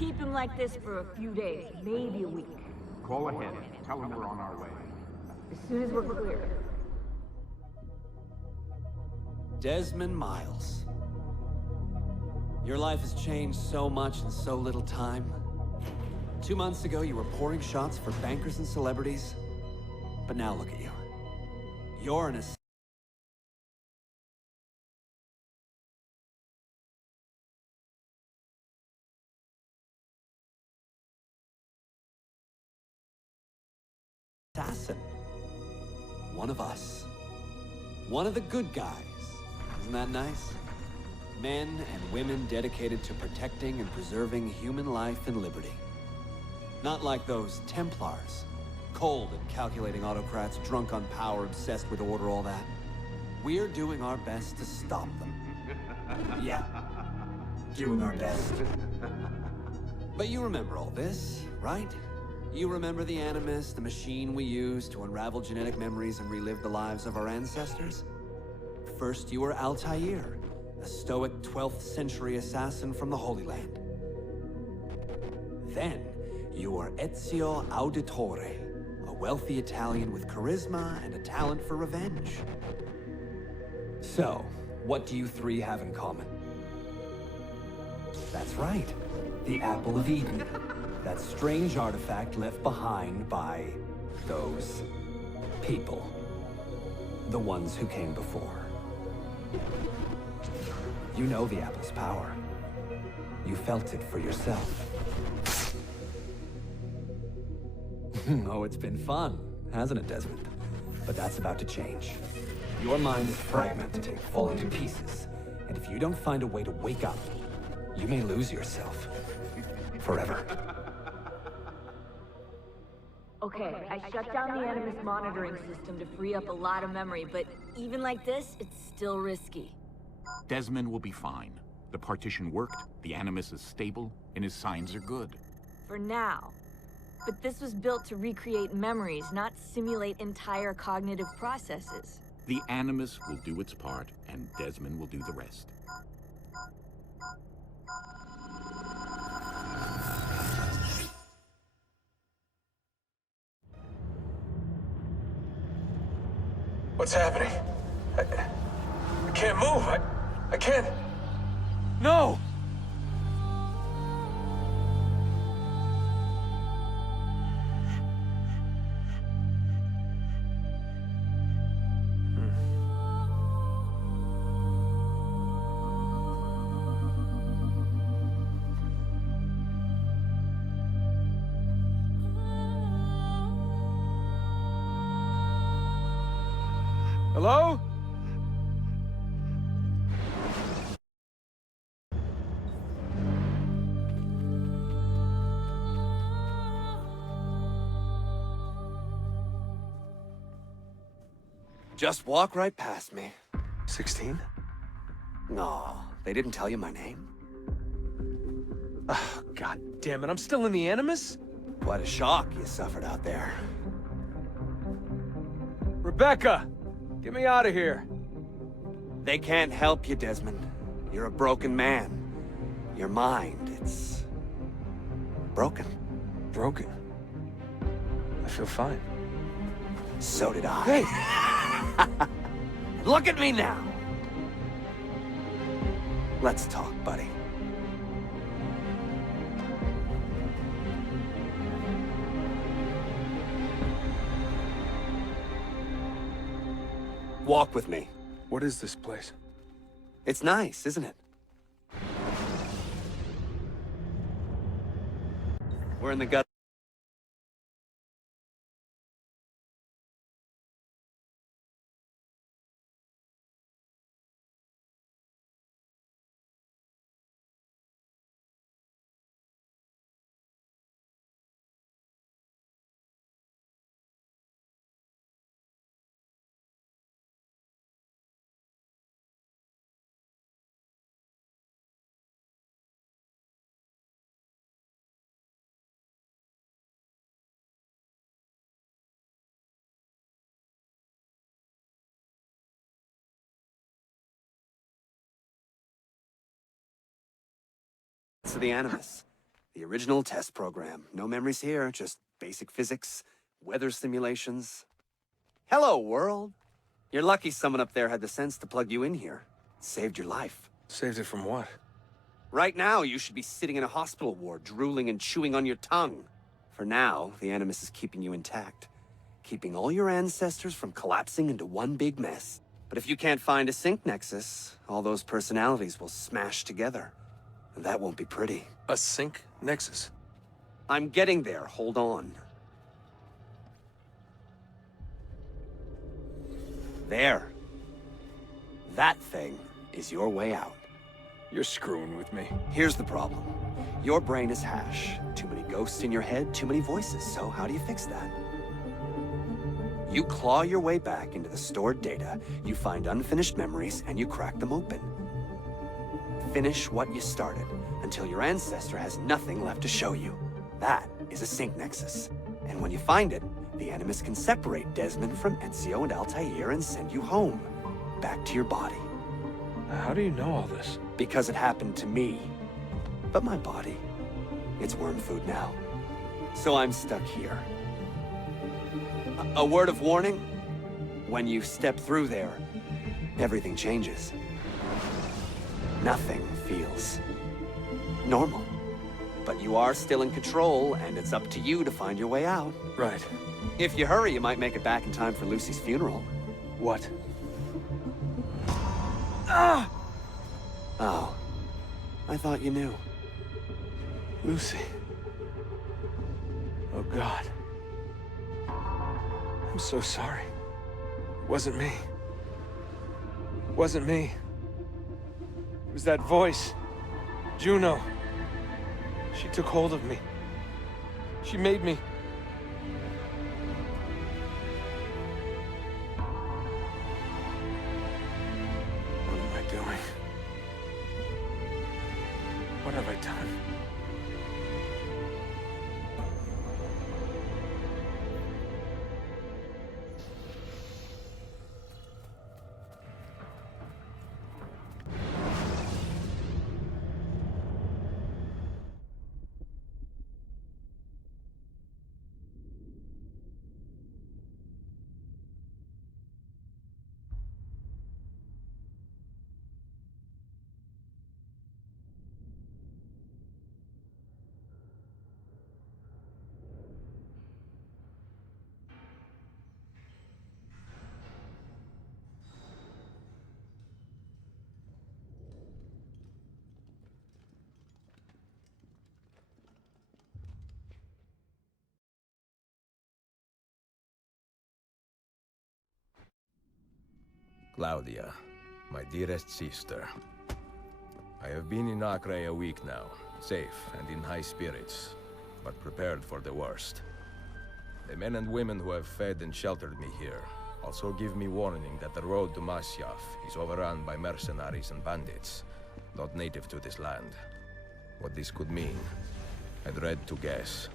keep him like this for a few days, maybe a week. Call ahead. Tell him we're on our way. As soon as we're clear. Desmond Miles. Your life has changed so much in so little time. 2 months ago, you were pouring shots for bankers and celebrities. But now look at you. You're an assassin. One of us. One of the good guys. Isn't that nice? Men and women dedicated to protecting and preserving human life and liberty. Not like those Templars. Cold and calculating autocrats, drunk on power, obsessed with order, all that. We're doing our best to stop them. Yeah. Doing our best. But you remember all this, right? You remember the Animus, the machine we used to unravel genetic memories and relive the lives of our ancestors? First, you were Altair, a stoic 12th century assassin from the Holy Land. Then, you were Ezio Auditore, a wealthy Italian with charisma and a talent for revenge. So, what do you three have in common? That's right, the Apple of Eden. That strange artifact left behind by those people. The ones who came before. You know the Apple's power. You felt it for yourself. Oh, it's been fun, hasn't it, Desmond? But that's about to change. Your mind is fragmented, falling to pieces. And if you don't find a way to wake up, you may lose yourself. Forever. Okay, I shut down the Animus monitoring system to free up a lot of memory, but even like this, it's still risky. Desmond will be fine. The partition worked, the Animus is stable, and his signs are good. For now. But this was built to recreate memories, not simulate entire cognitive processes. The Animus will do its part, and Desmond will do the rest. What's happening? I can't move. I can't. No! Hello? Just walk right past me. 16? No, they didn't tell you my name. Oh, God damn it, I'm still in the Animus? Quite a shock you suffered out there. Rebecca! Get me out of here. They can't help you, Desmond. You're a broken man. Your mind, it's broken. Broken? I feel fine. So did I. Hey! Look at me now! Let's talk, buddy. Walk with me. What is this place? It's nice, isn't it? We're in the gut. To the Animus. The original test program. No memories here, just basic physics, weather simulations. Hello, world! You're lucky someone up there had the sense to plug you in here. Saved your life. Saved it from what? Right now, you should be sitting in a hospital ward, drooling and chewing on your tongue. For now, the Animus is keeping you intact. Keeping all your ancestors from collapsing into one big mess. But if you can't find a Synch Nexus, all those personalities will smash together. And that won't be pretty. A Synch Nexus? I'm getting there, hold on. There. That thing is your way out. You're screwing with me. Here's the problem. Your brain is hash. Too many ghosts in your head, too many voices. So how do you fix that? You claw your way back into the stored data, you find unfinished memories, and you crack them open. Finish what you started, until your ancestor has nothing left to show you. That is a Synch Nexus. And when you find it, the Animus can separate Desmond from Ezio and Altair and send you home. Back to your body. How do you know all this? Because it happened to me. But my body, it's worm food now. So I'm stuck here. A word of warning? When you step through there, everything changes. Nothing feels normal. But you are still in control, and it's up to you to find your way out. Right. If you hurry, you might make it back in time for Lucy's funeral. What? Ah! Oh. I thought you knew. Lucy. Oh, God. I'm so sorry. It wasn't me. It wasn't me. It was that voice. Juno. She took hold of me. She made me... What am I doing? What have I done? Claudia, my dearest sister. I have been in Acre a week now, safe and in high spirits, but prepared for the worst. The men and women who have fed and sheltered me here also give me warning that the road to Masyaf is overrun by mercenaries and bandits, not native to this land. What this could mean, I dread to guess.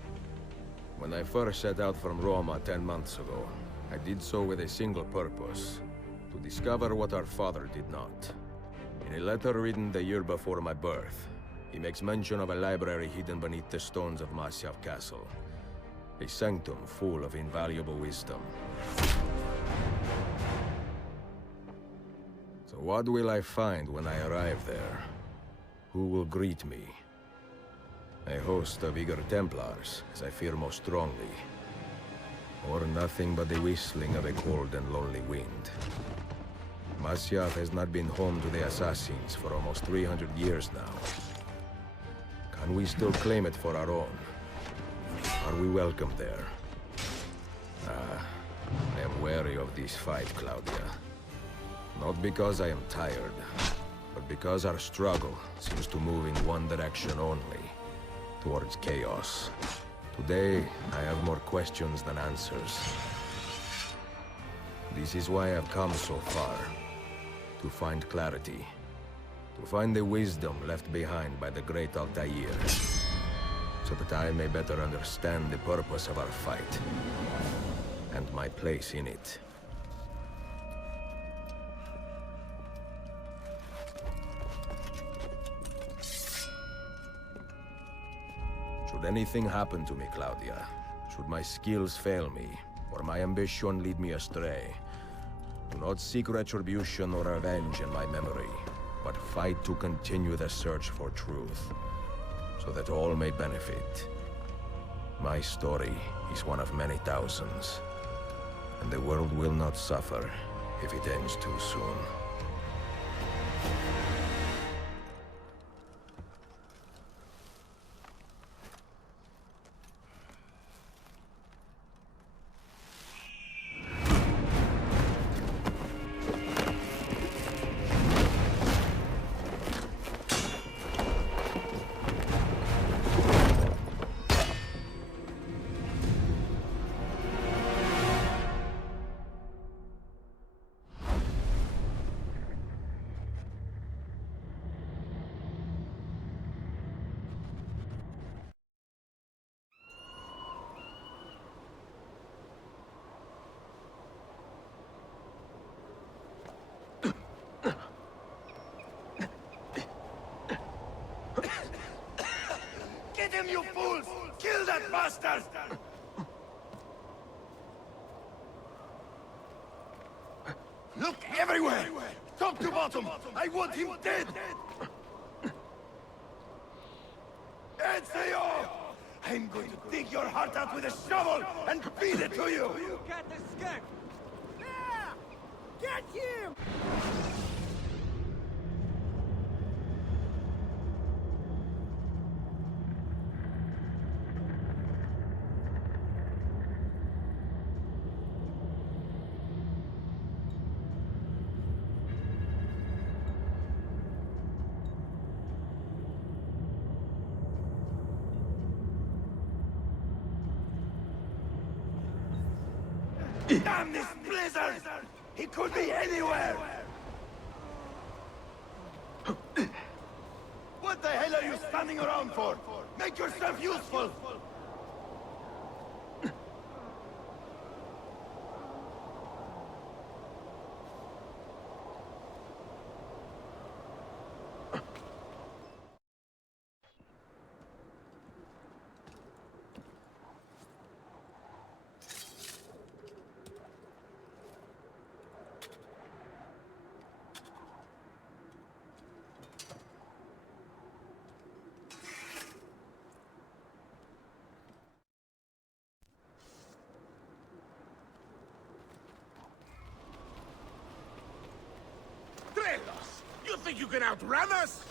When I first set out from Roma 10 months ago, I did so with a single purpose: to discover what our father did not. In a letter written the year before my birth, he makes mention of a library hidden beneath the stones of Masyaf Castle. A sanctum full of invaluable wisdom. So what will I find when I arrive there? Who will greet me? A host of eager Templars, as I fear most strongly. Or nothing but the whistling of a cold and lonely wind. Masyaf has not been home to the Assassins for almost 300 years now. Can we still claim it for our own? Are we welcome there? I am wary of this fight, Claudia. Not because I am tired, but because our struggle seems to move in one direction only, towards chaos. Today, I have more questions than answers. This is why I've come so far. To find clarity. To find the wisdom left behind by the great Altair. So that I may better understand the purpose of our fight. And my place in it. Should anything happen to me, Claudia, should my skills fail me, or my ambition lead me astray, do not seek retribution or revenge in my memory, but fight to continue the search for truth, so that all may benefit. My story is one of many thousands, and the world will not suffer if it ends too soon. Get him, you fools! Kill that bastard! Look everywhere! Top to bottom! I want him dead! Ezio! I'm going to dig your heart out with a shovel and feed it to you! You got the skunk! Yeah! Get him! Damn this blizzard! He could be anywhere! What the hell are you standing around for? Make yourself useful! You think you can outrun us?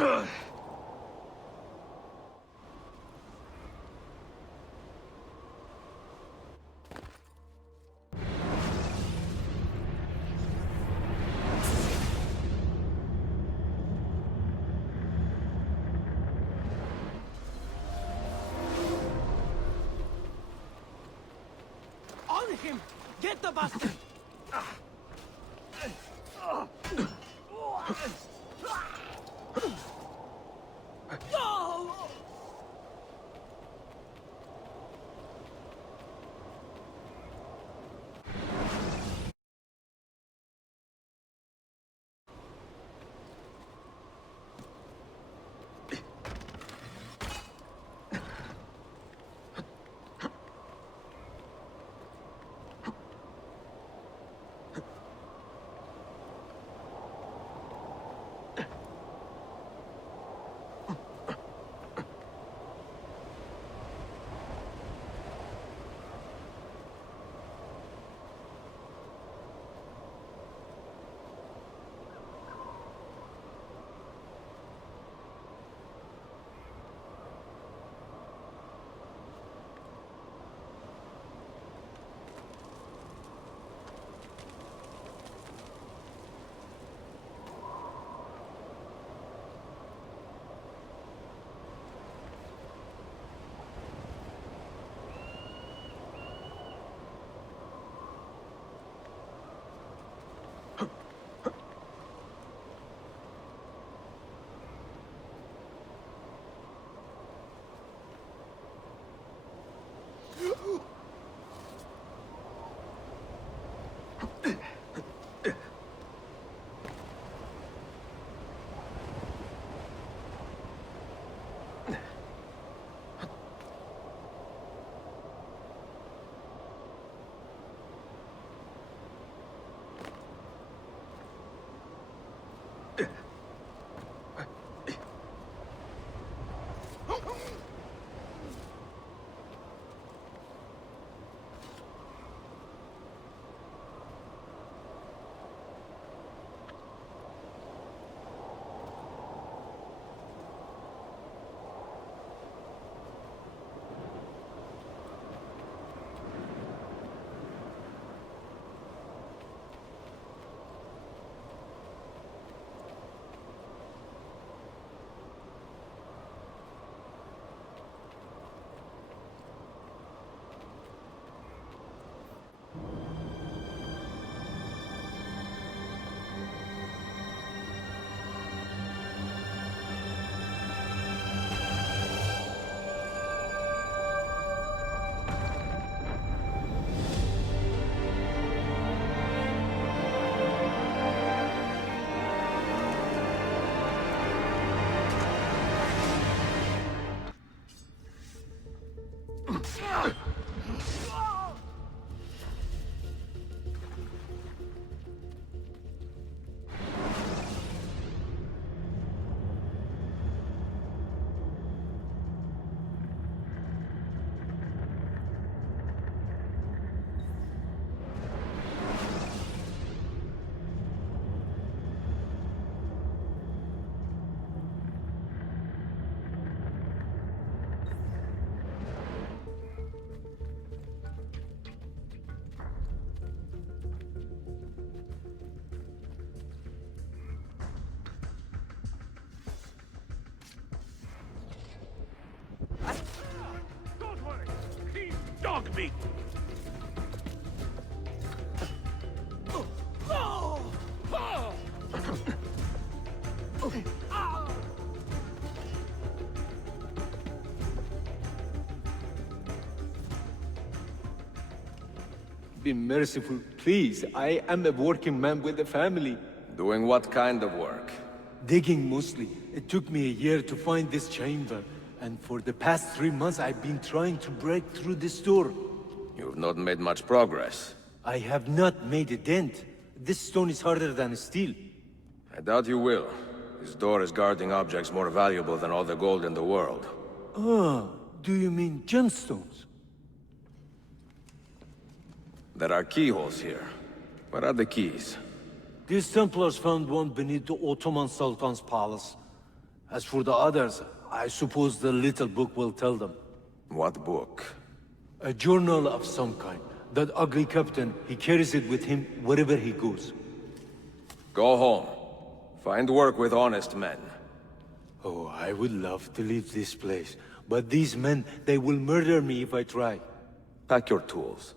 On him! Get the bastard! Dog meat! Be merciful, please. I am a working man with a family. Doing what kind of work? Digging mostly. It took me a year to find this chamber. And for the past 3 months, I've been trying to break through this door. You've not made much progress. I have not made a dent. This stone is harder than steel. I doubt you will. This door is guarding objects more valuable than all the gold in the world. Ah, do you mean gemstones? There are keyholes here. Where are the keys? These Templars found one beneath the Ottoman Sultan's palace. As for the others, I suppose the little book will tell them. What book? A journal of some kind. That ugly captain, he carries it with him wherever he goes. Go home. Find work with honest men. Oh, I would love to leave this place. But these men, they will murder me if I try. Pack your tools.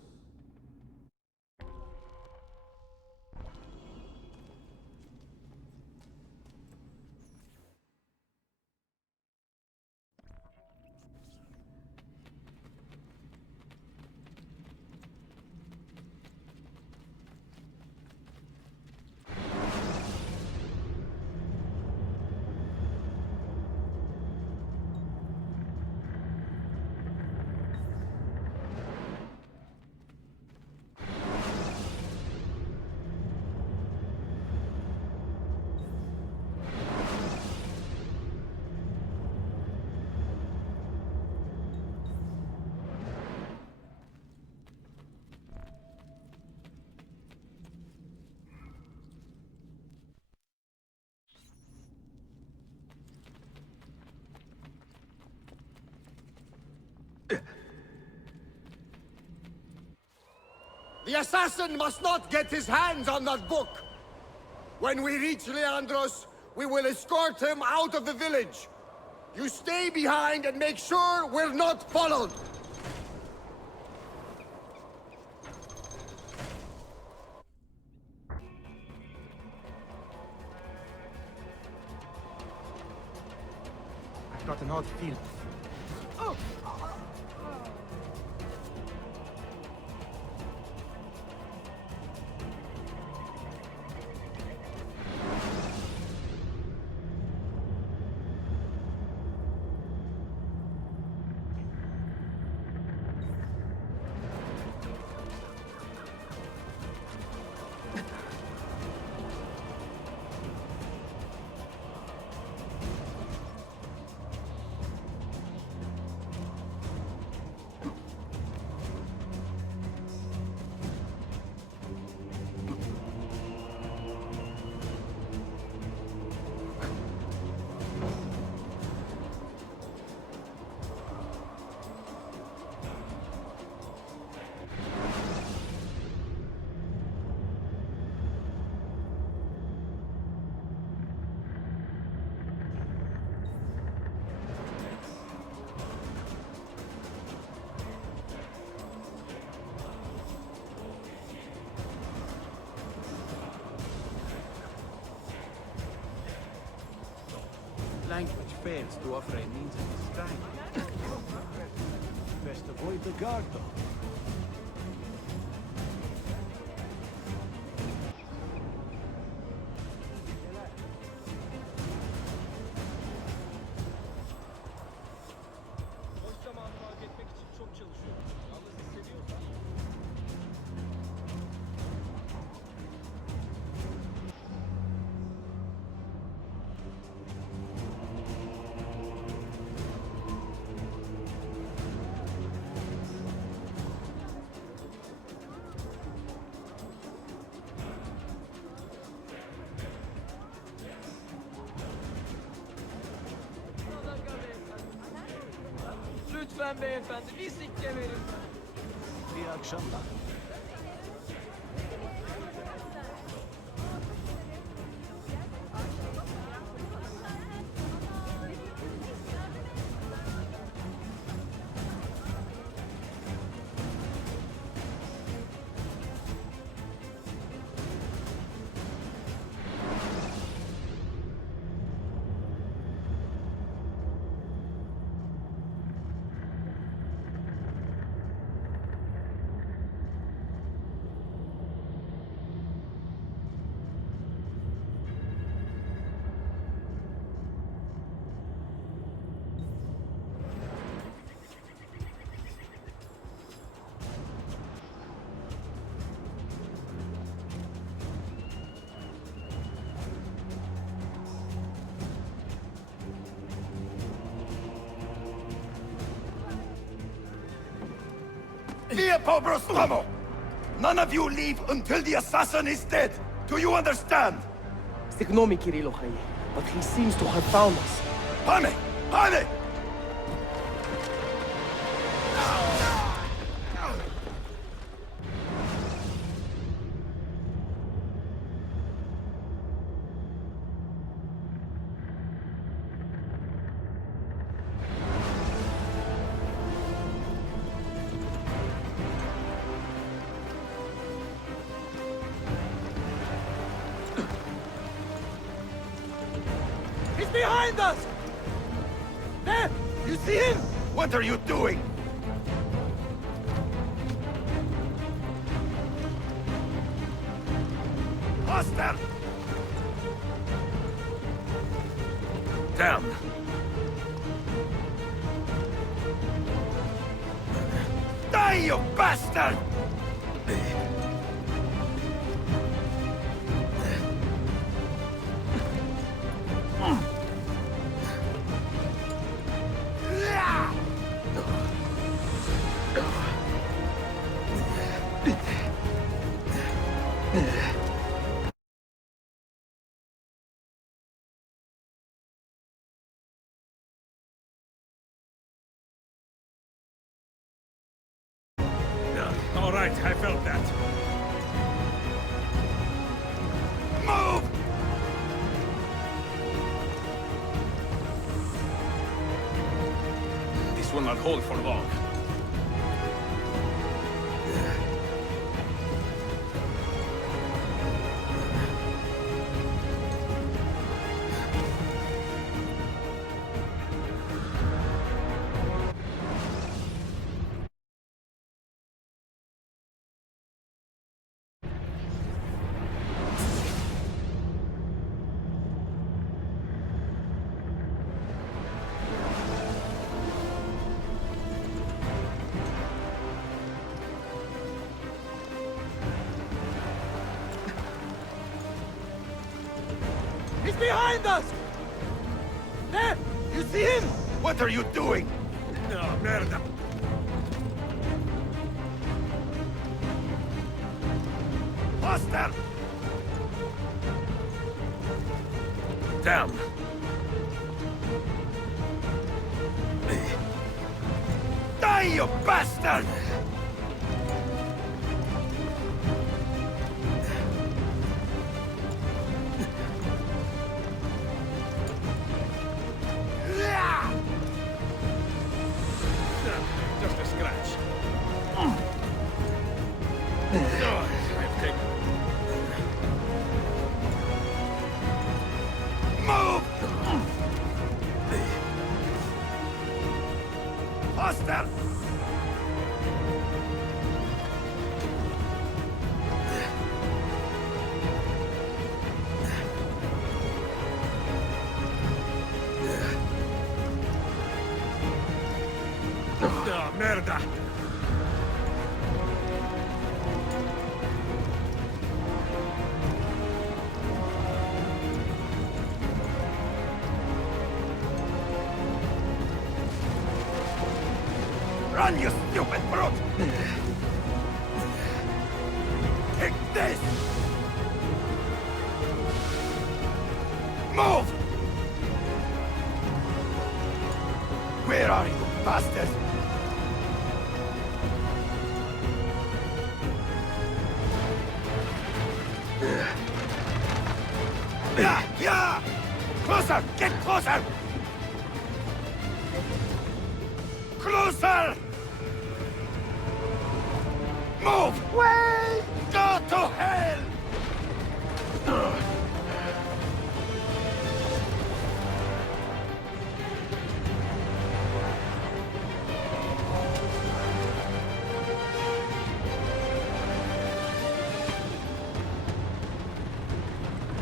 The assassin must not get his hands on that book! When we reach Leandros, we will escort him out of the village. You stay behind and make sure we're not followed! I've got an odd feeling. Oh! Language fails to offer a means of describing. Best avoid the guard, though. Lütfen beyefendi, bir sikke verin. İyi akşamlar. Via Pobrostamo! None of you leave until the assassin is dead! Do you understand? Signomi Kirilo, but he seems to have found us. Honey! Honey! He's behind us! There! You see him? What are you doing? Hostile! Down. Die, you bastard! All right, I felt that. Move! This will not hold for long. He's behind us! There! You see him? What are you doing? Oh, merda. Hostile! Down. Die, you bastard! Just a scratch. I've taken... Move! Hostile! Oh, merda. Run, you stupid brute! Take this! Move! Where are you, bastard? Yeah! Closer! Get closer! Closer! Move! Wait! Go to hell!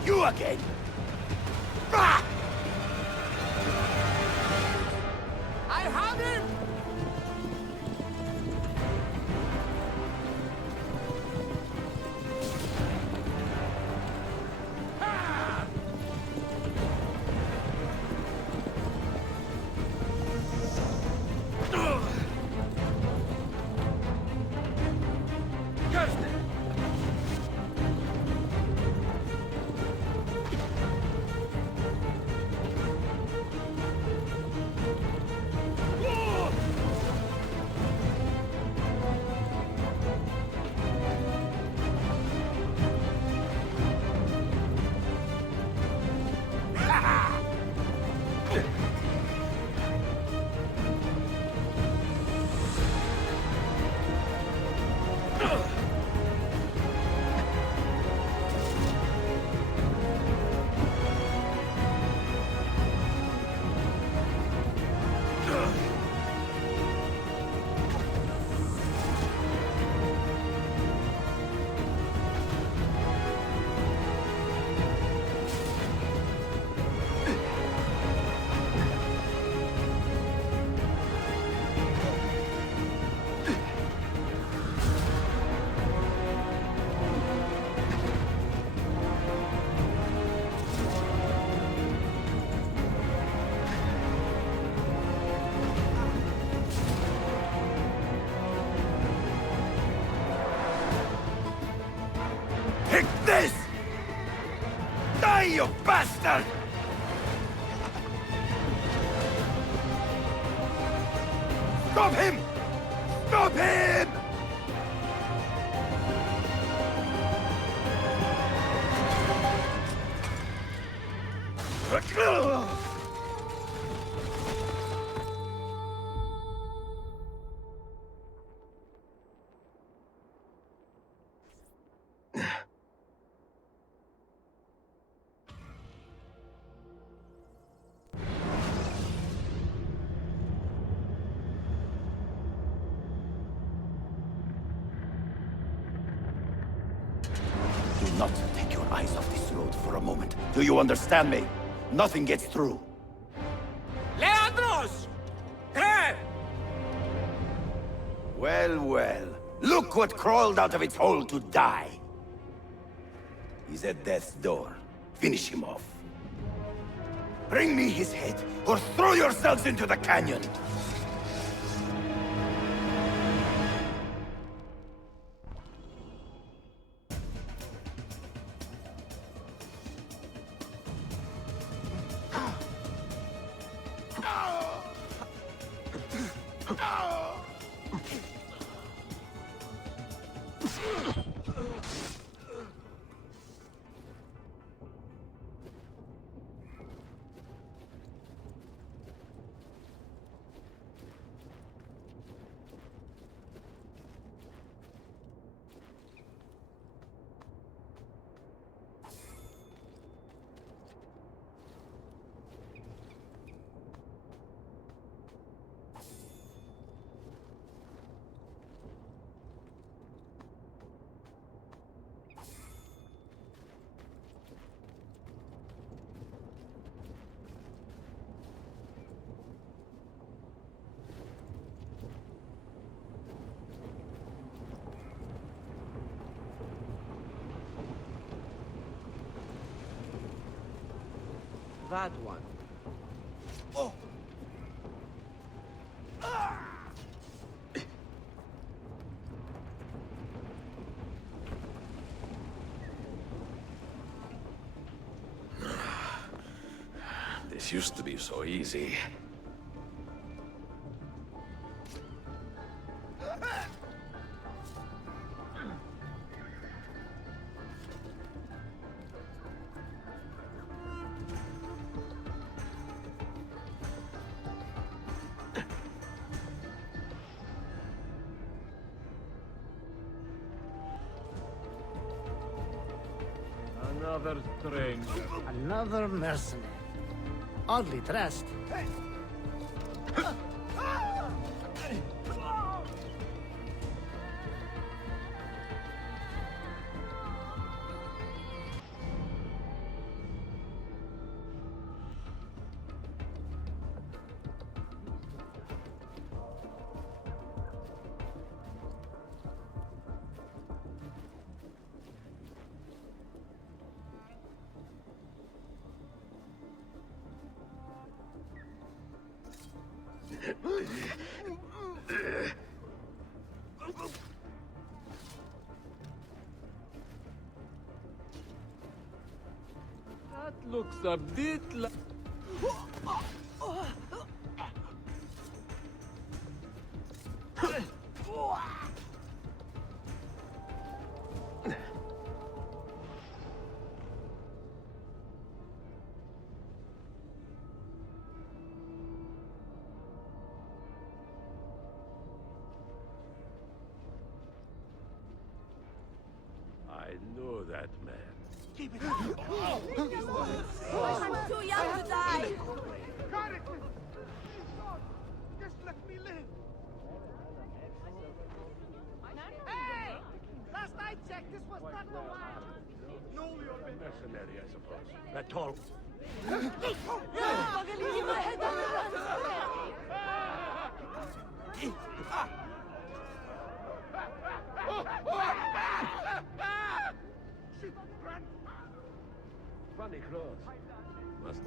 You again! Ah! I have him! bastard! Stop him! Stop him! Do not take your eyes off this road for a moment. Do you understand me? Nothing gets through. Leandros! Here! Well, well. Look what crawled out of its hole to die. He's at death's door. Finish him off. Bring me his head, or throw yourselves into the canyon! That one. Oh! This used to be so easy. Another stranger. Another mercenary. Oddly dressed. That looks a bit like... I know that man. Keep it up! I'm too young to die! Just let me live! Hey! Last I checked, this was not the wild! No, you're a Mercenary, I suppose. That's all. Leave my head on the Funny clothes. Must...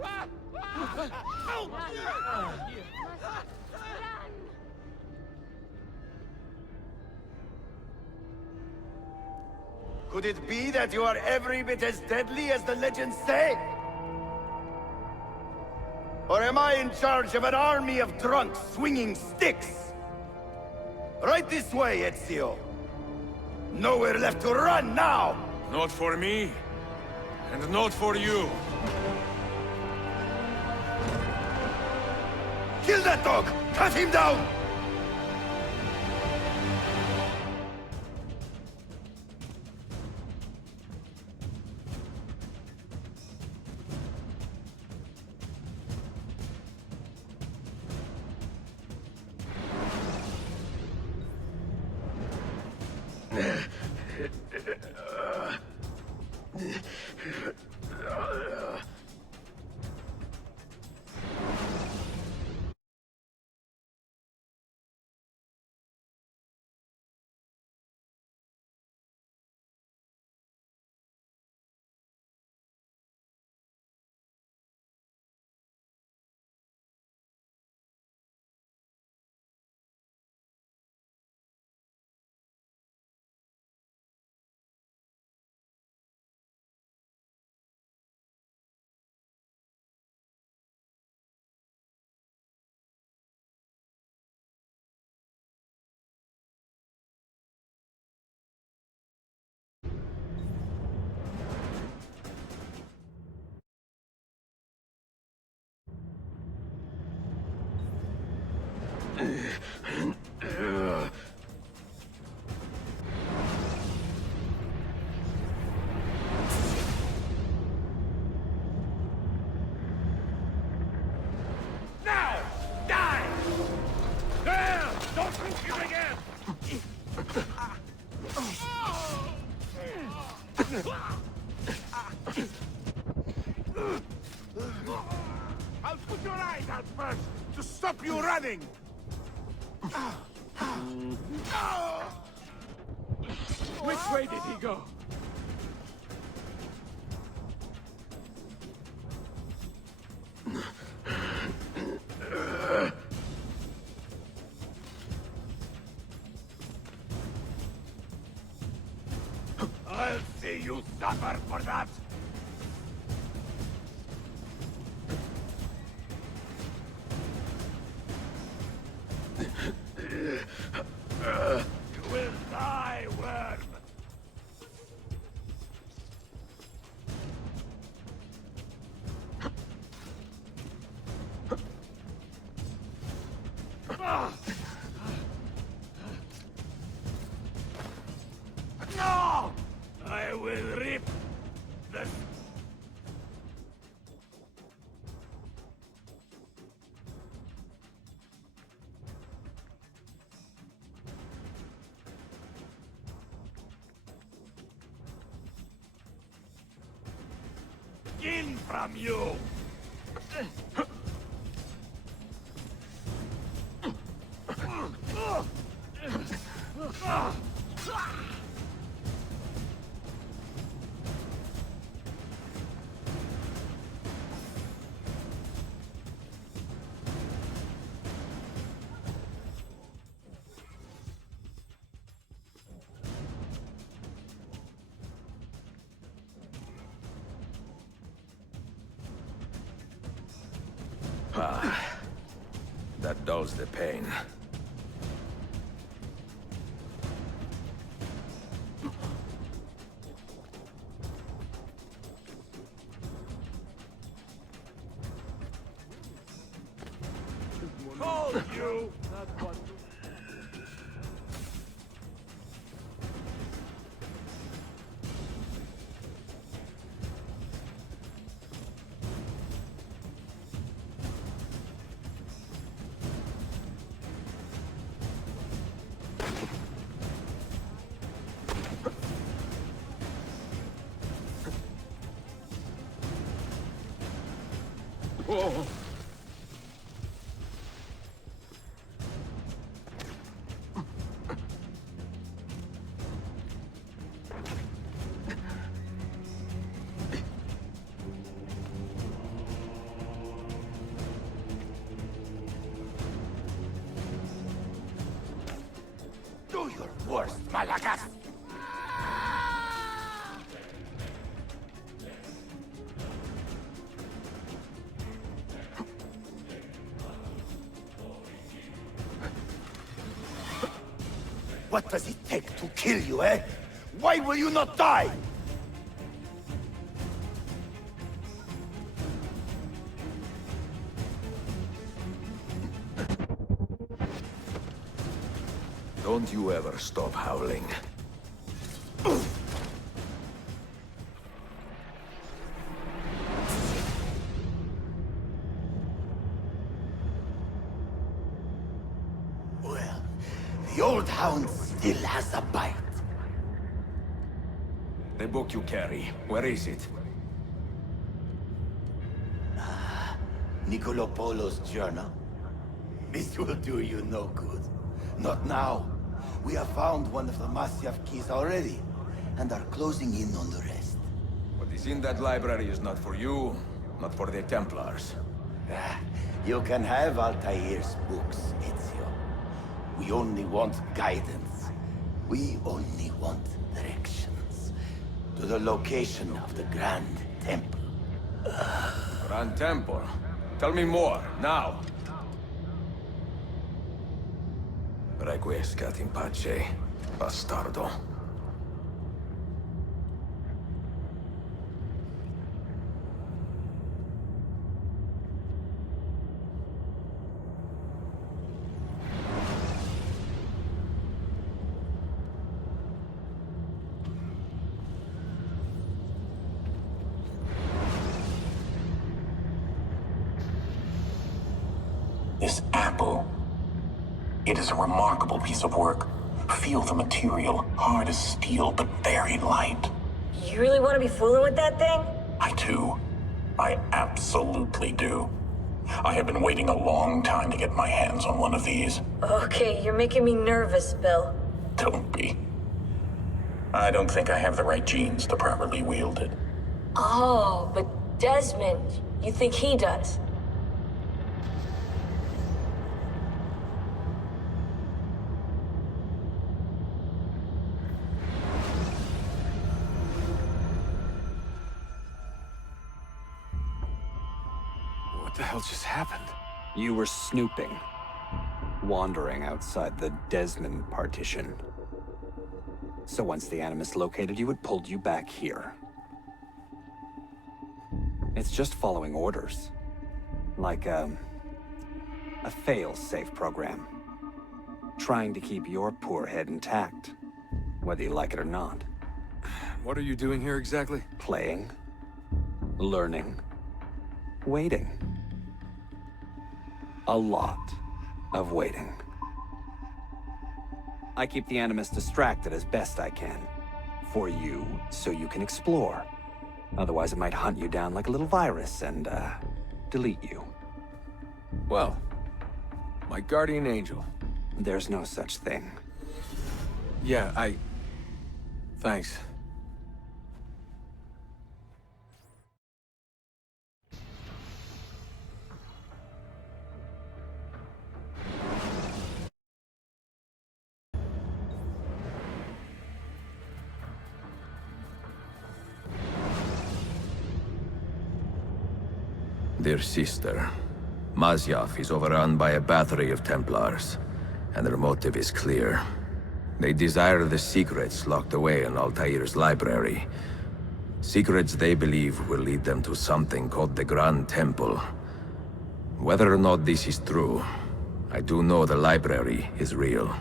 Could it be that you are every bit as deadly as the legends say? Or am I in charge of an army of drunks swinging sticks? Right this way, Ezio. Nowhere left to run now! Not for me, and not for you. Kill that dog! Cut him down! Now! Die! There! Don't shoot him again! I'll put your eyes out first to stop you running! Which way did he go? I'll see you suffer for that! You will die, worm! No! I will rip the... skin from you! That dulls the pain. Told you! Not one. Whoa. Do your worst, Malakas! What does it take to kill you, eh? Why will you not die? Don't you ever stop howling. Well, the old hound still has a bite. The book you carry, where is it? Niccolo Polo's journal. This will do you no good. Not now. We have found one of the Masyaf keys already, and are closing in on the rest. What is in that library is not for you, not for the Templars. You can have Altair's books, Ezio. We only want guidance. We only want directions. To the location of the Grand Temple. Grand Temple? Tell me more, now! Requiescat in pace, bastardo. This apple. It is a remarkable piece of work. Feel the material, hard as steel, but very light. You really want to be fooling with that thing? I do. I absolutely do. I have been waiting a long time to get my hands on one of these. Okay, you're making me nervous, Bill. Don't be. I don't think I have the right genes to properly wield it. Oh, but Desmond, you think he does? What the hell just happened? You were snooping. Wandering outside the Desmond partition. So once the Animus located you, it pulled you back here. It's just following orders. Like a fail-safe program. Trying to keep your poor head intact, whether you like it or not. What are you doing here exactly? Playing. Learning. Waiting. A lot of waiting. I keep the Animus distracted as best I can. For you, so you can explore. Otherwise it might hunt you down like a little virus and, delete you. Well, my guardian angel. There's no such thing. Yeah, Thanks. Dear sister, Masyaf is overrun by a battery of Templars, and their motive is clear. They desire the secrets locked away in Altair's library. Secrets they believe will lead them to something called the Grand Temple. Whether or not this is true, I do know the library is real.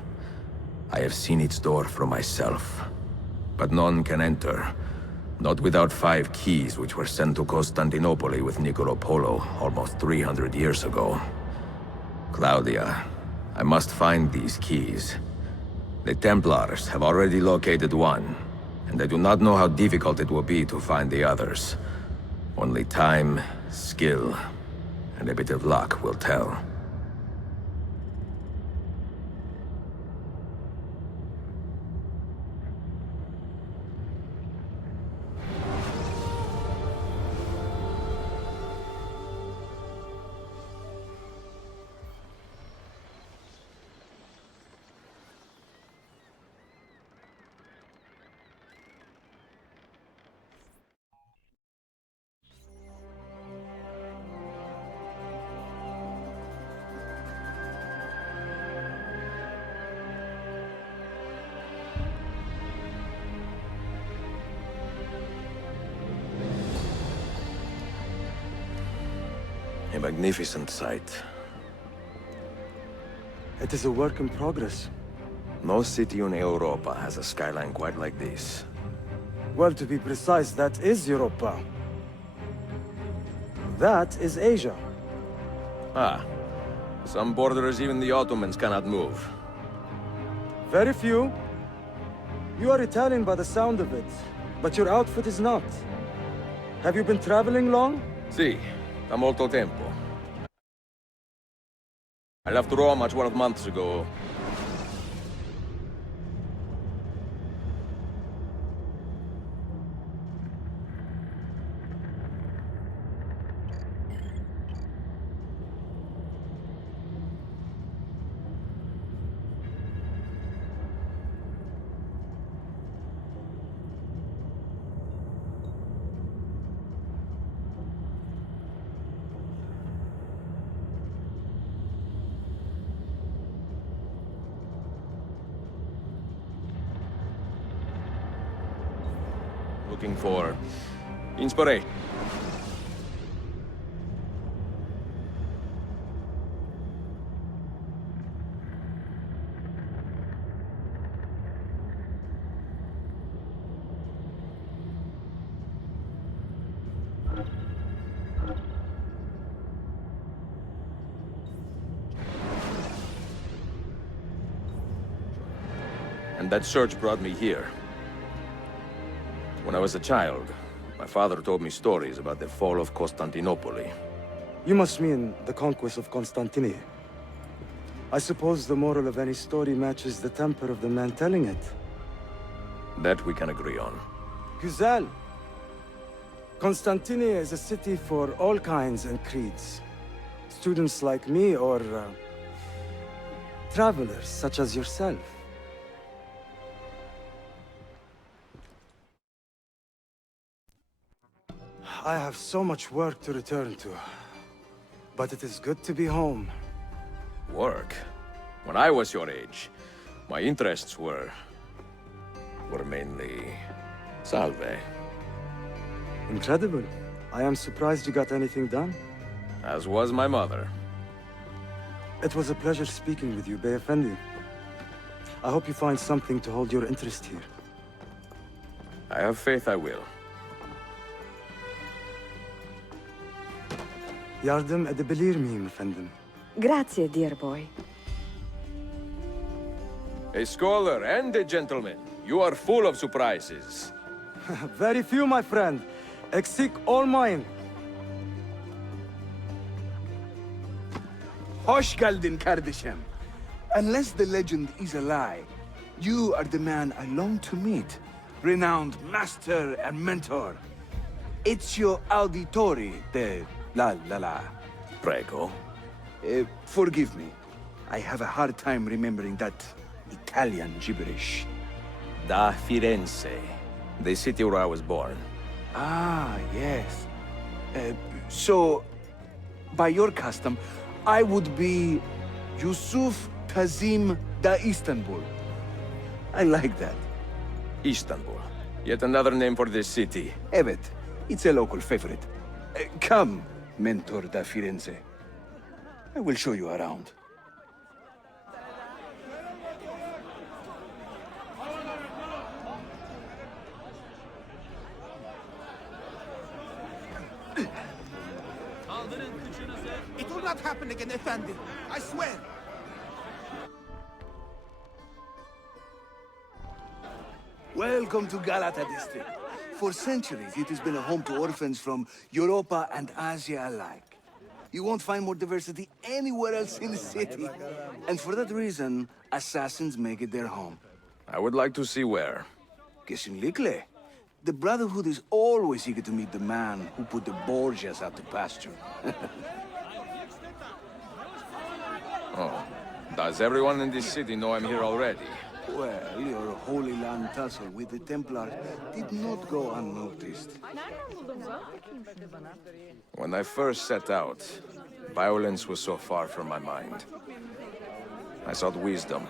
I have seen its door for myself. But none can enter. Not without 5 keys which were sent to Constantinople with Niccolo Polo almost 300 years ago. Claudia, I must find these keys. The Templars have already located one, and I do not know how difficult it will be to find the others. Only time, skill, and a bit of luck will tell. A magnificent sight. It is a work in progress. No city in Europa has a skyline quite like this. Well, to be precise, that is Europa. That is Asia. Ah. Some borders even the Ottomans cannot move. Very few. You are Italian by the sound of it, but your outfit is not. Have you been traveling long? Sì, da molto tempo. I left Rome 12 months ago. Looking for inspiration. And that search brought me here. When I was a child, my father told me stories about the fall of Constantinople. You must mean the conquest of Constantinople. I suppose the moral of any story matches the temper of the man telling it. That we can agree on. Güzel. Constantinople is a city for all kinds and creeds. Students like me or travelers such as yourself. I have so much work to return to, but it is good to be home. Work? When I was your age, my interests were mainly salve. Incredible. I am surprised you got anything done. As was my mother. It was a pleasure speaking with you, Bey Effendi. I hope you find something to hold your interest here. I have faith I will. Yardım edebilir miyim efendim? Grazie, dear boy. A scholar and a gentleman. You are full of surprises. Very few, my friend. Eksik olmayın. Hoş geldin kardeşim. Unless the legend is a lie, you are the man I long to meet. Renowned master and mentor. Ezio Auditore da Prego. Forgive me. I have a hard time remembering that Italian gibberish. Da Firenze. The city where I was born. Ah, yes. So, by your custom, I would be Yusuf Kazim da Istanbul. I like that. Istanbul. Yet another name for this city. Evet, it's a local favorite. Come, Mentor da Firenze. I will show you around. It will not happen again, Effendi. I swear. Welcome to Galata district. For centuries, it has been a home to orphans from Europa and Asia alike. You won't find more diversity anywhere else in the city. And for that reason, assassins make it their home. I would like to see where. Kesinlikle. The Brotherhood is always eager to meet the man who put the Borgias out to pasture. Oh. Does everyone in this city know I'm here already? Well, your Holy Land tussle with the Templars did not go unnoticed. When I first set out, violence was so far from my mind. I sought wisdom.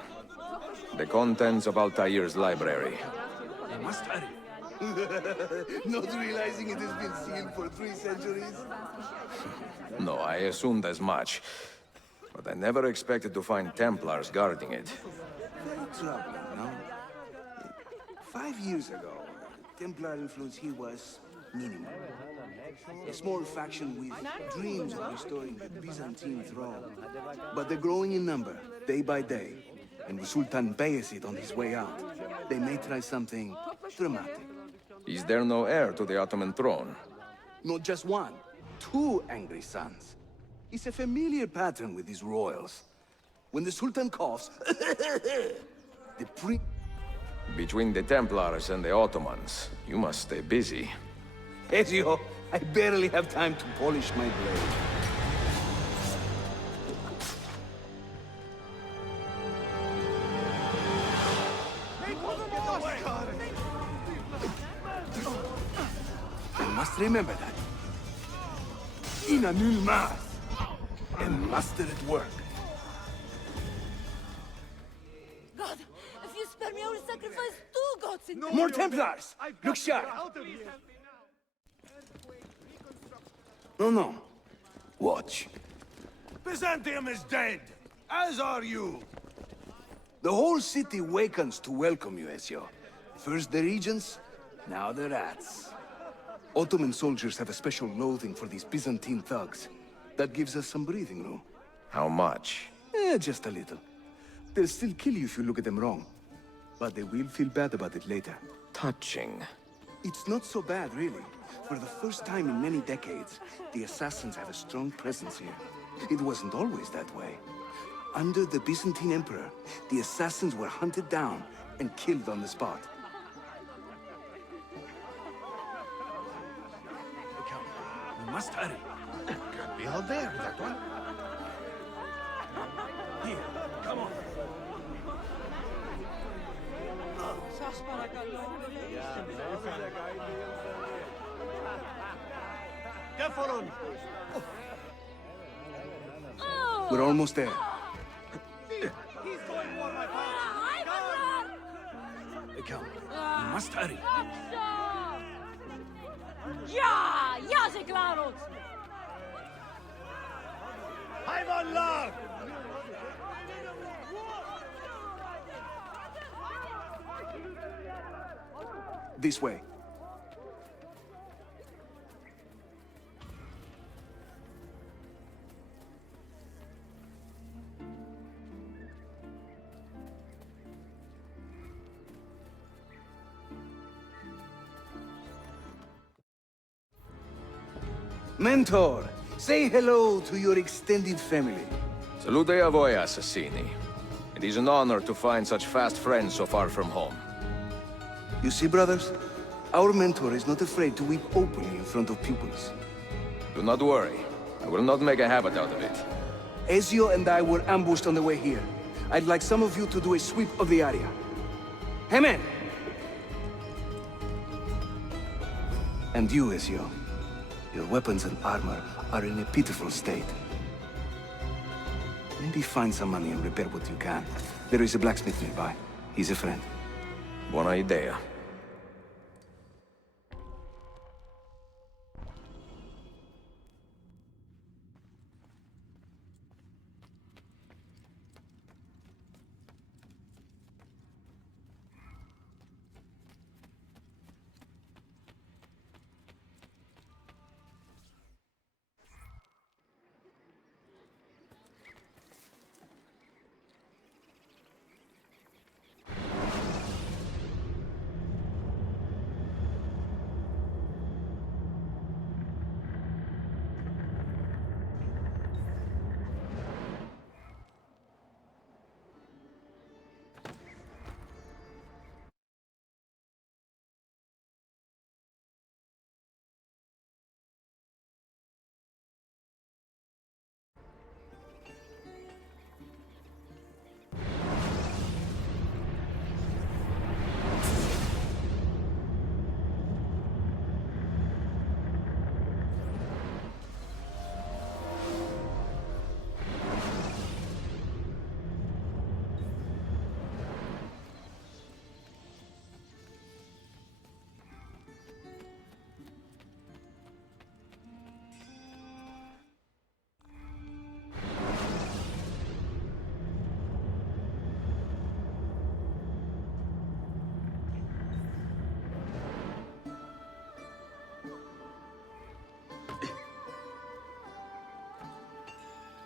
The contents of Altair's library. I must hurry. Not realizing it has been sealed for 3 centuries? No, I assumed as much. But I never expected to find Templars guarding it. Very troubling, no? 5 years ago, Templar influence here was minimal. A small faction with dreams of restoring the Byzantine throne. But they're growing in number, day by day. And with Sultan Bayezid on his way out, they may try something dramatic. Is there no heir to the Ottoman throne? Not just one, 2 angry sons. It's a familiar pattern with these royals. When the Sultan coughs, the pre... Between the Templars and the Ottomans, you must stay busy. Ezio, I barely have time to polish my blade. I must remember that. In a nul mas. A master at work. God, if you spare me, I will sacrifice 2 gods in More Templars! Look sharp! No. Watch. Byzantium is dead, as are you. The whole city wakens to welcome you, Ezio. First the regents, now the rats. Ottoman soldiers have a special loathing for these Byzantine thugs. That gives us some breathing room. How much? Just a little. They'll still kill you if you look at them wrong. But they will feel bad about it later. Touching. It's not so bad, really. For the first time in many decades, the assassins have a strong presence here. It wasn't always that way. Under the Byzantine Emperor, the assassins were hunted down and killed on the spot. We must hurry. Can't be out there, that one. Here, come on. We're almost there. Come, we must hurry. Ja se klaro! Hayvan lar! This way. Mentor, say hello to your extended family. Salute a voi, assassini. It is an honor to find such fast friends so far from home. You see, brothers? Our mentor is not afraid to weep openly in front of pupils. Do not worry. I will not make a habit out of it. Ezio and I were ambushed on the way here. I'd like some of you to do a sweep of the area. Hey, man! And you, Ezio. Your weapons and armor are in a pitiful state. Maybe find some money and repair what you can. There is a blacksmith nearby. He's a friend. Buona idea.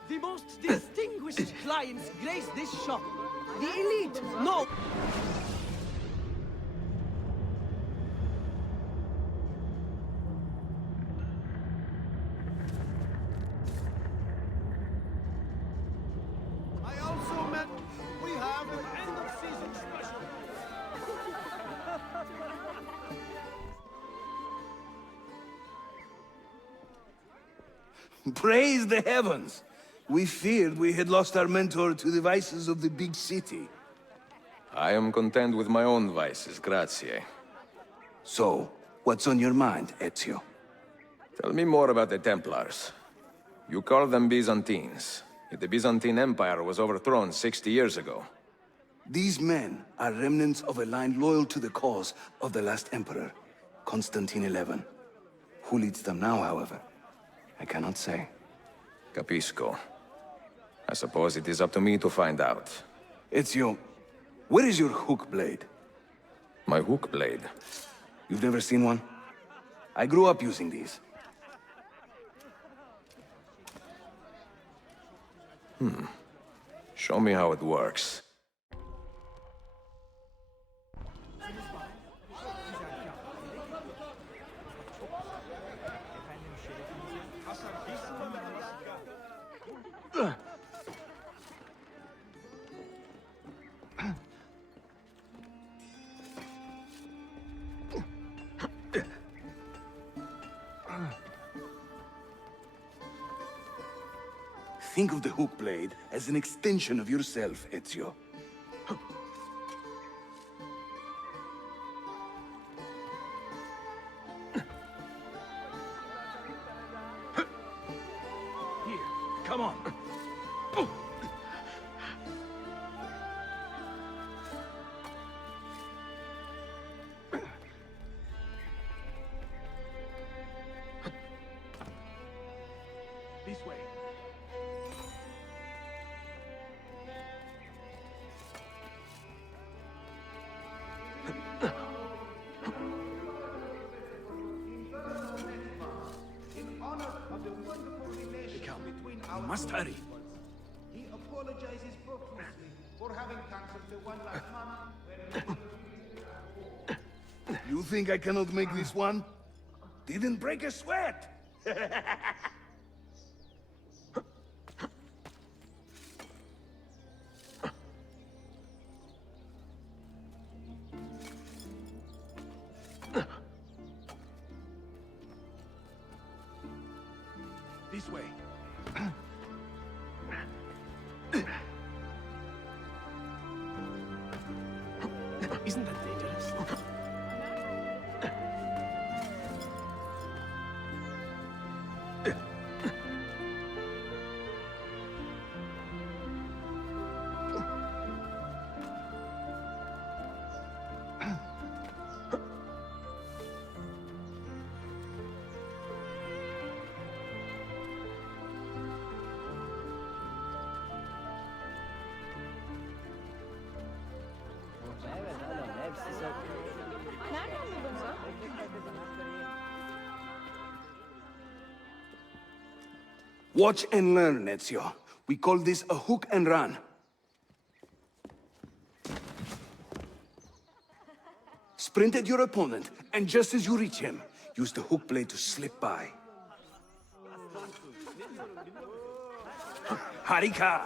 The most distinguished clients grace this shop. The elite, no. I also met... We have an end-of-season special. Praise the heavens! We feared we had lost our mentor to the vices of the big city. I am content with my own vices, grazie. So, what's on your mind, Ezio? Tell me more about the Templars. You call them Byzantines, yet the Byzantine Empire was overthrown 60 years ago. These men are remnants of a line loyal to the cause of the last emperor, Constantine XI. Who leads them now, however? I cannot say. Capisco. I suppose it is up to me to find out. Ezio, where is your hook blade? My hook blade? You've never seen one? I grew up using these. Show me how it works. Think of the hook blade as an extension of yourself, Ezio. Here, come on. This way. We must hurry. He apologizes profusely for having cancelled the one last month. You think I cannot make this one? Didn't break a sweat! This way. Isn't that dangerous? Watch and learn, Ezio. We call this a hook and run. Sprint at your opponent, and just as you reach him, use the hook blade to slip by. Harika!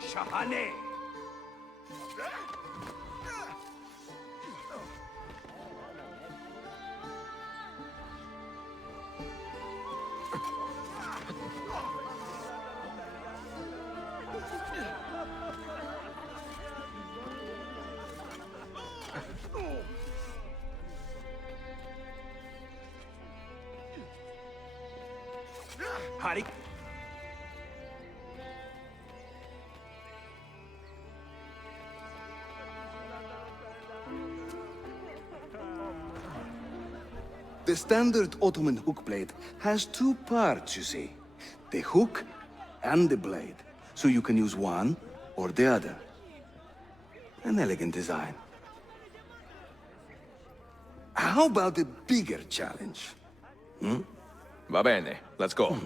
Shahane! Harik. The standard Ottoman hook blade has two parts, you see. The hook and the blade. So you can use one or the other. An elegant design. How about a bigger challenge? Va bene, let's go.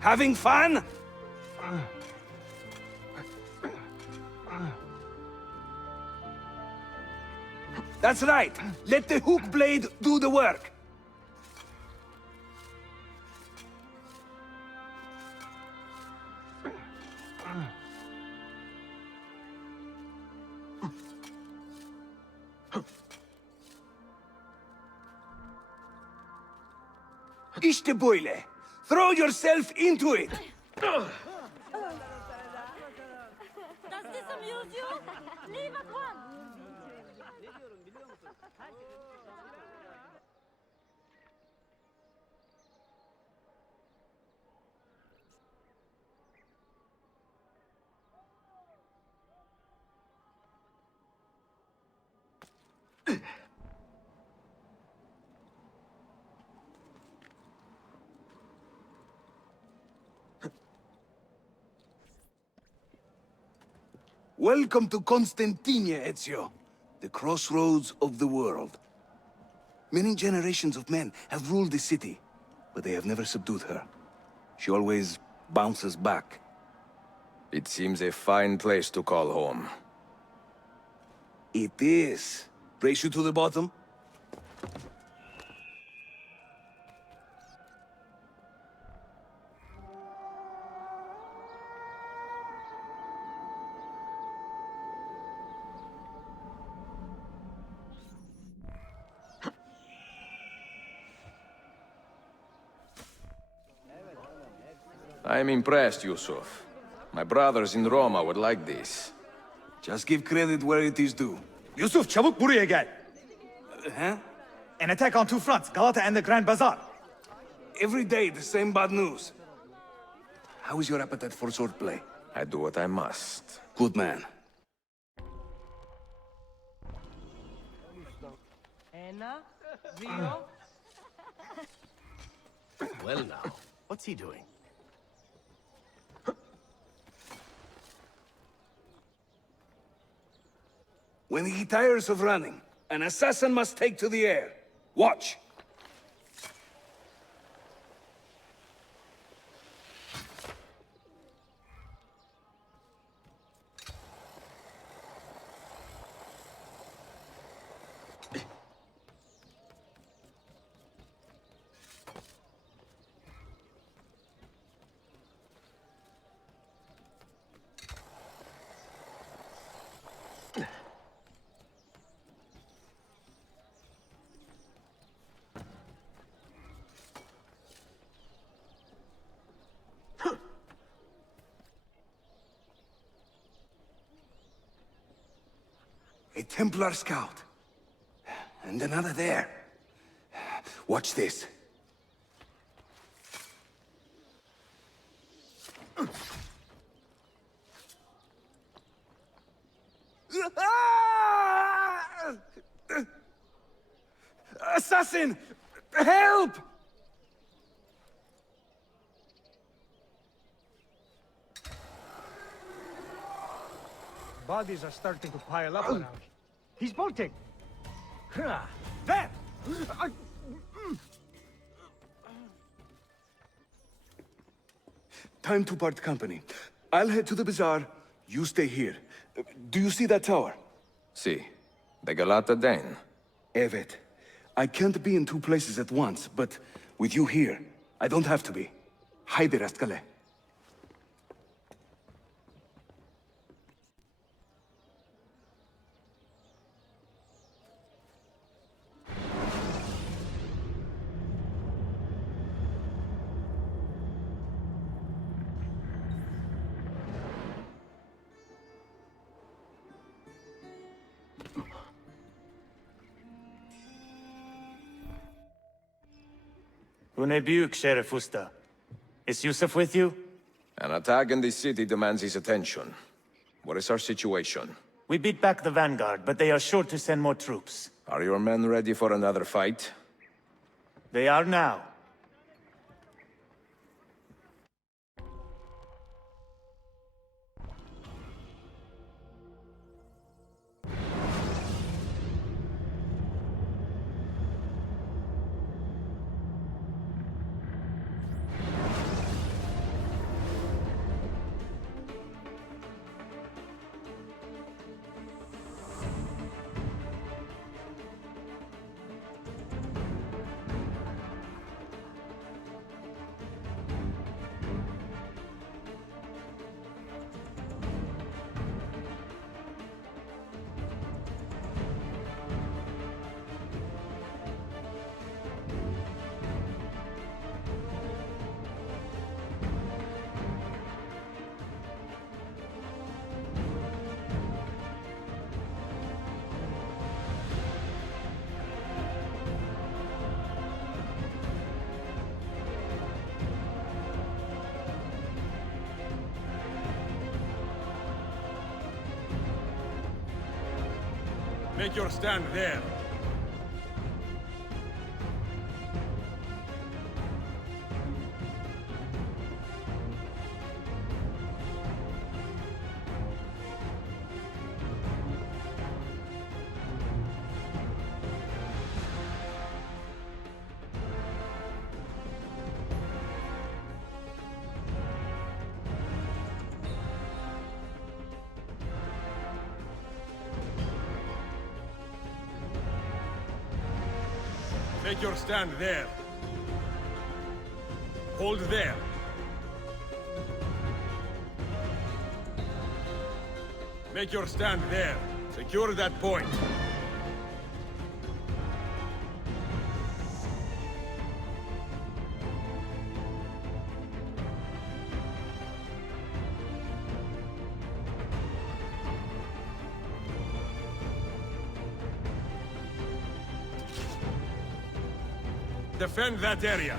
Having fun? That's right. Let the hook blade do the work. İşte böyle. Throw yourself into it. Does this amuse you? Leave at once! Welcome to Constantinia, Ezio. The crossroads of the world. Many generations of men have ruled the city, but they have never subdued her. She always bounces back. It seems a fine place to call home. It is. Race you to the bottom? I am impressed, Yusuf. My brothers in Roma would like this. Just give credit where it is due. Yusuf, çabuk buraya gel. Huh? An attack on two fronts, Galata and the Grand Bazaar. Every day, the same bad news. How is your appetite for swordplay? I do what I must. Good man. Anna? Zio? Well now, what's he doing? When he tires of running, an assassin must take to the air. Watch. A Templar scout. And another there. Watch this. Assassin! Help! Bodies are starting to pile up around. He's bolting! There! Time to part company. I'll head to the bazaar. You stay here. Do you see that tower? Si. The Galata Den. Evet. I can't be in two places at once, but with you here, I don't have to be. Haydi rastgele. Unebuk, Sheriff Usta. Is Yusuf with you? An attack in the city demands his attention. What is our situation? We beat back the Vanguard, but they are sure to send more troops. Are your men ready for another fight? They are now. Make your stand there. Make your stand there. Hold there. Make your stand there. Secure that point. Defend that area.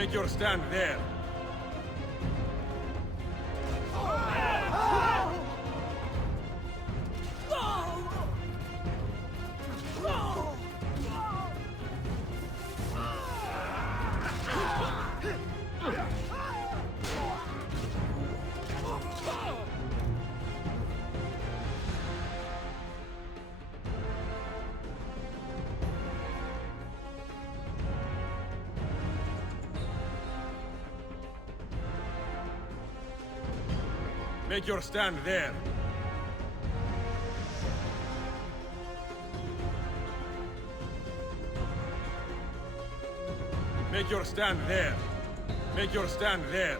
Make your stand there. Make your stand there. Make your stand there. Make your stand there.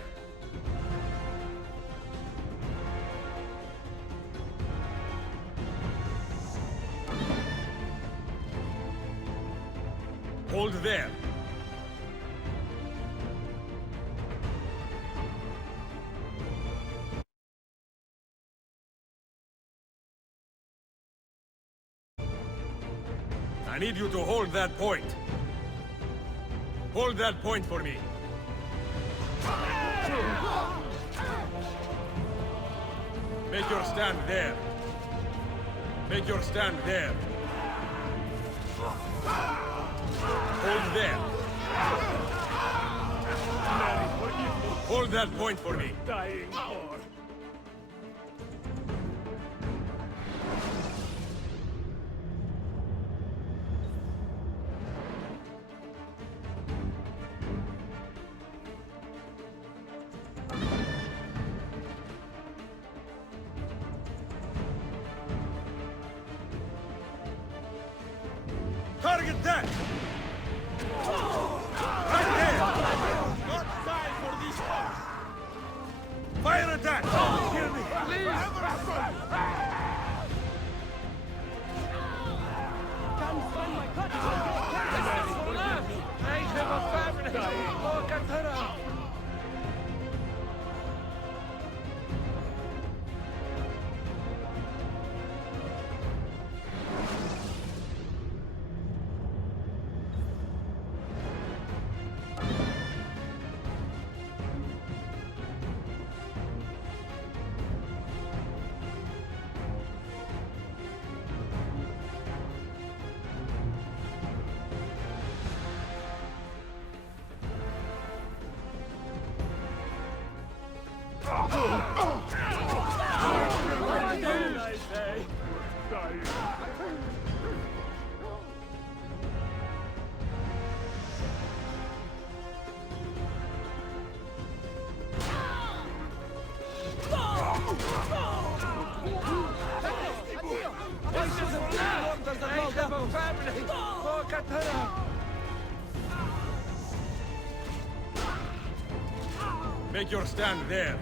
Hold there. I need you to hold that point. Hold that point for me. Make your stand there. Make your stand there. Hold there. Hold that point for me. Dying for. Target that! Right there! Not time for this part! Fire attack! Kill me! Please! I have a family! Oh, Katara! Make your stand there.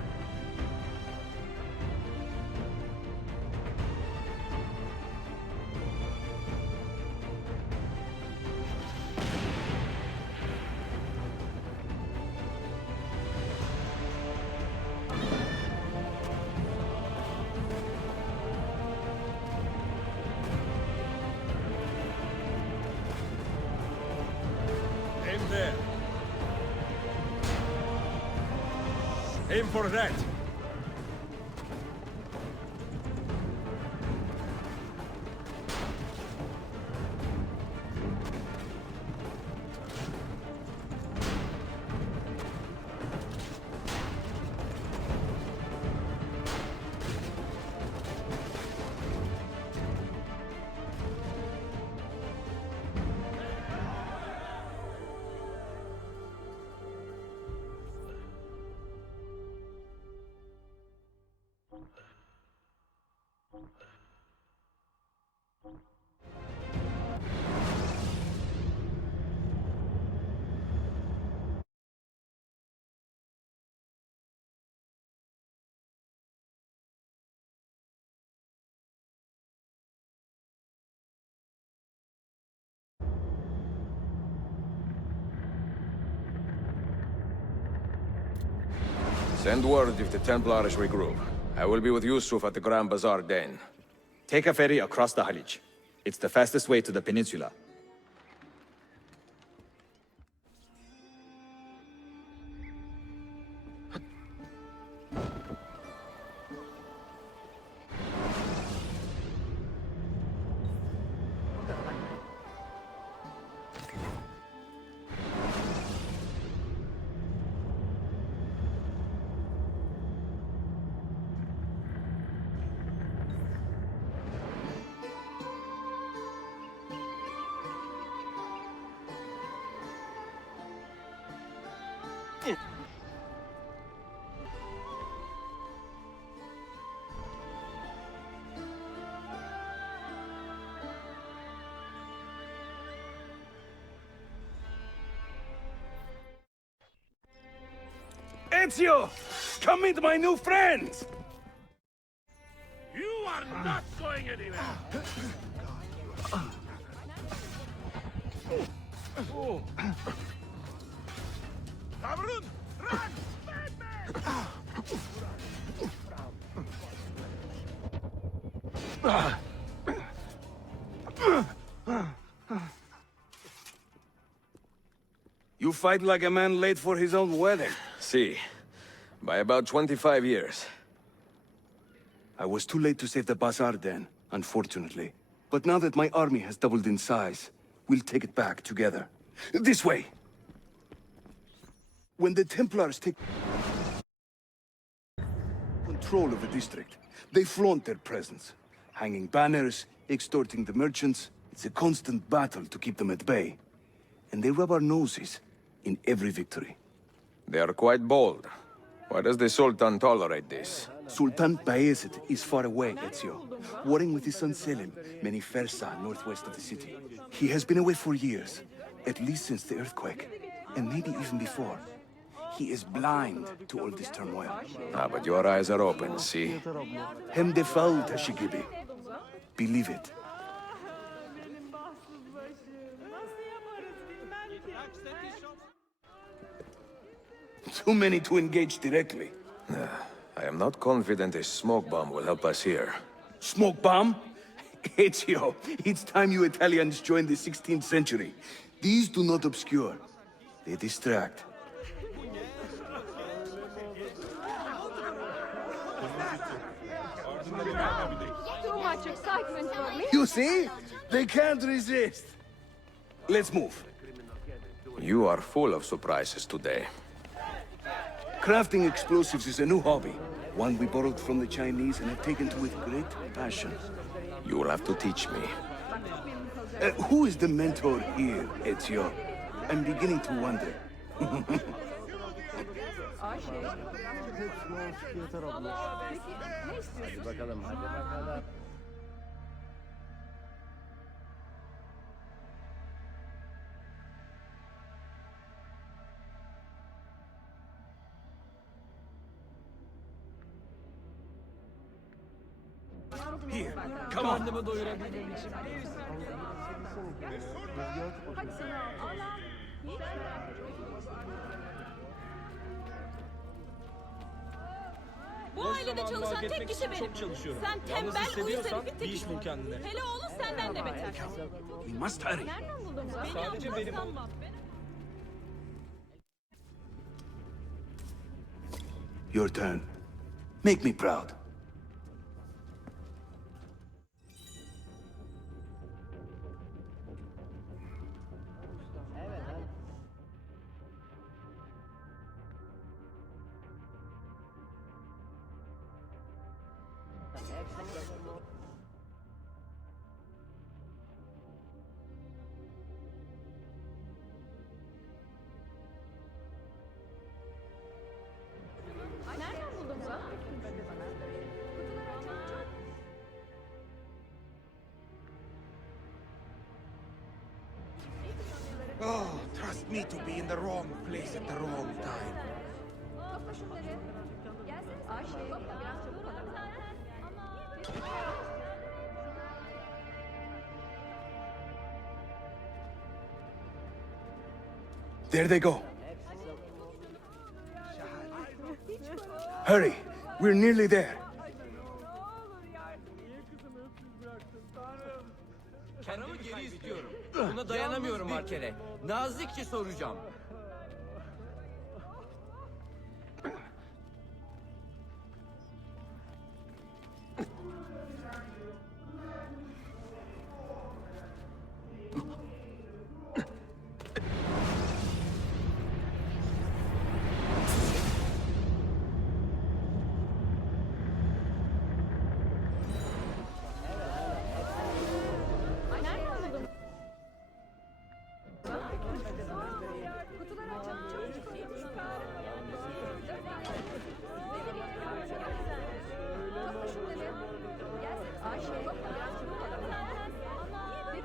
Aim there. Aim for that. Send word if the Templars regroup. I will be with Yusuf at the Grand Bazaar Den. Take a ferry across the Halij. It's the fastest way to the peninsula. Ezio! Come meet my new friends! You are not going anywhere! Tavrun! Run! You fight like a man late for his own wedding. See, by about 25 years. I was too late to save the Bazaar then, unfortunately. But now that my army has doubled in size, we'll take it back together. This way! When the Templars take... control of the district. They flaunt their presence, hanging banners, extorting the merchants. It's a constant battle to keep them at bay. And they rub our noses in every victory. They are quite bold. Why does the Sultan tolerate this? Sultan Bayezid is far away, Ezio, warring with his son Selim, many Fersa northwest of the city. He has been away for years, at least since the earthquake, and maybe even before. He is blind to all this turmoil. Ah, but your eyes are open, see? Hem defal, Tashigibi. Believe it. Too many to engage directly. I am not confident a smoke bomb will help us here. Smoke bomb? Ezio, it's time you Italians joined the 16th century. These do not obscure. They distract. Too much excitement for me. You see? They can't resist. Let's move. You are full of surprises today. Crafting explosives is a new hobby. One we borrowed from the Chinese and have taken to with great passion. You will have to teach me. Who is the mentor here, Ezio? I'm beginning to wonder. Here, come on. Bu ailede çalışan tek kişi benim. Sen tembel, uyuz herifin tekisin. Hele oğlun senden de beter. We must hurry. Nereden buldun bunu? Sadece benim sanmam. Your turn. Make me proud. Nereden buldun bunu? Oh, trust me to be in the wrong place at the wrong time. Topla şunları. Ayşe. There they go. Hurry, we're nearly there. Kendimi geri istiyorum. Buna dayanamıyorum bir kere. Nazikçe soracağım.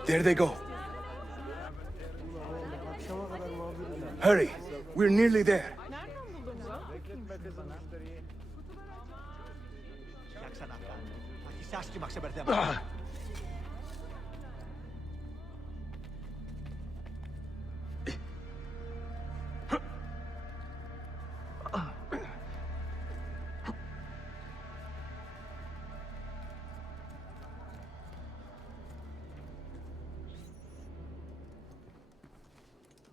There they go. Hurry, we're nearly there.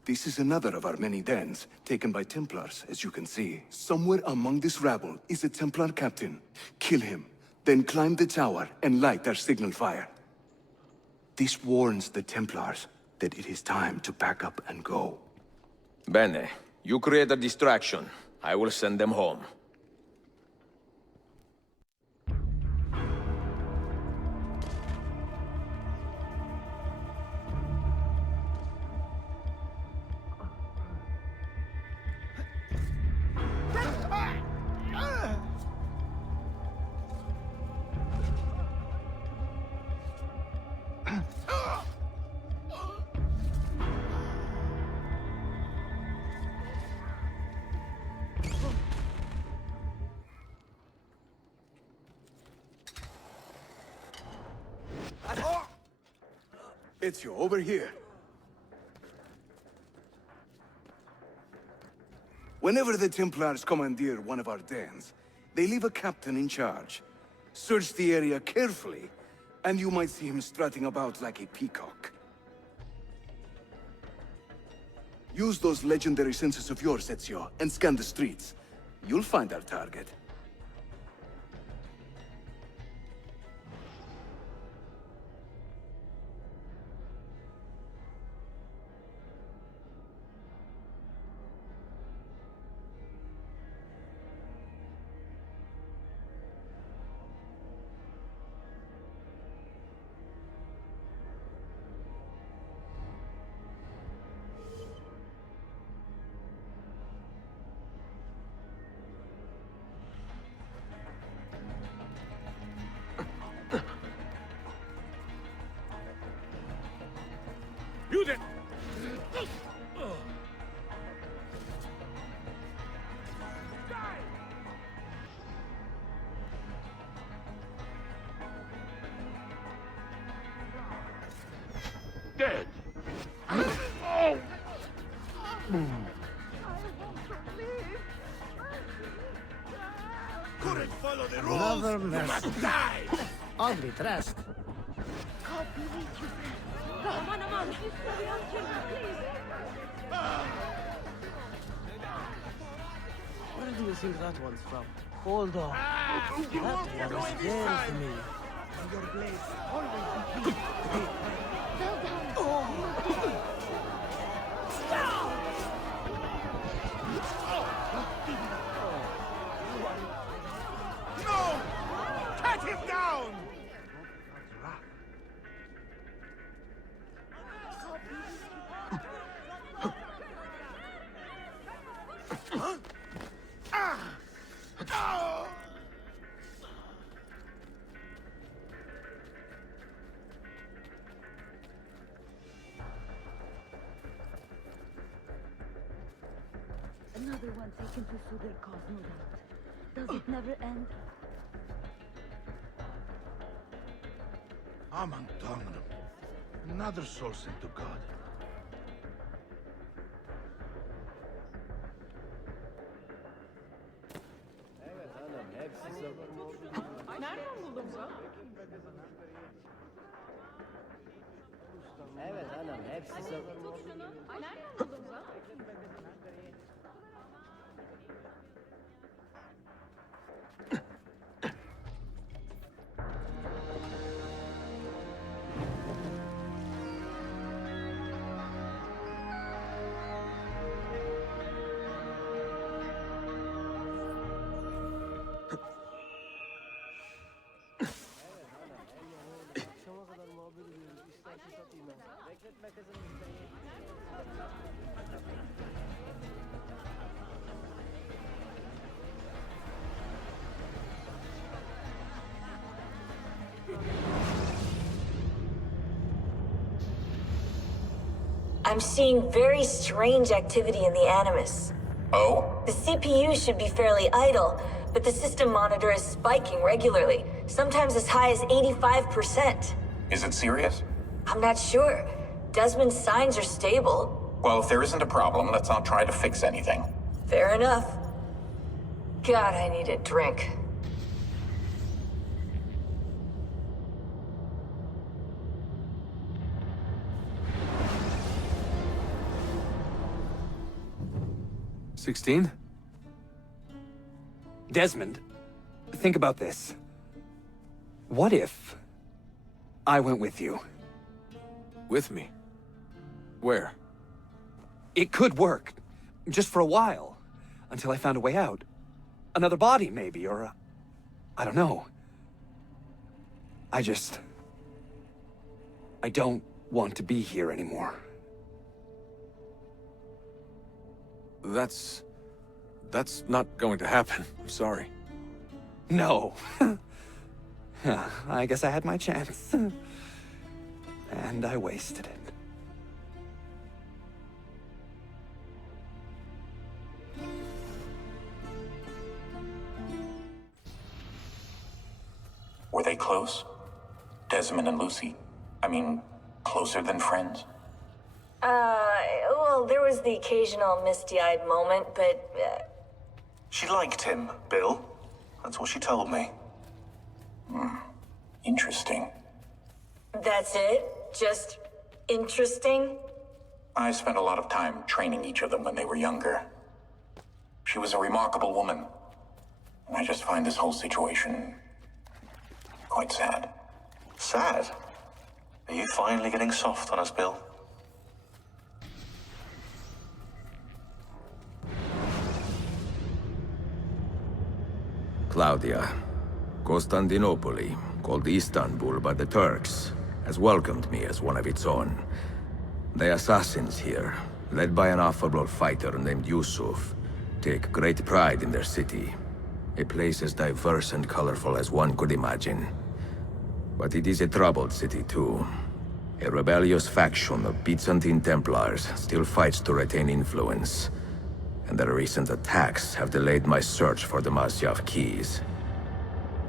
This is another of our many dens, taken by Templars, as you can see. Somewhere among this rabble is a Templar captain. Kill him, then climb the tower and light our signal fire. This warns the Templars that it is time to pack up and go. Bene, you create a distraction. I will send them home. Ezio, over here. Whenever the Templars commandeer one of our dens, they leave a captain in charge. Search the area carefully, and you might see him strutting about like a peacock. Use those legendary senses of yours, Ezio, and scan the streets. You'll find our target. You did. Dead. Couldn't follow the rules. Another You mercy. must die. Oddly dressed. Aman aman. Please. Where do you think that one's from? Hold on. That one is very familiar. Your blades always be No! Cut him down! Another one taken to sue their cause, no doubt. Does it never end? Aman Tanrım. Another soul sent to God. Nereden buldun bunu? Evet hanım, hepsi Tut şunu. Nereden buldun bunu? I'm seeing very strange activity in the Animus. Oh? The CPU should be fairly idle, but the system monitor is spiking regularly, sometimes as high as 85%. Is it serious? I'm not sure. Desmond's signs are stable. Well, if there isn't a problem, let's not try to fix anything. Fair enough. God, I need a drink. $16? Desmond, think about this. What if I went with you? With me? Where? It could work. Just for a while. Until I found a way out. Another body, maybe, or I don't know. I don't want to be here anymore. That's not going to happen. I'm sorry. No. I guess I had my chance. And I wasted it. Were they close? Desmond and Lucy? I mean, Closer than friends? Well, there was the occasional misty-eyed moment, but... She liked him, Bill. That's what she told me. Interesting. That's it? Just interesting? I spent a lot of time training each of them when they were younger. She was a remarkable woman. And I just find this whole situation quite sad. Sad? Are you finally getting soft on us, Bill? Claudia, Constantinople, called Istanbul by the Turks, has welcomed me as one of its own. The assassins here, led by an affable fighter named Yusuf, take great pride in their city. A place as diverse and colorful as one could imagine. But it is a troubled city too. A rebellious faction of Byzantine Templars still fights to retain influence. And their recent attacks have delayed my search for the Masyaf keys.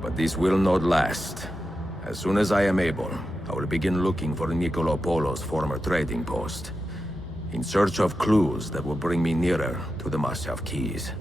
But this will not last. As soon as I am able, I will begin looking for Nicolo Polo's former trading post, in search of clues that will bring me nearer to the Masyaf keys.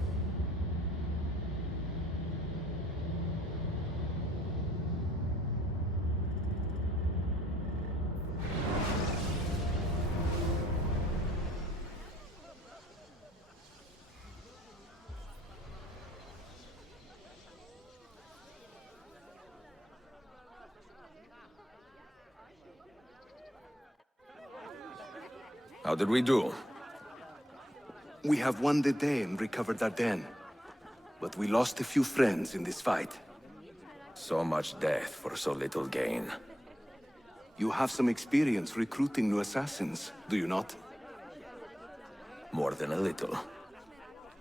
How did we do? We have won the day and recovered our den. But we lost a few friends in this fight. So much death for so little gain. You have some experience recruiting new assassins, do you not? More than a little.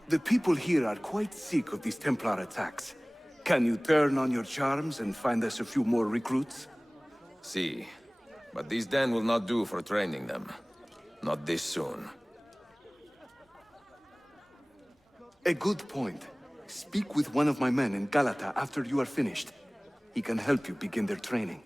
The people here are quite sick of these Templar attacks. Can you turn on your charms and find us a few more recruits? See, but this den will not do for training them. Not this soon. A good point. Speak with one of my men in Galata after you are finished. He can help you begin their training.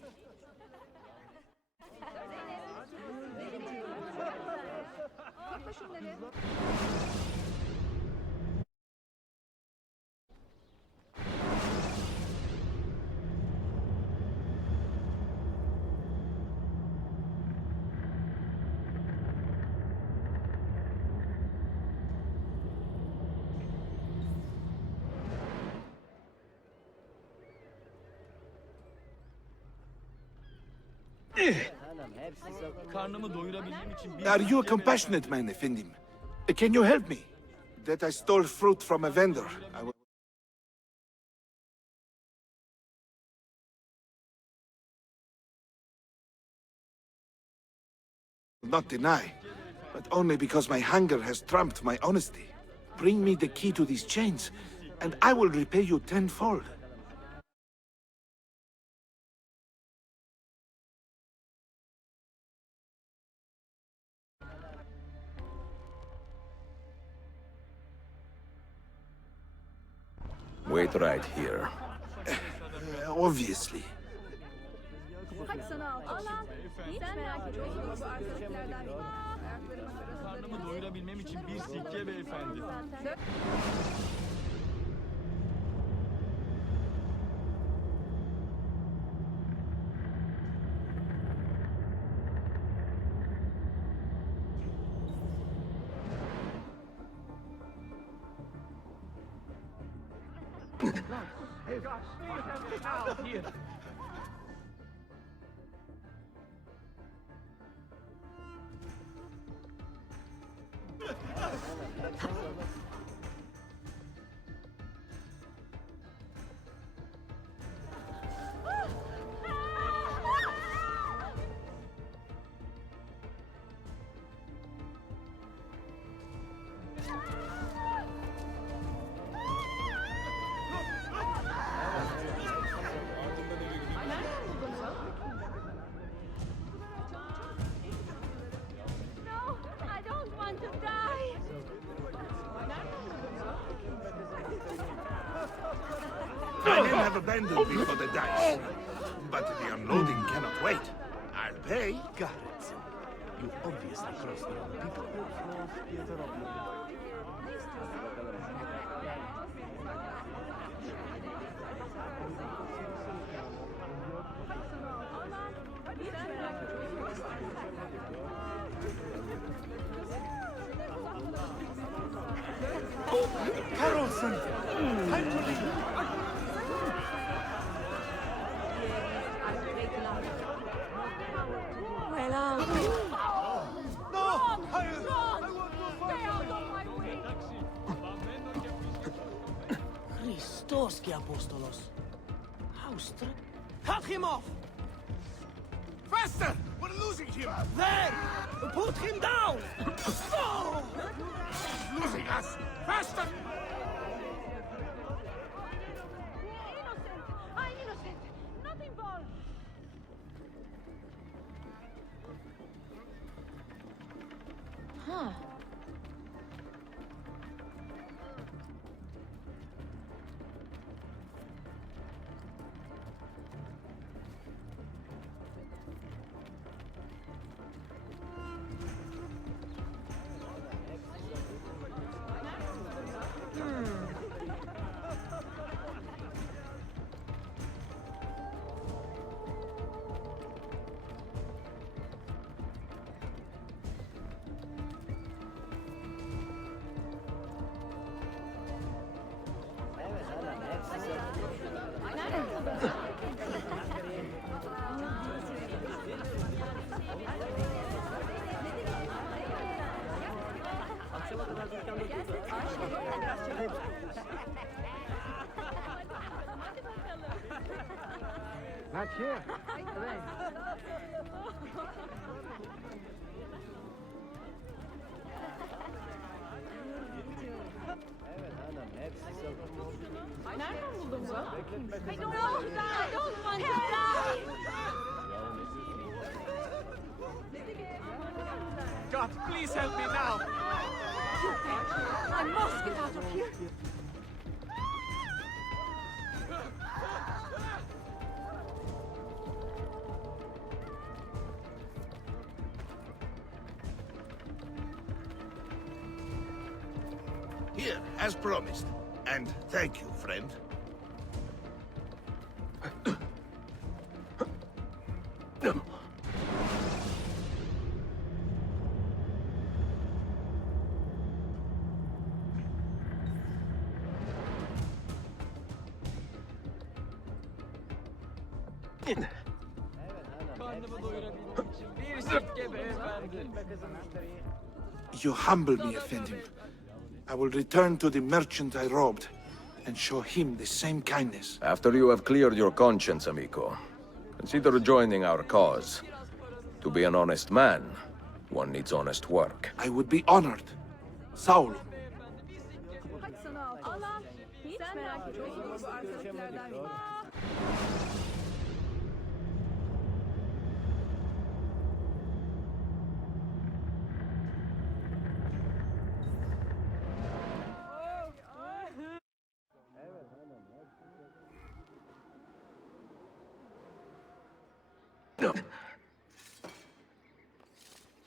Are you a compassionate man, Efendim? Can you help me? That I stole fruit from a vendor. I will not deny, but only because my hunger has trumped my honesty. Bring me the key to these chains, and I will repay you tenfold. Wait right here. Obviously. Karnımı doyurabilmem için bir sikke beyefendi. My men have abandoned me for the dice. But the unloading cannot wait. I'll pay. Got it. You obviously crossed the other people. Carlson! Time to leave! Well, No! Stay out of my way! Christos και Apostolos. How strange. Cut him off! Faster! We're losing him! There! Put him down! Losing us! Faster! Innocent! I'm innocent! Not involved! huh. Not here. Nereden buldun bunu? I don't want to die! I don't want to die! God, please help me now! I must get out of here! Here, as promised. And thank you, friend. Karnımı doyurabilmek için bir sikke beyefendi. You humble me, Effendim. I will return to the merchant I robbed and show him the same kindness. After you have cleared your conscience, amico, consider joining our cause. To be an honest man, one needs honest work. I would be honored. Saul. Allah! Hiç merak etmeyin. Bu arkadakilerden biri.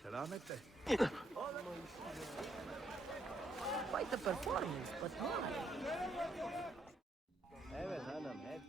Selametle. Quite the performance, but why? Evet hanım, hep.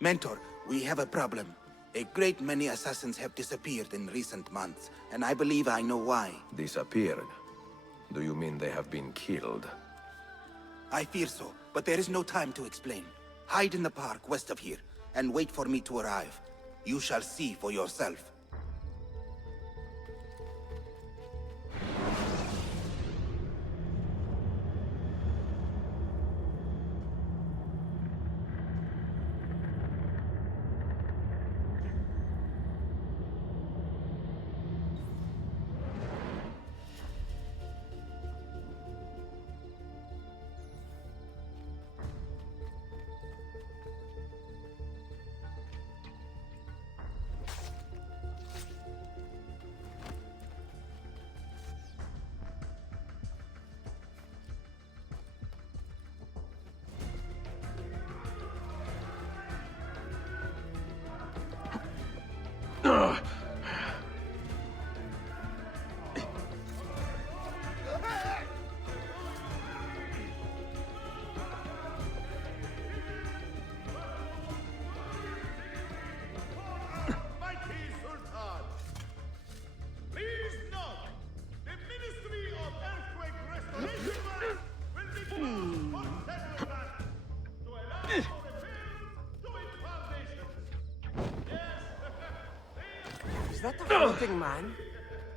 Mentor, we have a problem. A great many assassins have disappeared in recent months, and I believe I know why. Disappeared? Do you mean they have been killed? I fear so, but there is no time to explain. Hide in the park west of here, and wait for me to arrive. You shall see for yourself. floating man?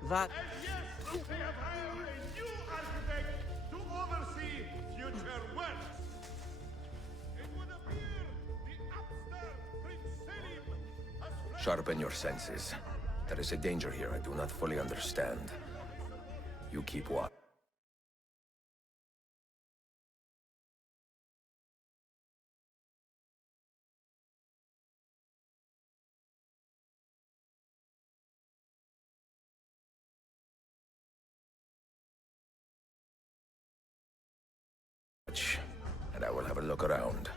That... They have hired a new architect to oversee future works. It would appear the Abstergo Prince Selim has... Sharpen your senses. There is a danger here I do not fully understand. You keep watch. And I will have a look around.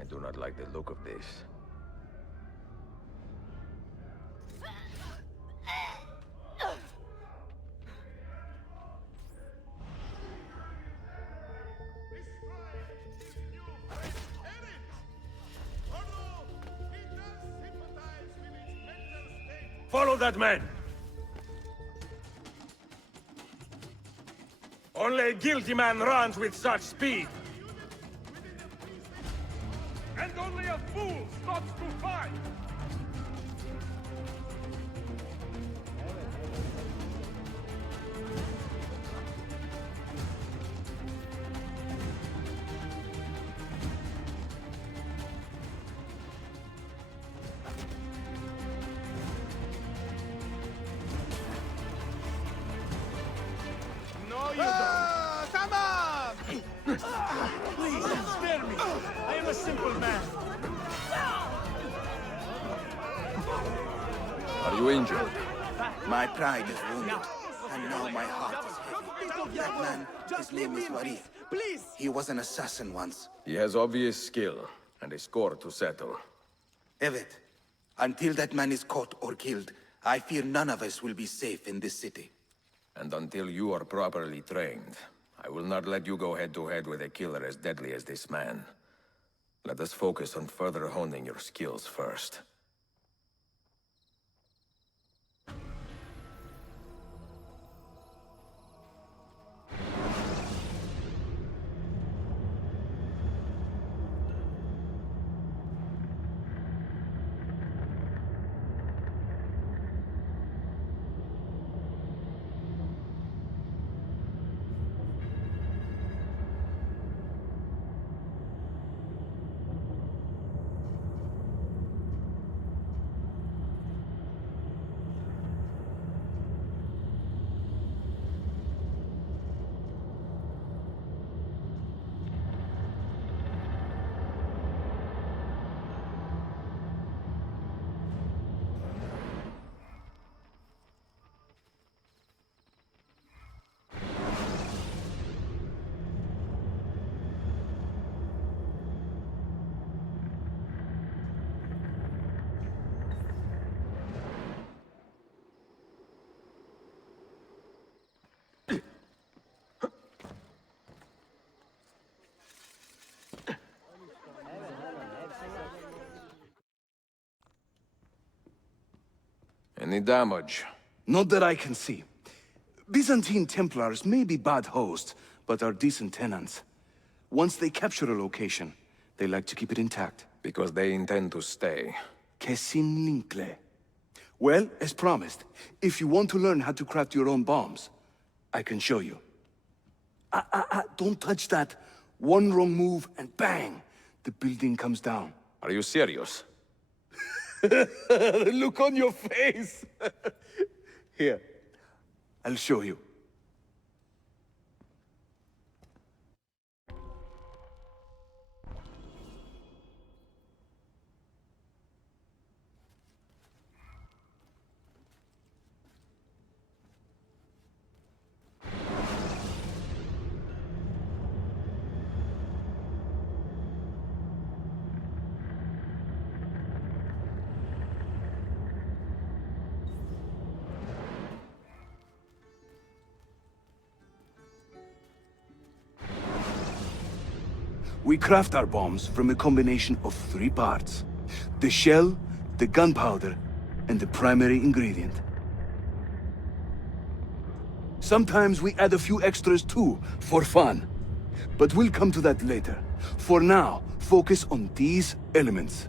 I do not like the look of this. Follow that man! Only a guilty man runs with such speed! And only a fool stops to fight! Come on! Please, spare me. I am a simple man. Are you injured? My pride is wounded, and now my heart is heavy. That man, his name is Warif. Please! He was an assassin once. He has obvious skill, and a score to settle. Evet, until that man is caught or killed, I fear none of us will be safe in this city. And until you are properly trained, I will not let you go head-to-head with a killer as deadly as this man. Let us focus on further honing your skills first. Any damage? Not that I can see. Byzantine Templars may be bad hosts, but are decent tenants. Once they capture a location, they like to keep it intact. Because they intend to stay. Kesin Linkle. Well, as promised, if you want to learn how to craft your own bombs, I can show you. Don't touch that. One wrong move and bang! The building comes down. Are you serious? The look on your face! Here, I'll show you. We craft our bombs from a combination of 3 parts. The shell, the gunpowder, and the primary ingredient. Sometimes we add a few extras too, for fun. But we'll come to that later. For now, focus on these elements.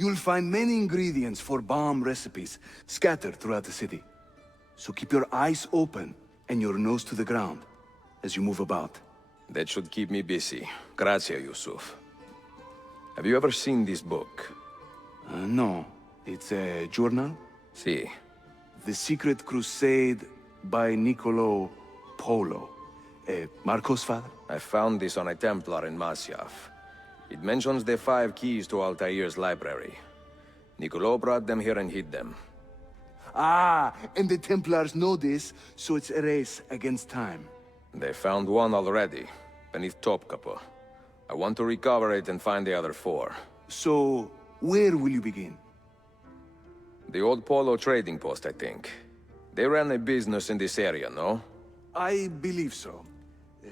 You'll find many ingredients for bomb recipes scattered throughout the city. So keep your eyes open and your nose to the ground as you move about. That should keep me busy. Grazie, Yusuf. Have you ever seen this book? No. It's a journal? Si. The Secret Crusade by Niccolo Polo. Marco's father? I found this on a Templar in Masyaf. It mentions the 5 keys to Altair's library. Niccolo brought them here and hid them. Ah, and the Templars know this, so it's a race against time. They found one already, beneath Topkapi. I want to recover it and find the other 4. So, where will you begin? The old Polo trading post, I think. They ran a business in this area, no? I believe so.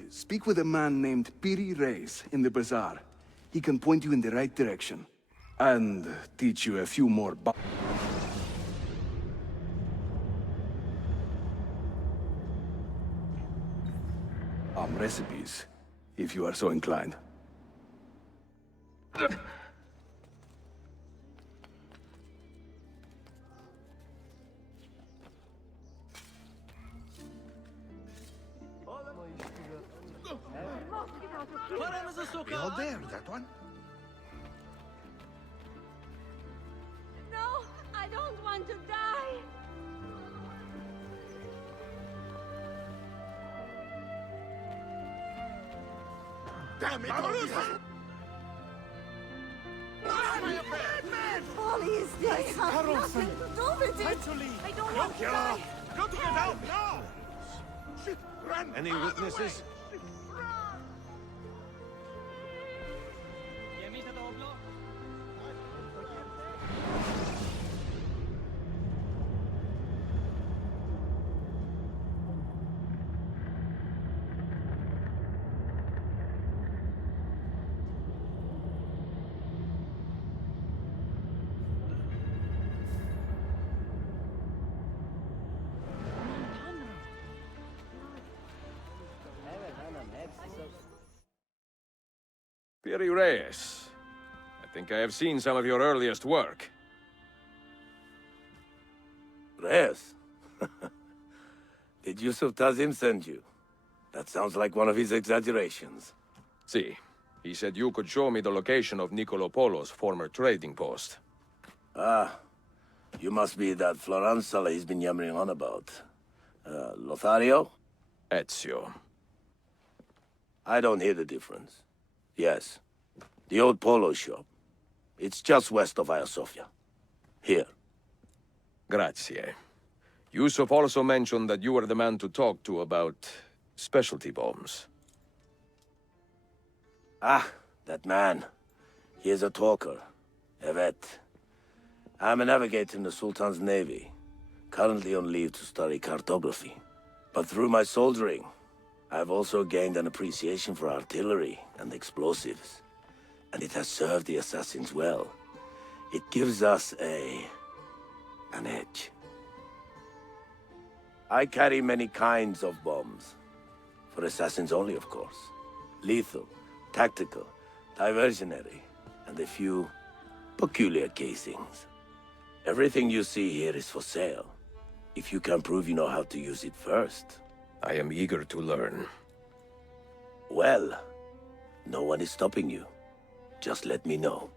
Speak with a man named Piri Reis in the bazaar. He can point you in the right direction. And teach you a few more recipes, if you are so inclined. We all there, that one? No, I don't want to die. Damn it! Please, they have nothing to do with it. I don't want to die. Don't get out now! Shit, run! Any witnesses? Jerry Reyes. I think I have seen some of your earliest work. Reyes? Did Yusuf Tazim send you? That sounds like one of his exaggerations. See, he said you could show me the location of Nicolo Polo's former trading post. Ah, you must be that Floranzala he's been yammering on about. Lothario? Ezio. I don't hear the difference. Yes, the old polo shop. It's just west of Hagia Sophia. Here. Grazie. Yusuf also mentioned that you were the man to talk to about specialty bombs. Ah, that man. He is a talker. Evet. I'm a navigator in the Sultan's navy. Currently on leave to study cartography. But through my soldiering, I've also gained an appreciation for artillery and explosives. And it has served the assassins well. It gives us an edge. I carry many kinds of bombs. For assassins only, of course. Lethal, tactical, diversionary, and a few peculiar casings. Everything you see here is for sale. If you can prove you know how to use it first. I am eager to learn. Well, no one is stopping you. Just let me know.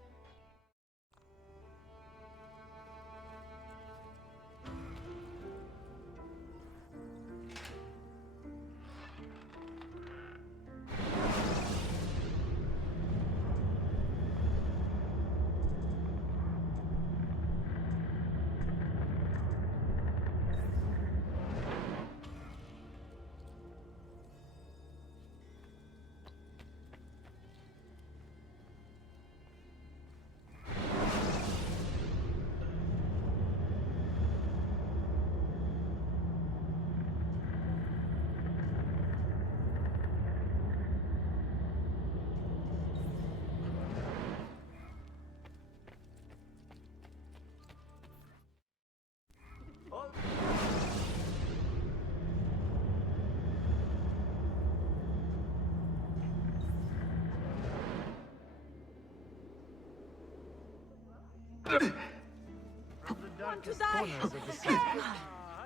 Want to die?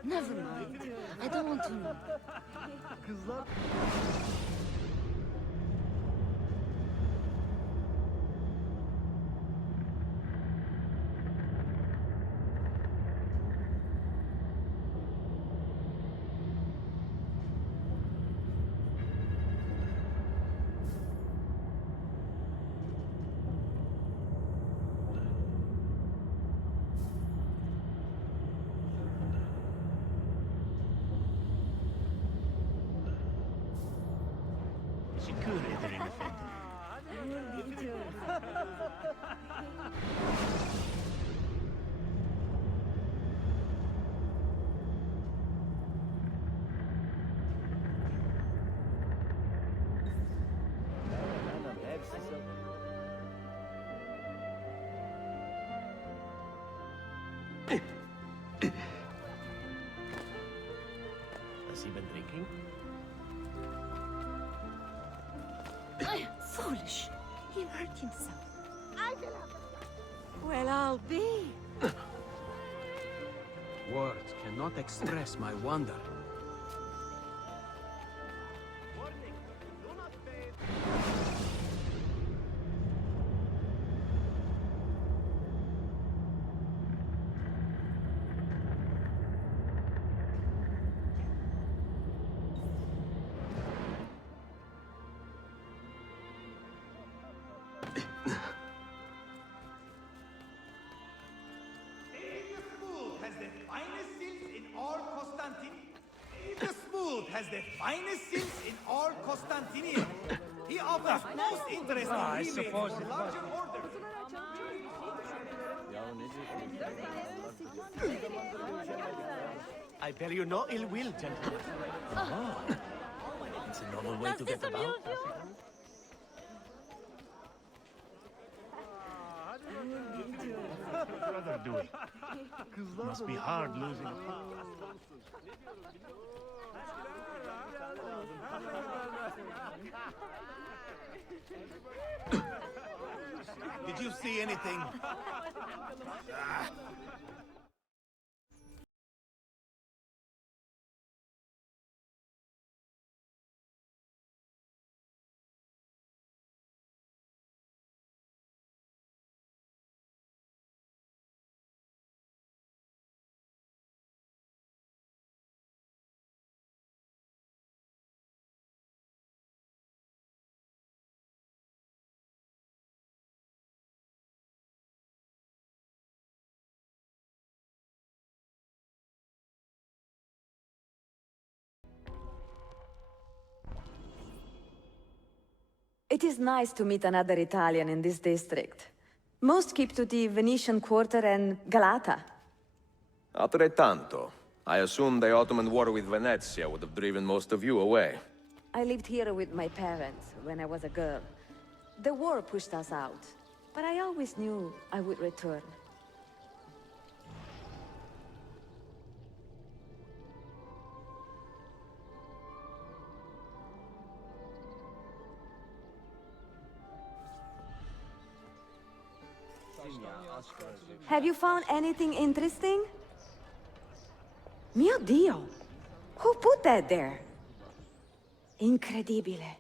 Never mind. I don't want to know. Teşekkür ederim efendim. Has he been drinking? Foolish. He'll hurt himself. Well, I'll be. Words cannot express my wonder. Has the finest silks in all Constantinople. He offers most interesting rebates for larger orders. I bear you no ill will, gentlemen. Oh, it's a novel way to get about. Brother, do it. Must be hard losing. Did you see anything? It is nice to meet another Italian in this district. Most keep to the Venetian Quarter and Galata. Altrettanto. I assume the Ottoman war with Venezia would have driven most of you away. I lived here with my parents when I was a girl. The war pushed us out, but I always knew I would return. Have you found anything interesting? Mio Dio! Who put that there? Incredibile.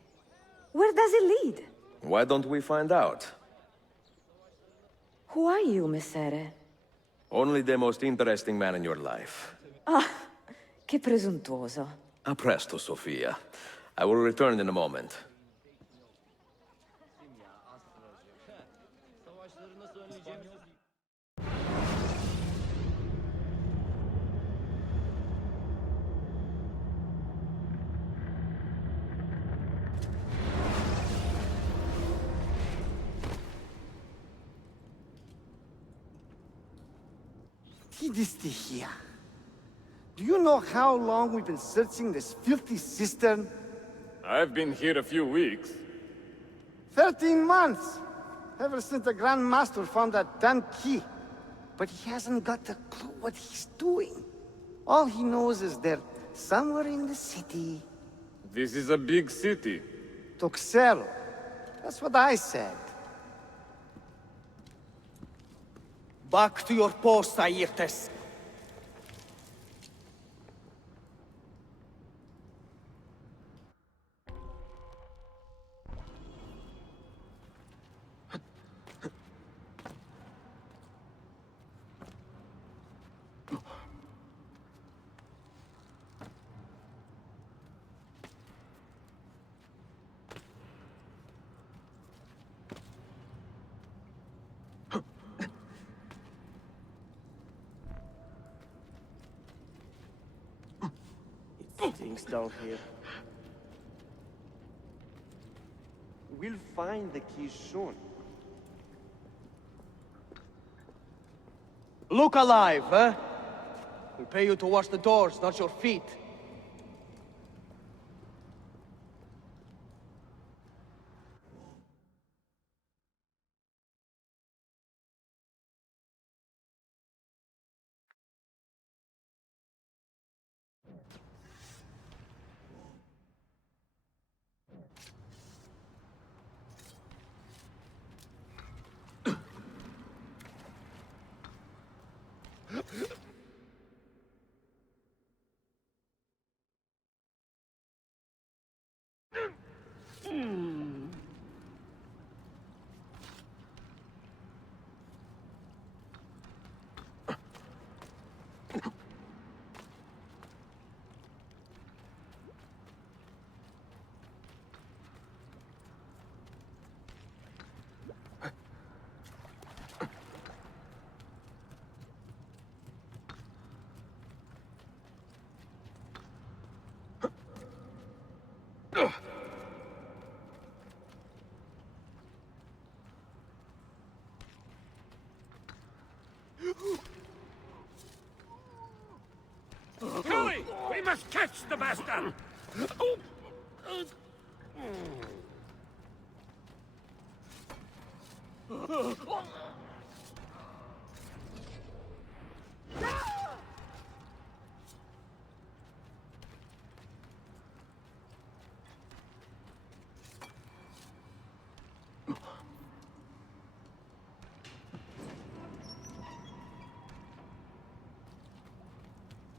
Where does it lead? Why don't we find out? Who are you, Messere? Only the most interesting man in your life. Ah, che presuntuoso. A presto, Sofia. I will return in a moment. Here. Do you know how long we've been searching this filthy cistern? I've been here a few weeks. 13 months! Ever since the Grand Master found that damn key. But he hasn't got a clue what he's doing. All he knows is they're somewhere in the city. This is a big city. Toxero. That's what I said. Back to your post, Ayrtes. Things down here. We'll find the key soon. Look alive, huh? We'll pay you to wash the doors, not your feet. Hurry! We must catch the bastard!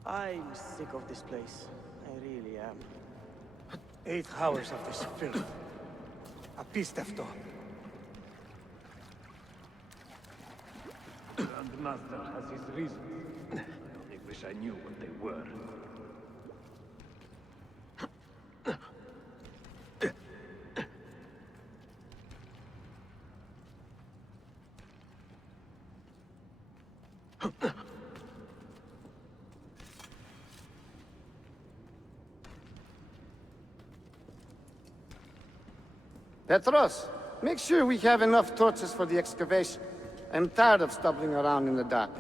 I'm sick of this place. I really am. 8 hours of this filth. Abstergo. Grandmaster has his reasons. I only wish I knew what they were. Petros, make sure we have enough torches for the excavation. I'm tired of stumbling around in the dark.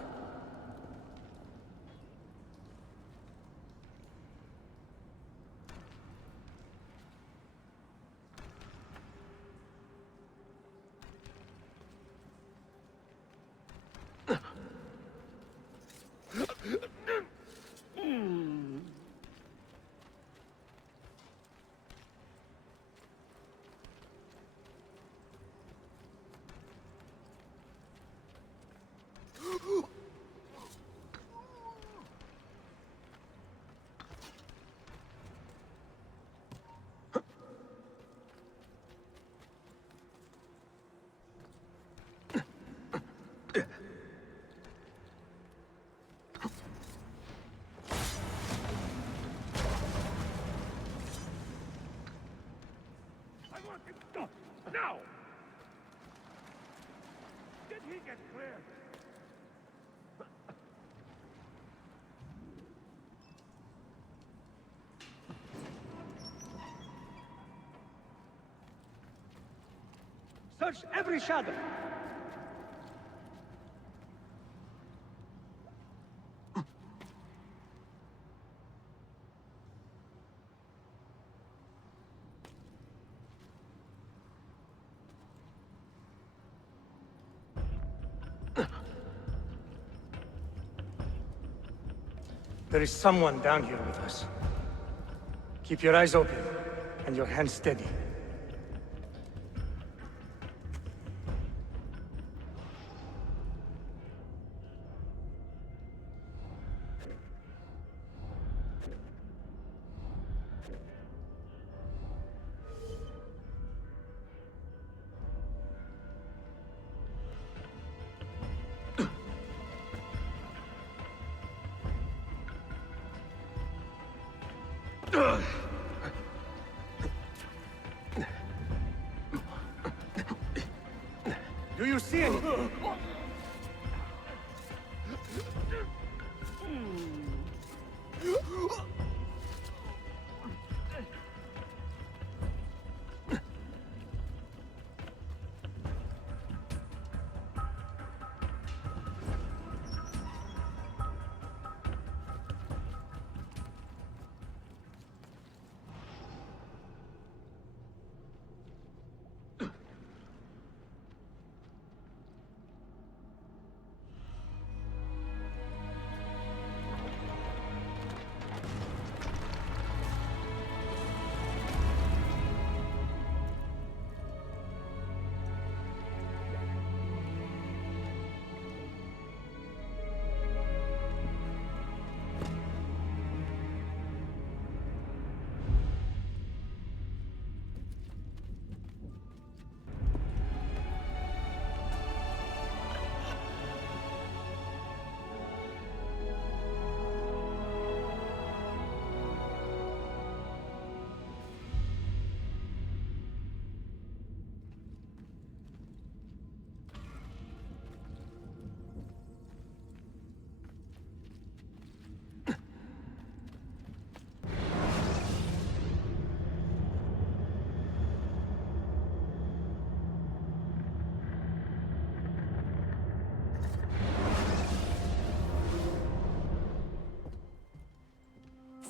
Now! Did he get clear? Search every shadow. There is someone down here with us. Keep your eyes open and your hands steady. Do you see any?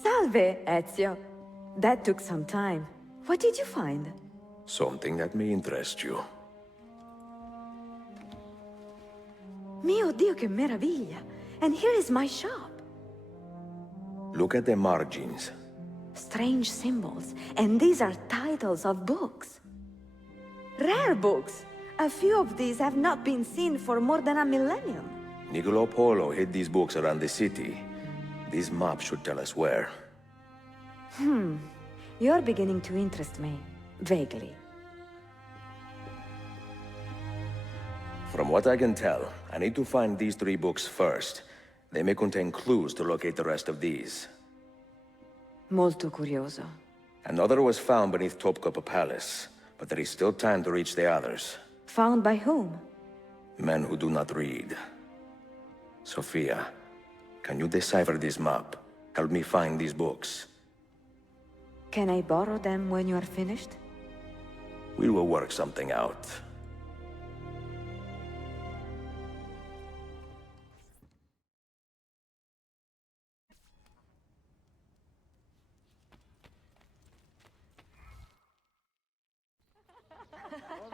Salve, Ezio. That took some time. What did you find? Something that may interest you. Mio Dio, che meraviglia! And here is my shop. Look at the margins. Strange symbols, and these are titles of books. Rare books. A few of these have not been seen for more than a millennium. Niccolo Polo hid these books around the city. This map should tell us where. You're beginning to interest me. Vaguely. From what I can tell, I need to find these 3 books first. They may contain clues to locate the rest of these. Molto curioso. Another was found beneath Topkapi Palace, but there is still time to reach the others. Found by whom? Men who do not read. Sophia, can you decipher this map? Help me find these books. Can I borrow them when you are finished? We will work something out.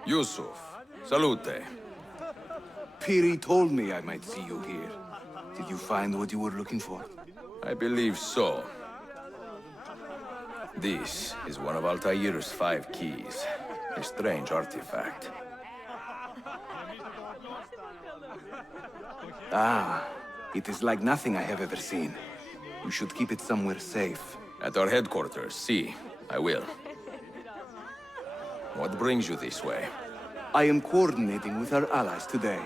Yusuf, salute. Piri told me I might see you here. Did you find what you were looking for? I believe so. This is one of Altair's 5 keys. A strange artifact. Ah, it is like nothing I have ever seen. You should keep it somewhere safe. At our headquarters, see. I will. What brings you this way? I am coordinating with our allies today.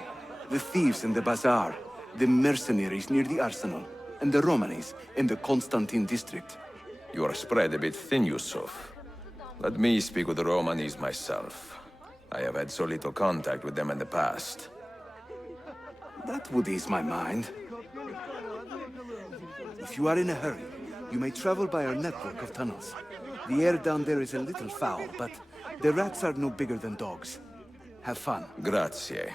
The thieves in the bazaar, the mercenaries near the arsenal, and the Romanis in the Constantine district. You are spread a bit thin, Yusuf. Let me speak with the Romanis myself. I have had so little contact with them in the past. That would ease my mind. If you are in a hurry, you may travel by our network of tunnels. The air down there is a little foul, but the rats are no bigger than dogs. Have fun. Grazie.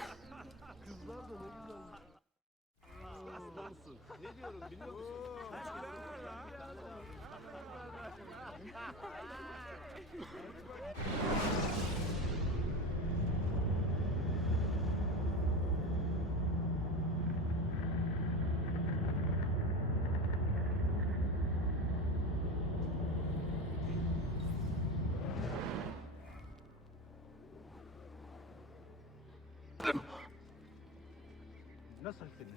Nasıl film?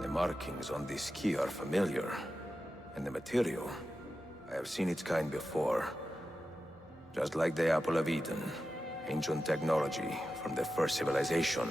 The markings on this key are familiar. And the material, I have seen its kind before. Just like the Apple of Eden, ancient technology from the first civilization.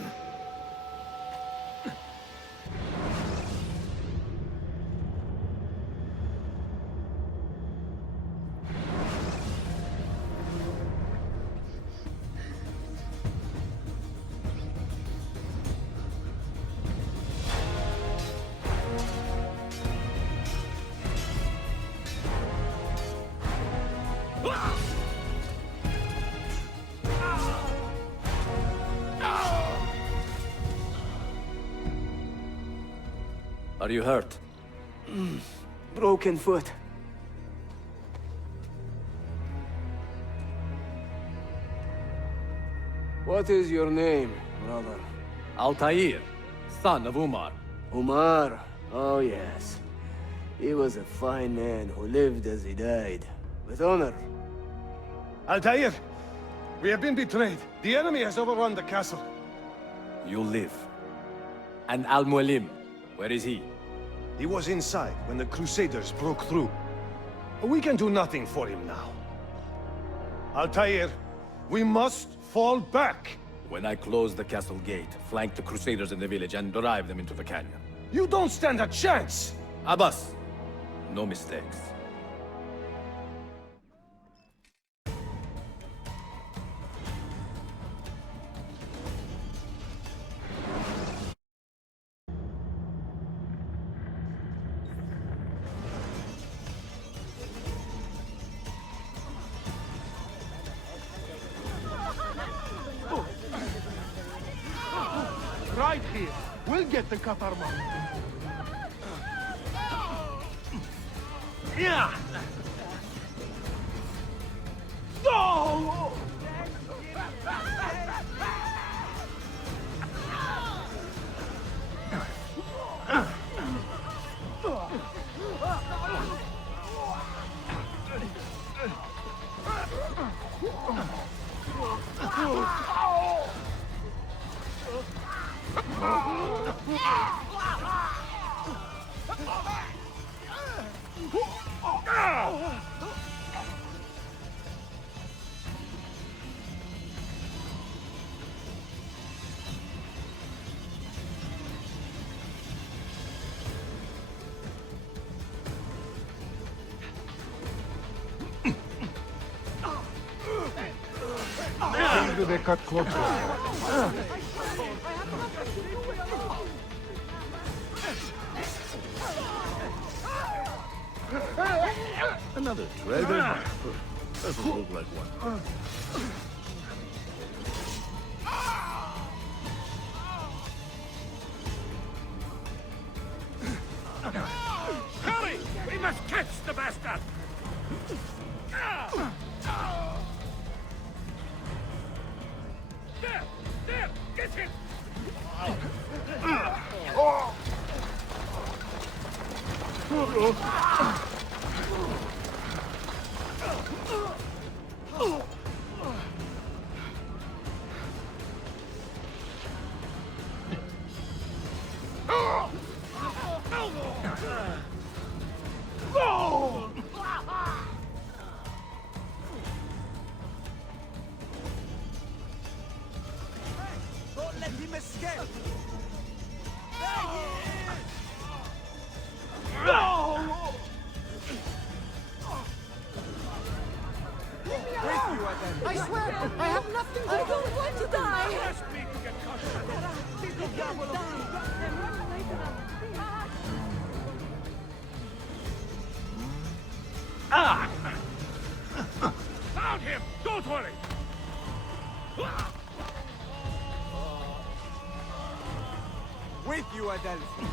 Are you hurt? Broken foot. What is your name, brother? Altair, son of Umar. Umar? Oh yes. He was a fine man who lived as he died. With honor. Altair! We have been betrayed. The enemy has overrun the castle. You live. And Al-Mualim, where is he? He was inside when the Crusaders broke through. We can do nothing for him now. Altair, we must fall back. When I close the castle gate, flank the Crusaders in the village and drive them into the canyon. You don't stand a chance! Abbas, no mistakes. Right here. We'll get the Kaczmarek. Yeah. No! They cut closer. Another dragon? Doesn't look like one. Hurry! We must catch the bastard! There! There! Get him! Don't let him escape! There he is! No! I swear, I have nothing to do. I don't want to die. Ah! Found him! Don't worry! With you, Adelphi.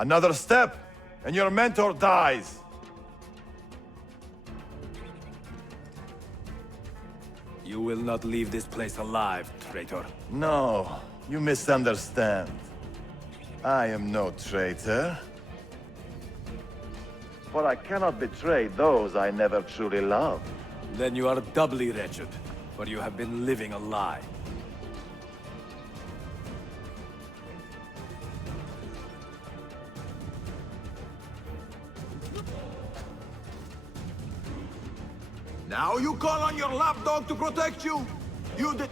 Another step, and your mentor dies. You will not leave this place alive, traitor. No, you misunderstand. I am no traitor. For I cannot betray those I never truly loved. Then you are doubly wretched, for you have been living a lie. Now you call on your lapdog to protect you? You did...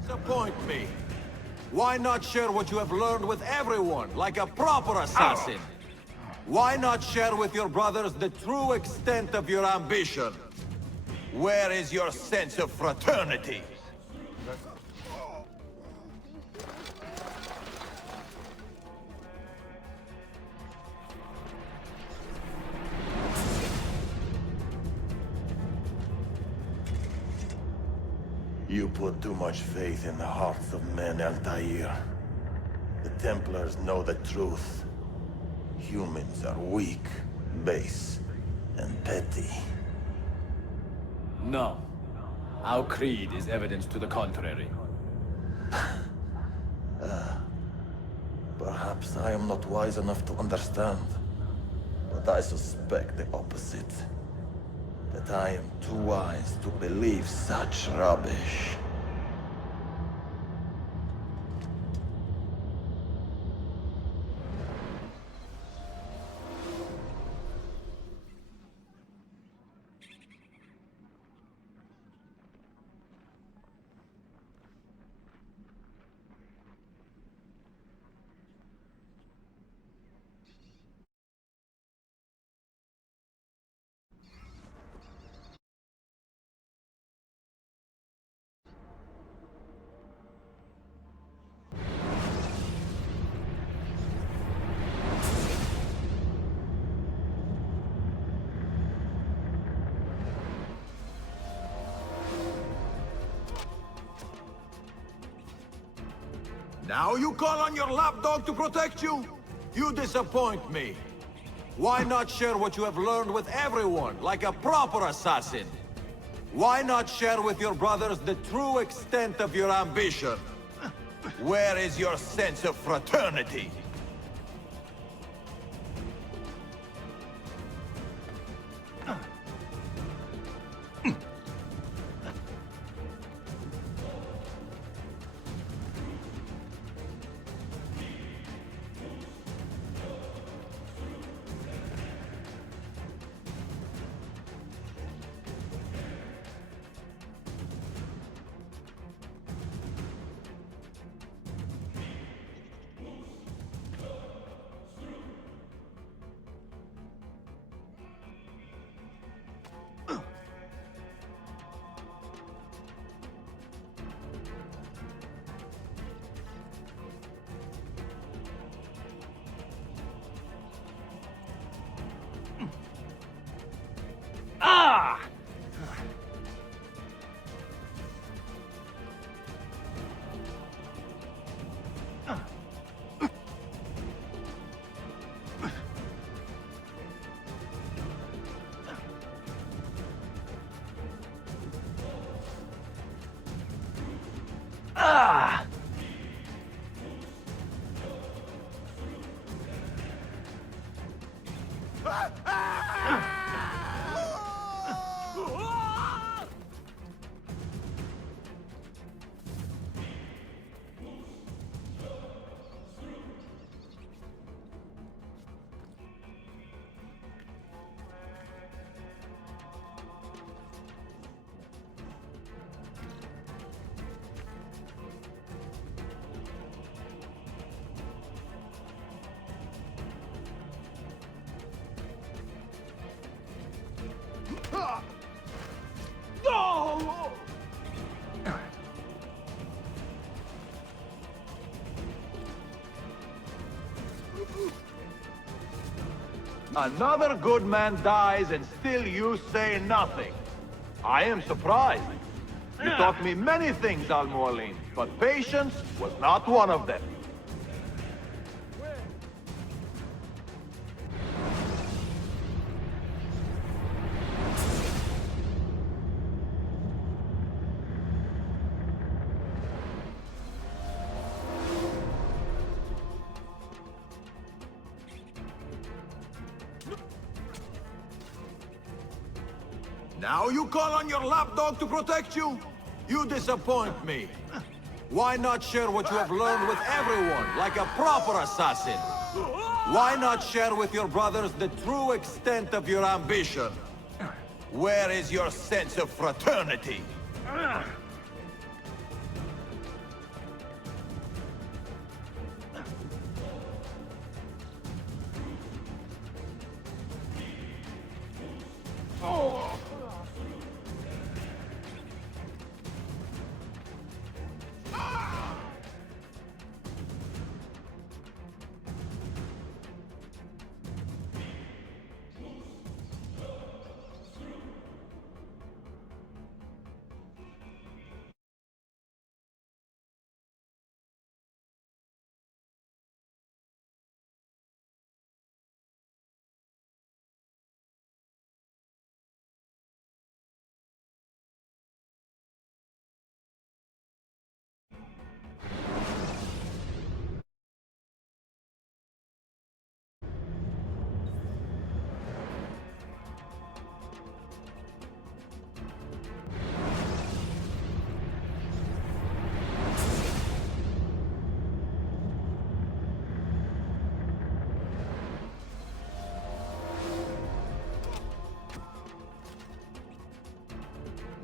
Disappoint me. Why not share what you have learned with everyone, like a proper assassin? Why not share with your brothers the true extent of your ambition? Where is your sense of fraternity? You put too much faith in the hearts of men, Altair. The Templars know the truth. Humans are weak, base, and petty. No. Our creed is evidence to the contrary. Perhaps I am not wise enough to understand, but I suspect the opposite. That I am too wise to believe such rubbish. Now you call on your lapdog to protect you? You disappoint me. Why not share what you have learned with everyone, like a proper assassin? Why not share with your brothers the true extent of your ambition? Where is your sense of fraternity? Ah! Ah! Another good man dies and still you say nothing. I am surprised. You taught me many things, Al-Mualim, but patience was not one of them. Now you call on your lapdog to protect you? You disappoint me. Why not share what you have learned with everyone, like a proper assassin? Why not share with your brothers the true extent of your ambition? Where is your sense of fraternity?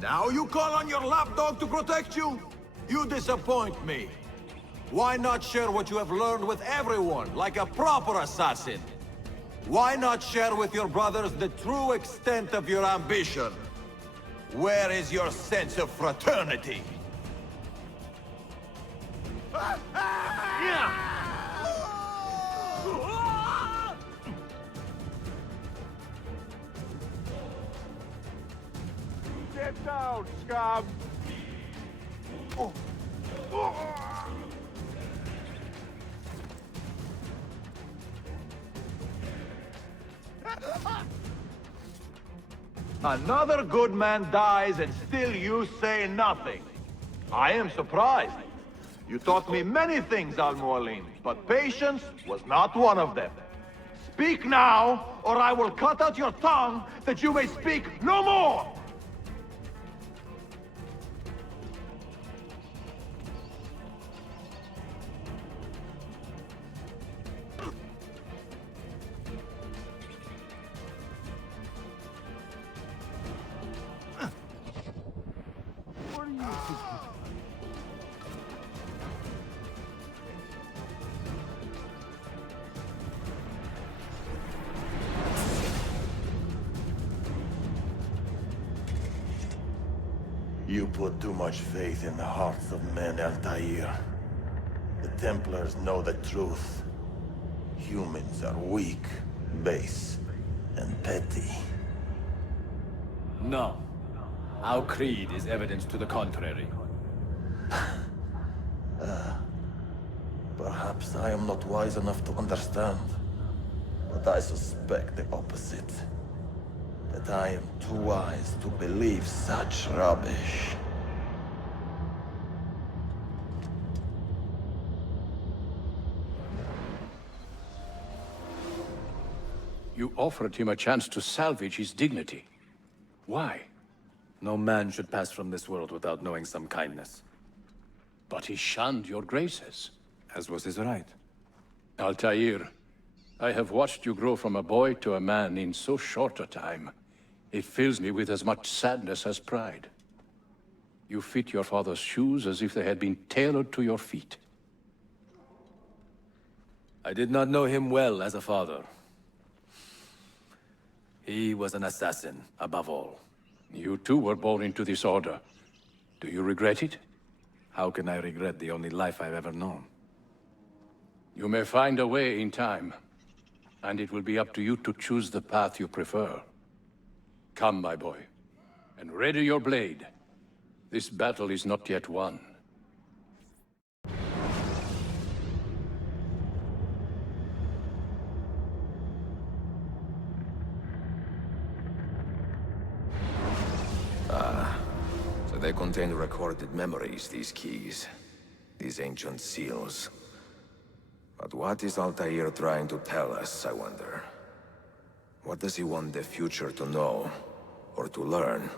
Now you call on your lapdog to protect you? You disappoint me. Why not share what you have learned with everyone, like a proper assassin? Why not share with your brothers the true extent of your ambition? Where is your sense of fraternity? Get down, scum! Another good man dies and still you say nothing. I am surprised. You taught me many things, Al-Mualim, but patience was not one of them. Speak now, or I will cut out your tongue that you may speak no more! You put too much faith in the hearts of men, Altair. The Templars know the truth. Humans are weak, base, and petty. No. Our creed is evidence to the contrary. Perhaps I am not wise enough to understand, but I suspect the opposite. That I am too wise to believe such rubbish. You offered him a chance to salvage his dignity. Why? No man should pass from this world without knowing some kindness. But he shunned your graces. As was his right. Altair, I have watched you grow from a boy to a man in so short a time. It fills me with as much sadness as pride. You fit your father's shoes as if they had been tailored to your feet. I did not know him well as a father. He was an assassin, above all. You too were born into this order. Do you regret it? How can I regret the only life I've ever known? You may find a way in time, and it will be up to you to choose the path you prefer. Come, my boy, and ready your blade. This battle is not yet won. So they contain recorded memories, these keys. These ancient seals. But what is Altair trying to tell us, I wonder? What does he want the future to know, or to learn?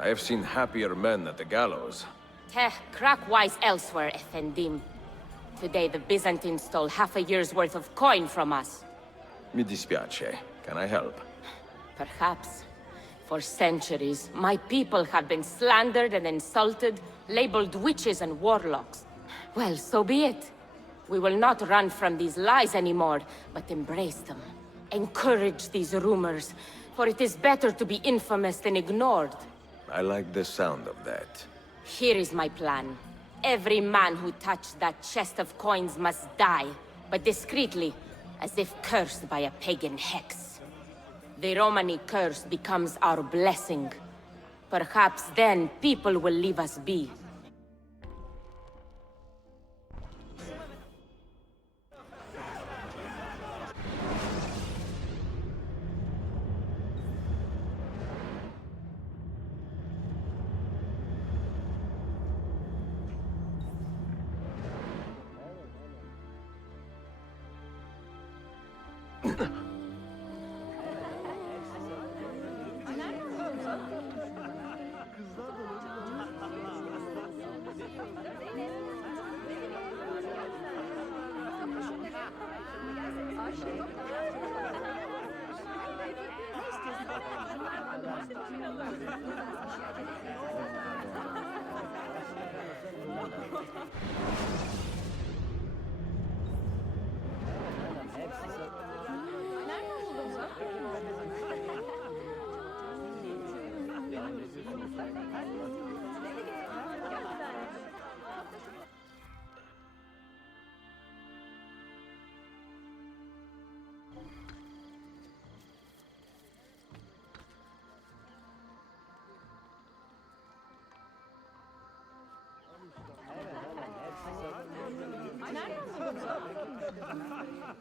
I have seen happier men at the gallows. Crack-wise elsewhere, Effendim. Today the Byzantines stole half a year's worth of coin from us. Mi dispiace. Can I help? Perhaps. For centuries, my people have been slandered and insulted, labeled witches and warlocks. Well, so be it. We will not run from these lies anymore, but embrace them. Encourage these rumors, for it is better to be infamous than ignored. I like the sound of that. Here is my plan. Every man who touched that chest of coins must die, but discreetly, as if cursed by a pagan hex. The Romani curse becomes our blessing. Perhaps then people will leave us be.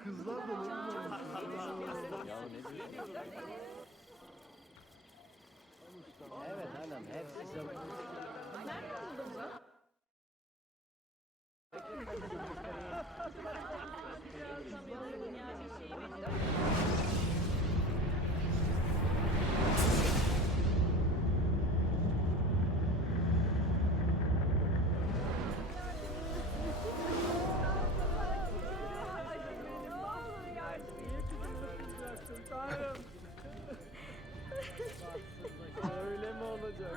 Kızlar da evet hanım, hepsi sana. Öyle mi olacak?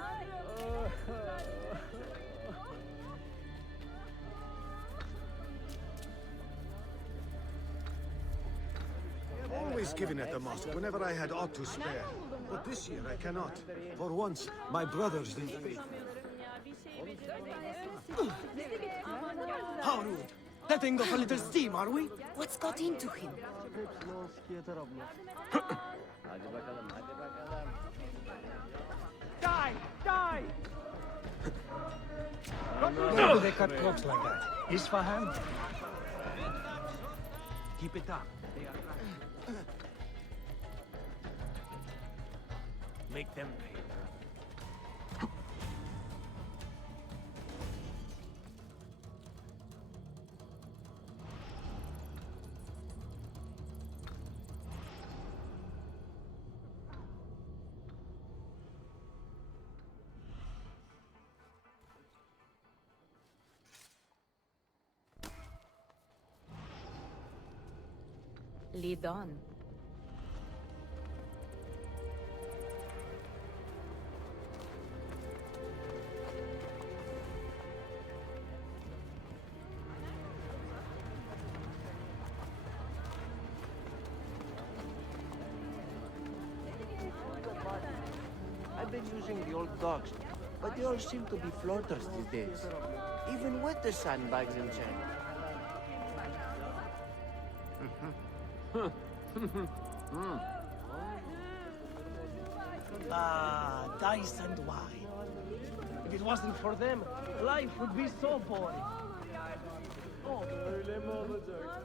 I've always given at the mosque whenever I had aught to spare. But this year I cannot. For once, my brothers need faith. How rude! Letting off a little steam, are we? What's got into him? Hadi bakalım, hadi bakalım. Die! Die! Why do they cut clocks like that? Isfahan? Keep it up. They are make them pay. Lead on. I've been using the old dogs, but they all seem to be floaters these days. Even with the sandbags in check. Ah, dice and wine. If it wasn't for them, life would be so boring. Öyle mi olacak?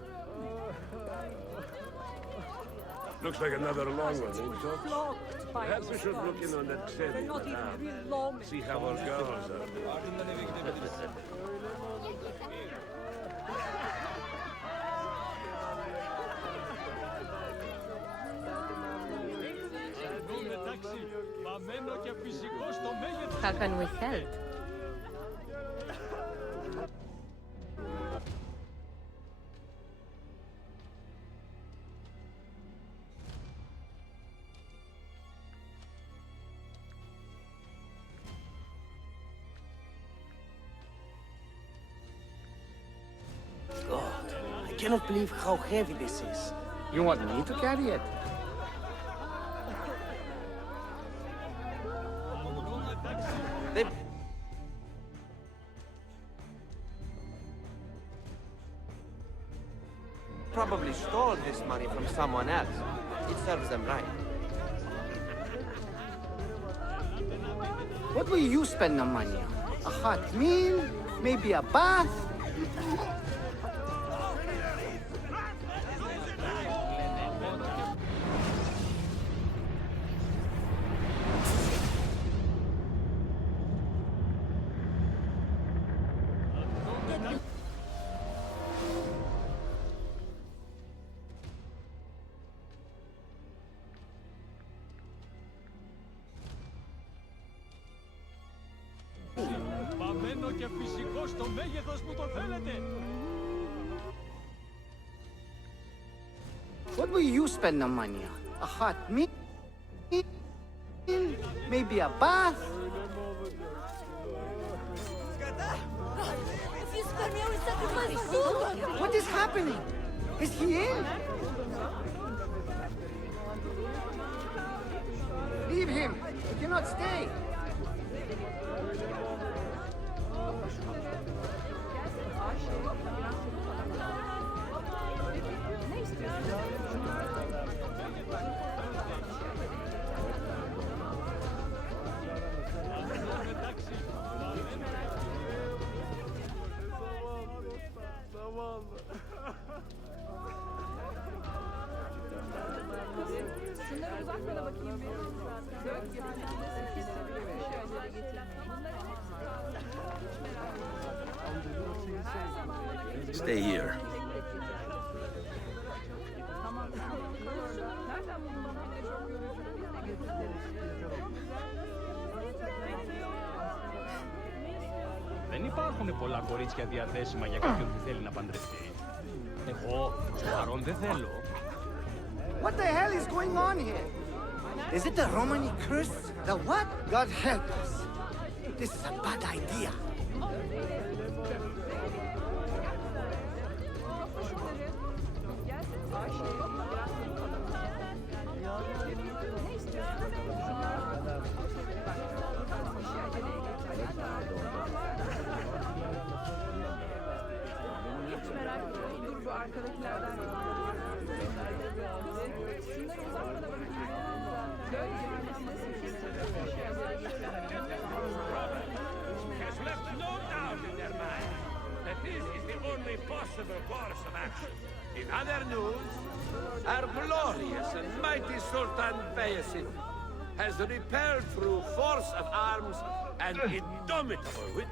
Looks like another long one, ain't it? Perhaps we should look in on that Xevi, madame. See how our girls are doing. How can we help? God, I cannot believe how heavy this is. You want me to carry it? They probably stole this money from someone else. It serves them right. What will you spend the money on? A hot meal? Maybe a bath? και φυσικό στο μέγεθος που το θέλετε. What will you spend the money on? A hot meal? Maybe a bath? If you What is happening? Is he in? Leave him. He cannot stay. Stay here. Δεν υπάρχουν πολλά κορίτσια διαθέσιμα για κάποιον που θέλει να παντρευτεί. Εγώ, παρόν δεν θέλω. What the hell is going on here? Is it the Romani curse? The what? God help us. This is a bad idea. Has left no doubt in their mind that this is the only possible course of action. In other news, our glorious and mighty Sultan Bayezid has repelled through force of arms and indomitable wit.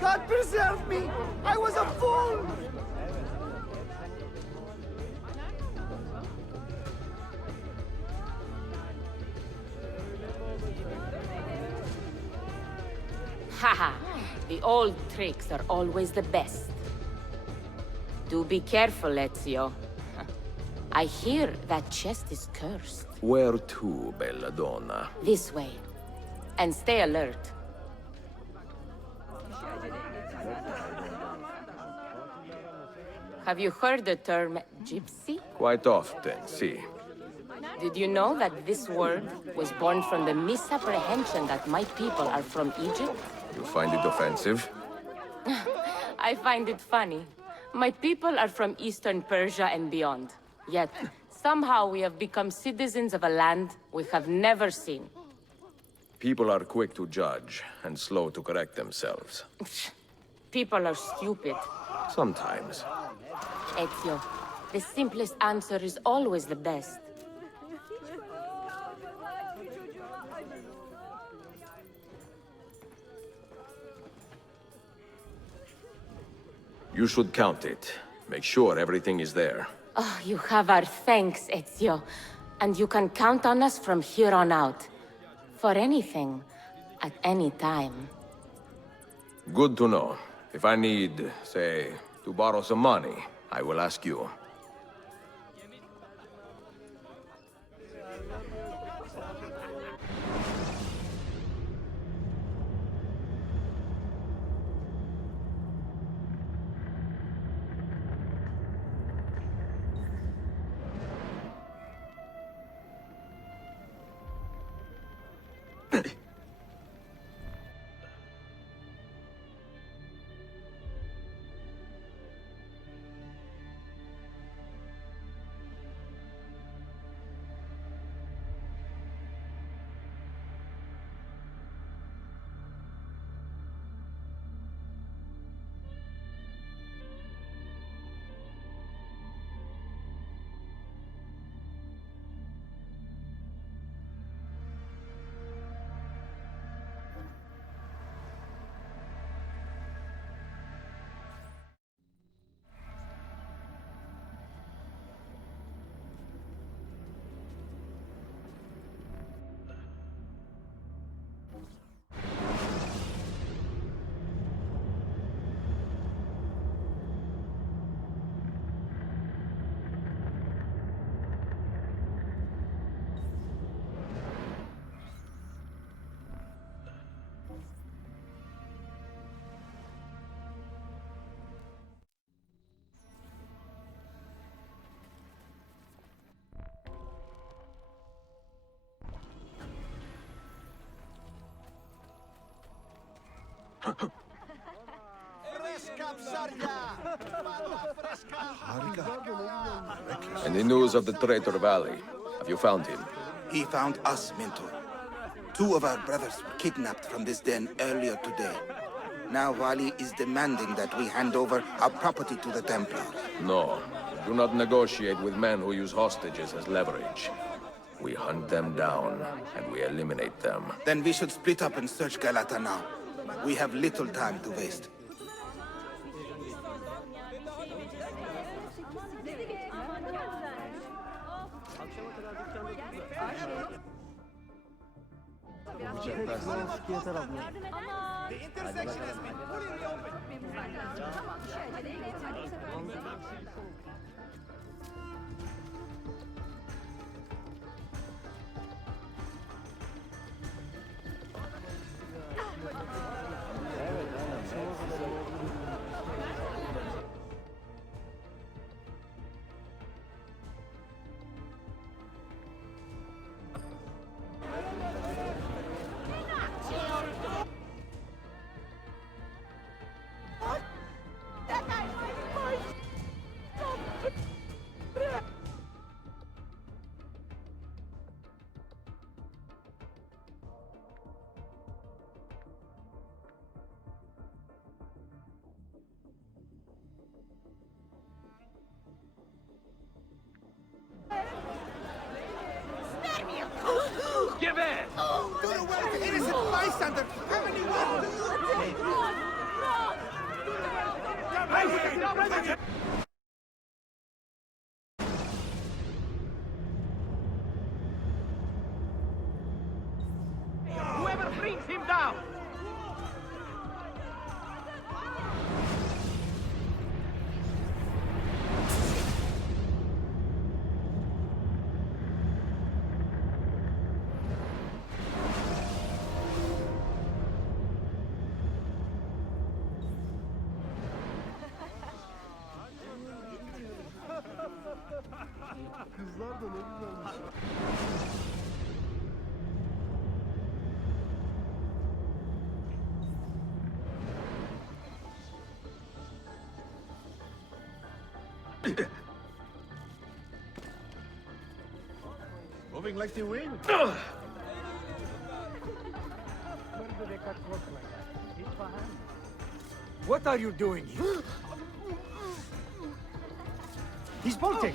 God preserve me! I was a fool! Haha, the old tricks are always the best. Do be careful, Ezio. I hear that chest is cursed. Where to, bella donna? This way. And stay alert. Have you heard the term gypsy? Quite often, see. Did you know that this word was born from the misapprehension that my people are from Egypt? You find it offensive? I find it funny. My people are from Eastern Persia and beyond. Yet, somehow we have become citizens of a land we have never seen. People are quick to judge and slow to correct themselves. People are stupid. Sometimes. Ezio, the simplest answer is always the best. You should count it. Make sure everything is there. Oh, you have our thanks, Ezio. And you can count on us from here on out. For anything, at any time. Good to know. If I need, say, to borrow some money, I will ask you. Any news of the traitor Valley? Have you found him? He found us, Mentor. 2 of our brothers were kidnapped from this den earlier today. Now Valley is demanding that we hand over our property to the Templars. No. Do not negotiate with men who use hostages as leverage. We hunt them down, and we eliminate them. Then we should split up and search Galata now. We have little time to waste. The intersection has been fully reopened. Give in! Do the work, innocent bystander! How many more do you take? Whoever brings him down! Moving like the wind. What are you doing here? He's bolting!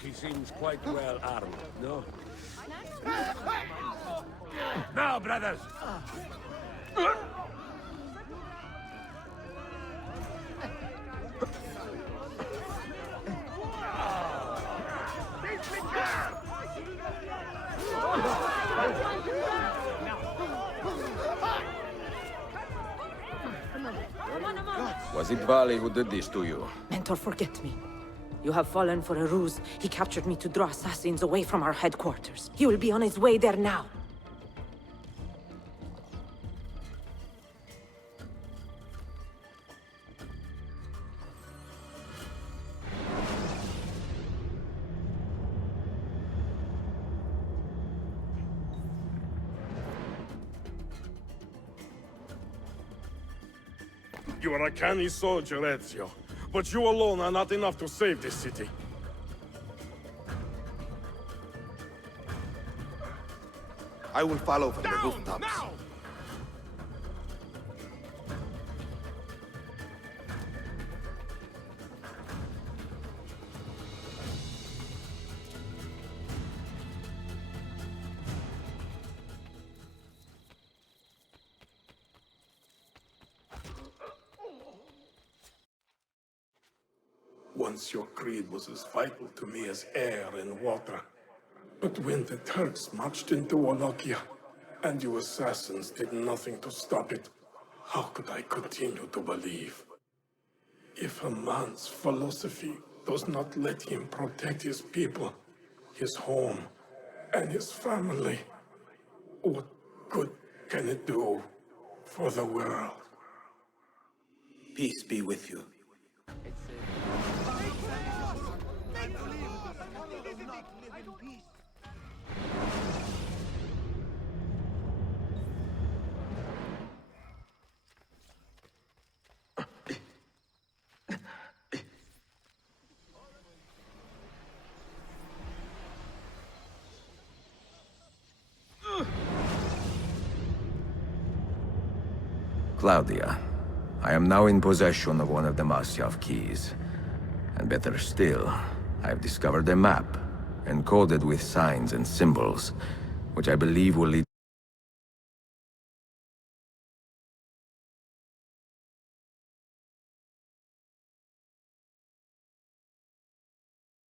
He seems quite well armed, no? Now, brothers! Was it Valley who did this to you? Mentor, forget me. You have fallen for a ruse. He captured me to draw assassins away from our headquarters. He will be on his way there now. You are a canny soldier, Ezio. But you alone are not enough to save this city. I will follow from the rooftops. Now! Once your creed was as vital to me as air and water. But when the Turks marched into Wallachia, and you assassins did nothing to stop it, how could I continue to believe? If a man's philosophy does not let him protect his people, his home, and his family, what good can it do for the world? Peace be with you. Claudia, I am now in possession of one of the Masyaf keys. And better still, I have discovered a map, encoded with signs and symbols, which I believe will lead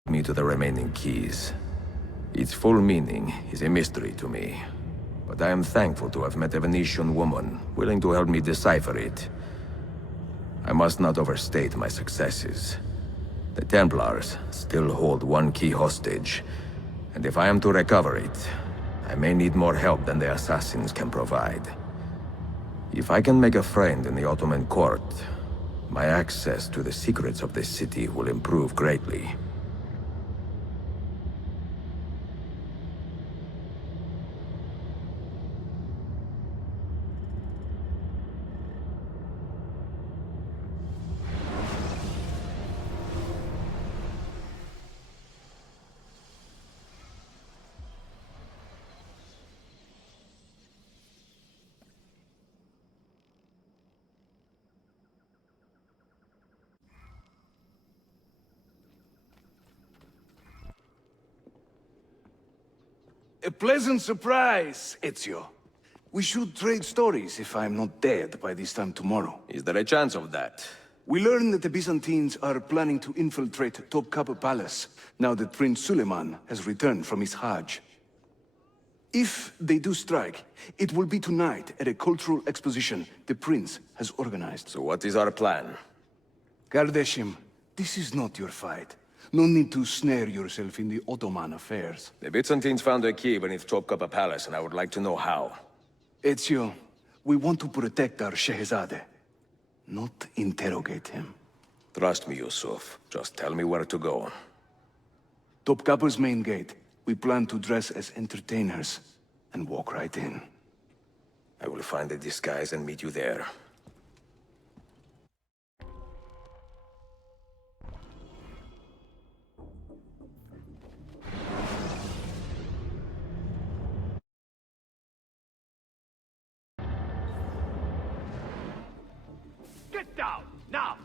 me to the remaining keys. Its full meaning is a mystery to me, but I am thankful to have met a Venetian woman willing to help me decipher it. I must not overstate my successes. The Templars still hold one key hostage, and if I am to recover it, I may need more help than the assassins can provide. If I can make a friend in the Ottoman court, my access to the secrets of this city will improve greatly. A pleasant surprise, Ezio. We should trade stories if I'm not dead by this time tomorrow. Is there a chance of that? We learn that the Byzantines are planning to infiltrate Topkapi Palace, now that Prince Suleiman has returned from his Hajj. If they do strike, it will be tonight at a cultural exposition the Prince has organized. So what is our plan? Kardashim, this is not your fight. No need to snare yourself in the Ottoman affairs. The Byzantines found a key beneath Topkapi Palace, and I would like to know how. Ezio, we want to protect our Shehzade, not interrogate him. Trust me, Yusuf. Just tell me where to go. Topkapi's main gate. We plan to dress as entertainers and walk right in. I will find a disguise and meet you there. Get down, now!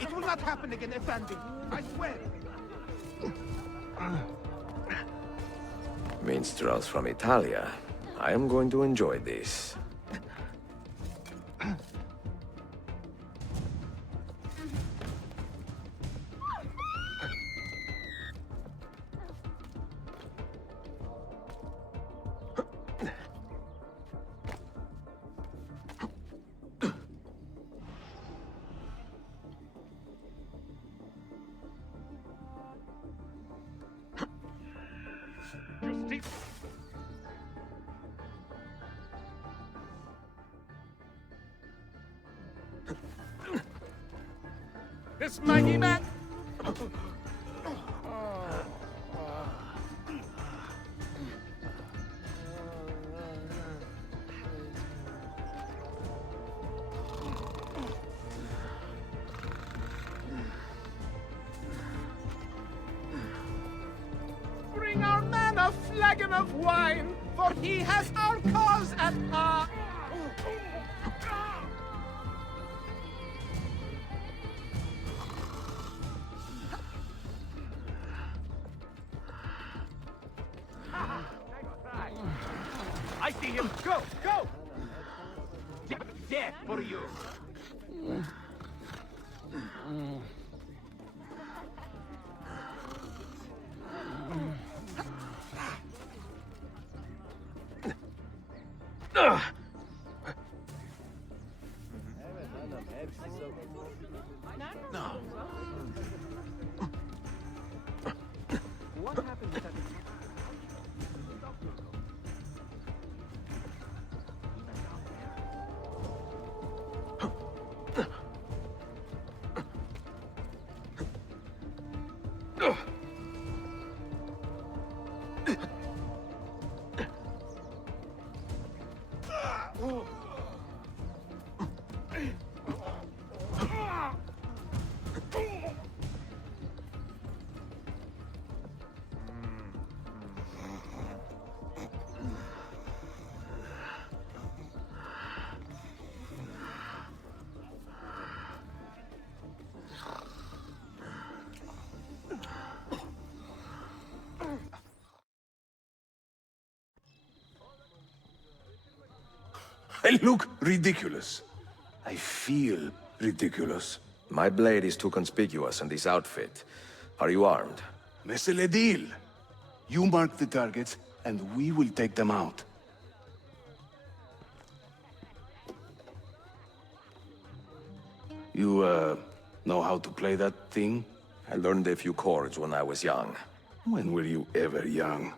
It will not happen again, Effendi. I swear. Minstrels from Italia. I am going to enjoy this. This mighty man! Bring our man a flagon of wine, for he has our cause at heart. I see him. Go, go! Death for you. What happened to that? I look ridiculous. I feel ridiculous. My blade is too conspicuous in this outfit. Are you armed? Mais c'est le deal. You mark the targets, and we will take them out. You, know how to play that thing? I learned a few chords when I was young. When were you ever young?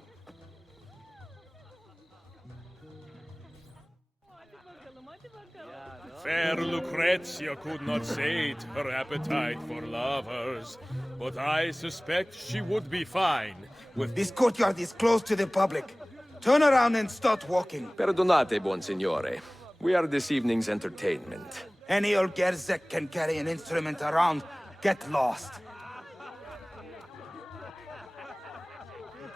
Fair Lucrezia could not sate her appetite for lovers, but I suspect she would be fine with... This courtyard is closed to the public. Turn around and start walking. Perdonate, buon signore. We are this evening's entertainment. Any old Gerzek can carry an instrument around. Get lost.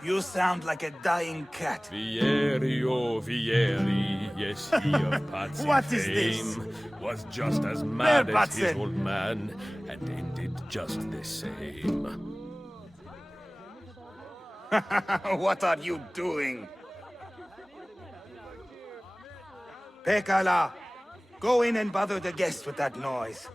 You sound like a dying cat. Vieri, oh Vieri, yes, he of Patsy What is fame, this? was just as mad Where, as his Patsy? old man, and ended just the same. What are you doing? Pekala, go in and bother the guests with that noise.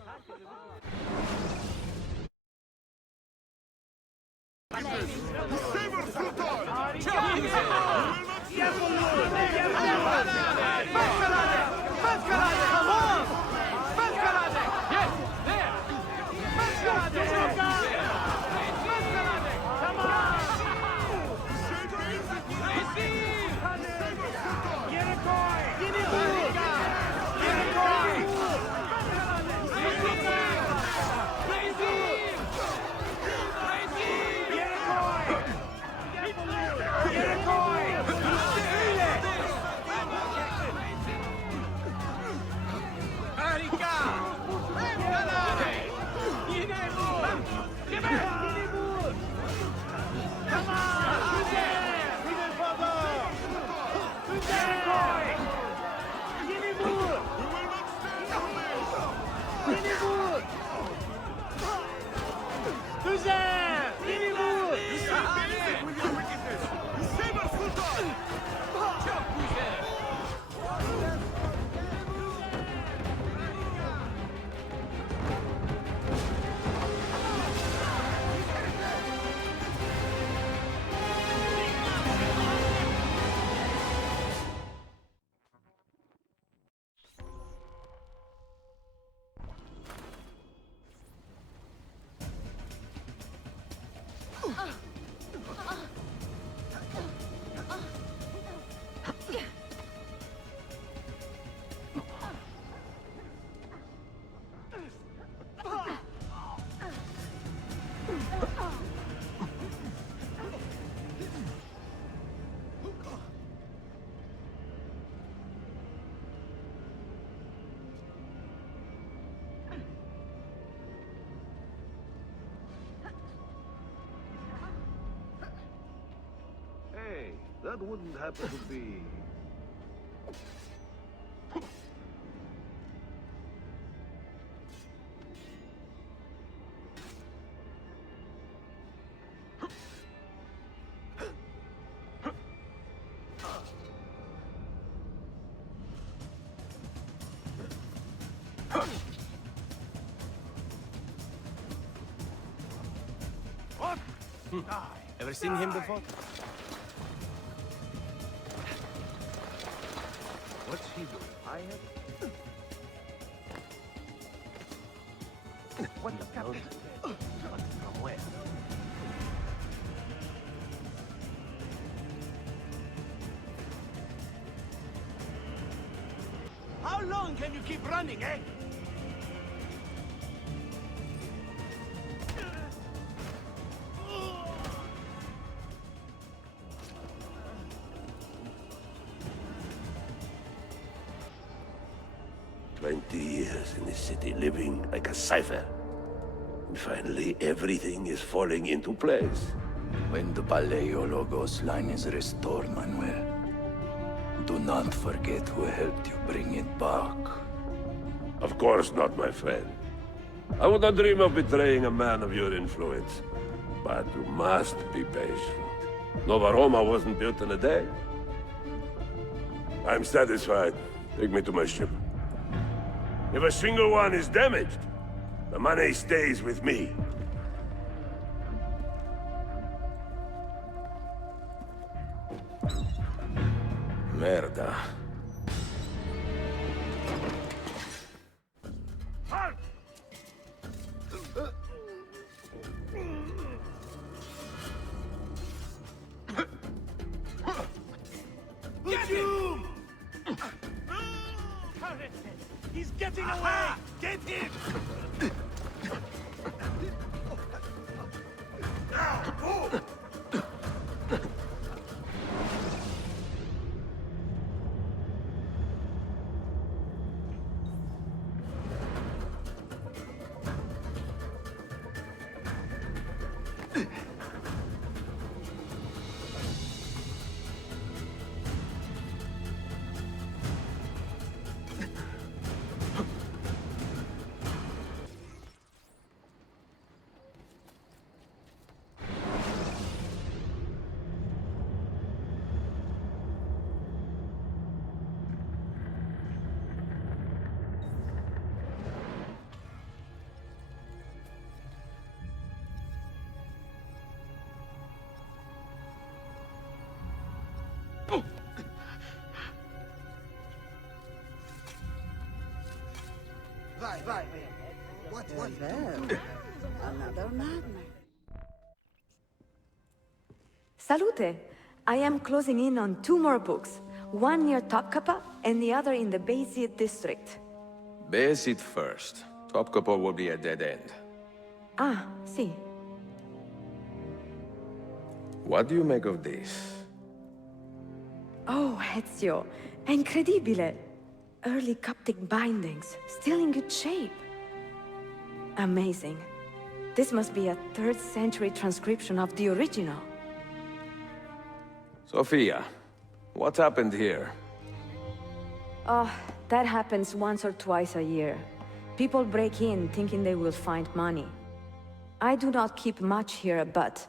that wouldn't happen to be... Ever seen him before? What's he doing? I have... What the captain? From where? How long can you keep running, eh? Years in this city, living like a cipher. And finally, everything is falling into place. When the Paleologos line is restored, Manuel, do not forget who helped you bring it back. Of course not, my friend. I would not dream of betraying a man of your influence. But you must be patient. Nova Roma wasn't built in a day. I'm satisfied. Take me to my ship. If a single one is damaged, the money stays with me. Merda. Get him! He's getting away! Get him! Now, move! Vai. What? Another madman. Salute! I am closing in on 2 more books. One near Topkapı and the other in the Beyazıt district. Beyazıt first. Topkapı will be a dead end. Ah, see. What do you make of this? Oh, Ezio. Incredibile! Early Coptic bindings, still in good shape. Amazing. This must be a 3rd century transcription of the original. Sophia, what happened here? Oh, that happens once or twice a year. People break in thinking they will find money. I do not keep much here, but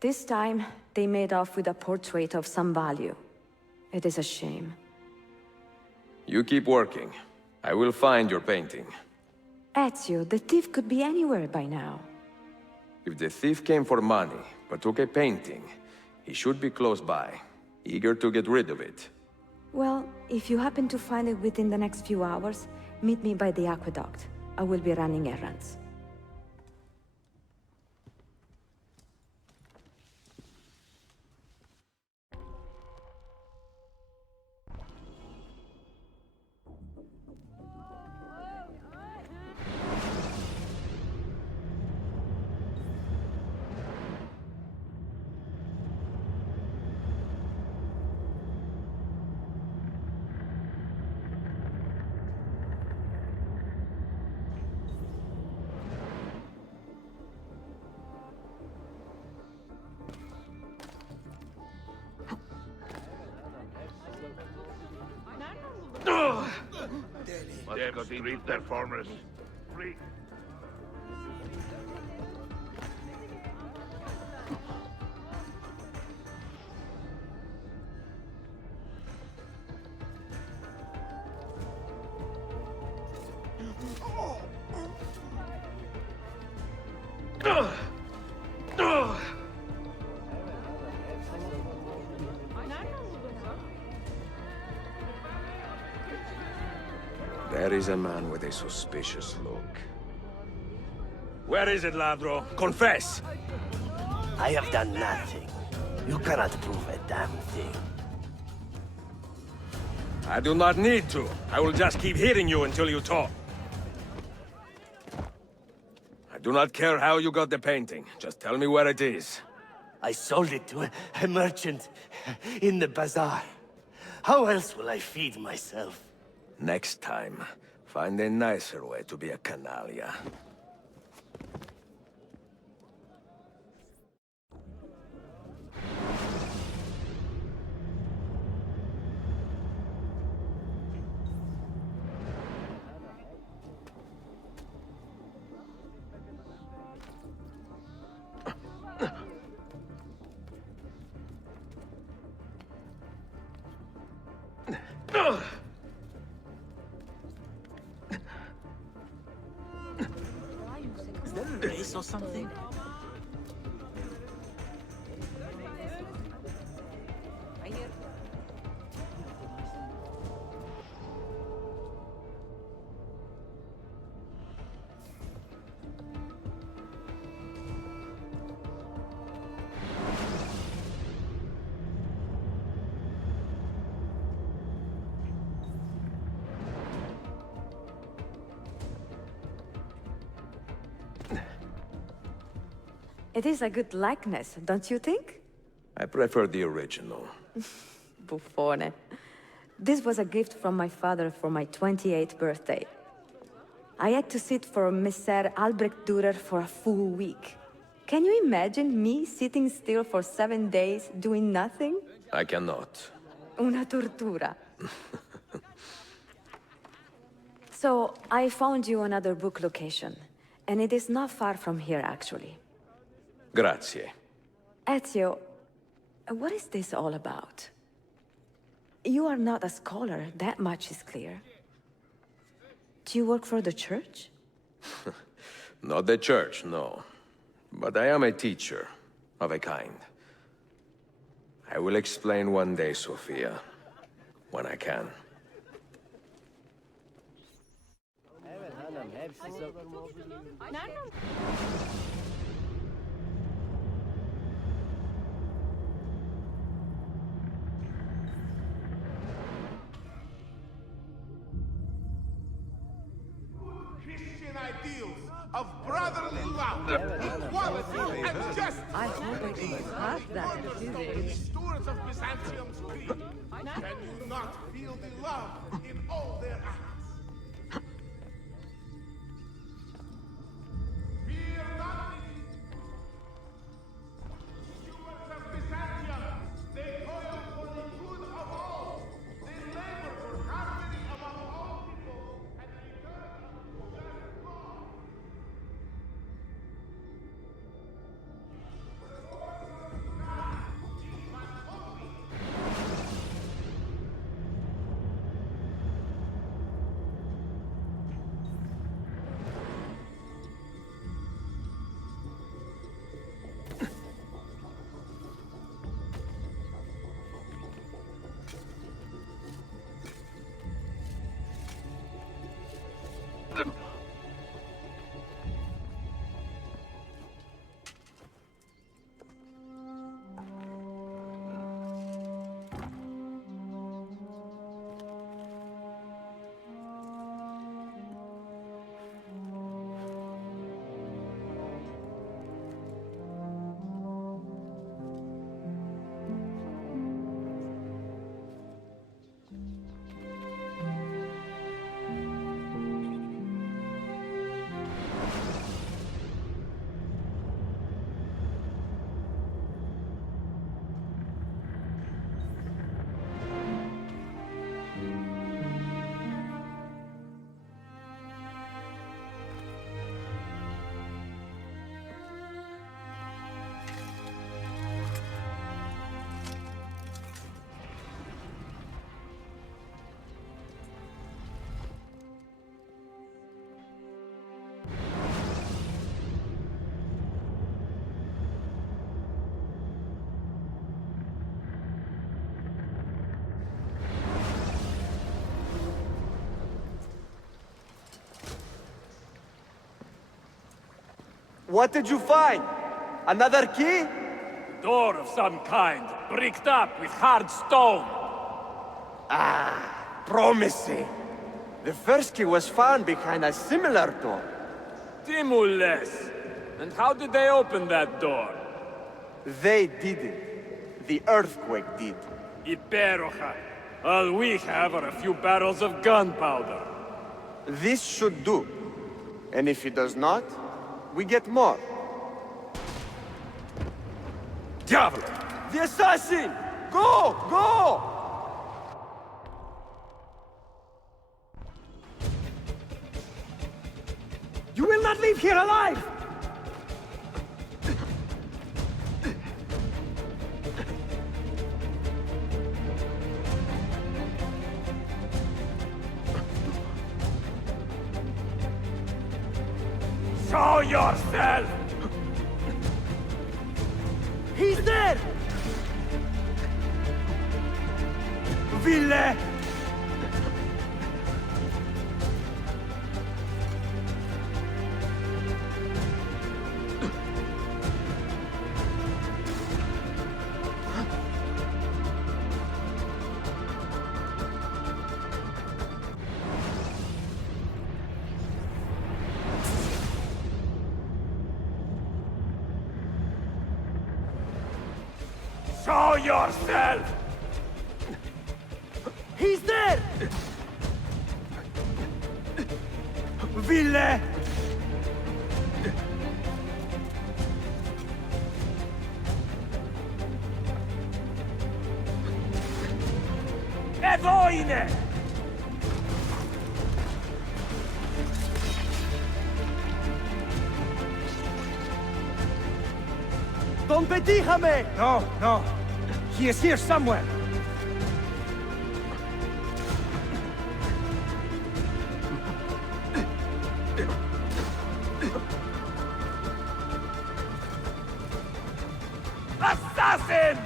this time they made off with a portrait of some value. It is a shame. You keep working. I will find your painting. Ezio, the thief could be anywhere by now. If the thief came for money, but took a painting, he should be close by, eager to get rid of it. Well, if you happen to find it within the next few hours, meet me by the aqueduct. I will be running errands. Damn street performers. Freak. There is a man with a suspicious look. Where is it, Ladro? Confess! I have done nothing. You cannot prove a damn thing. I do not need to. I will just keep hitting you until you talk. I do not care how you got the painting. Just tell me where it is. I sold it to a merchant in the bazaar. How else will I feed myself? Next time, find a nicer way to be a canalia. Is that a race or something? It is a good likeness, don't you think? I prefer the original. Buffone. This was a gift from my father for my 28th birthday. I had to sit for Messer Albrecht Dürer for a full week. Can you imagine me sitting still for 7 days doing nothing? I cannot. Una tortura. So, I found you another book location. And it is not far from here, actually. Grazie. Ezio, what is this all about? You are not a scholar, that much is clear. Do you work for the church? Not the church, no. But I am a teacher, of a kind. I will explain one day, Sophia. When I can. Christian ideals of brotherly love, equality, and justice. I hope I can pass that in a few days. Stewards of Byzantium's creed. Can you not feel the love in all their acts? Fear nothing. Stewards of Byzantium, they toil for the good of all. They labor for harmony among all people and the return of just law. What did you find? Another key? Door of some kind, bricked up with hard stone. Ah, promising. The first key was found behind a similar door. Timules. And how did they open that door? They didn't. The earthquake did. Iperoja. All we have are a few barrels of gunpowder. This should do. And if it does not, we get more. Diablo! The assassin! Go! Go! You will not leave here alive! Show yourself! He's there! Ville! Show yourself! He's there! Ville! Εδώ είναι! Don't πετύχαμε! No, no. He is here somewhere! Assassin!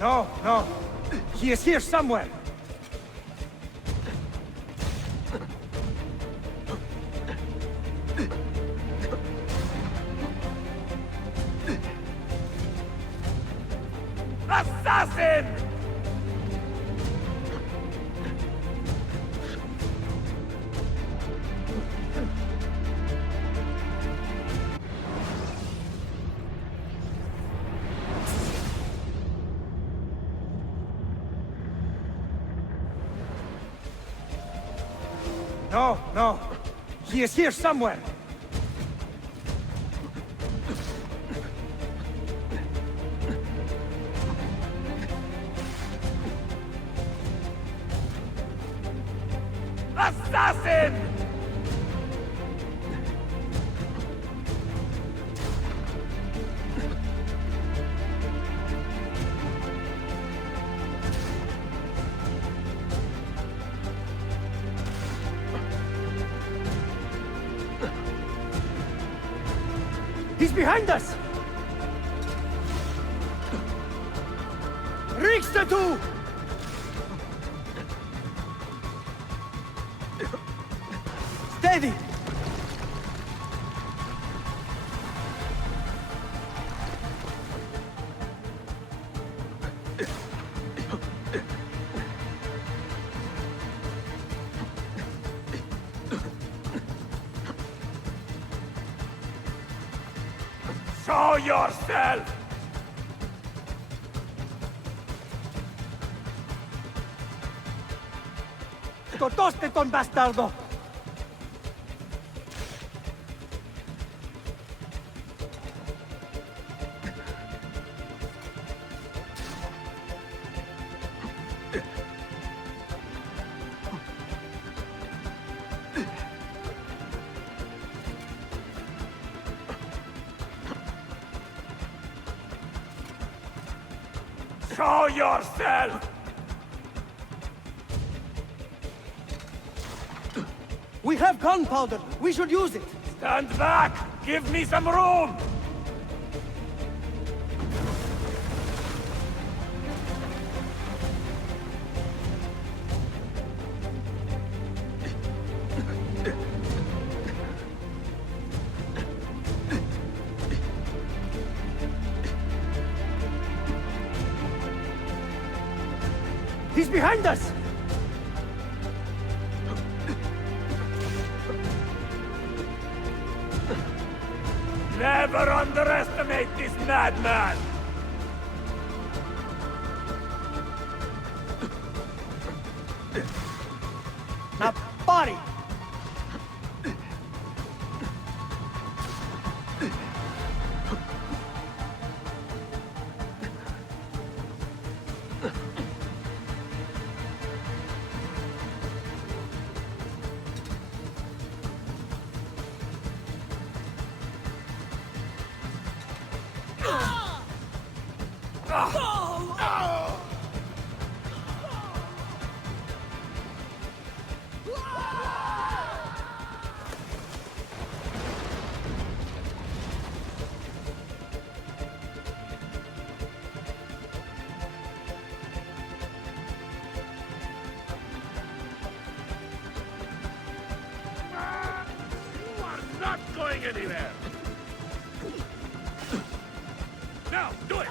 No, no. He is here somewhere! Assassin! No, no. He is here somewhere! Assassin! He's behind us! Riksdatu! Steady! Show yourself! Σκοτώστε τον μπαστάρδο! Show yourself! We have gunpowder! We should use it! Stand back! Give me some room! He's behind us! Never underestimate this madman! Now, body! Not going anywhere! Now, do it!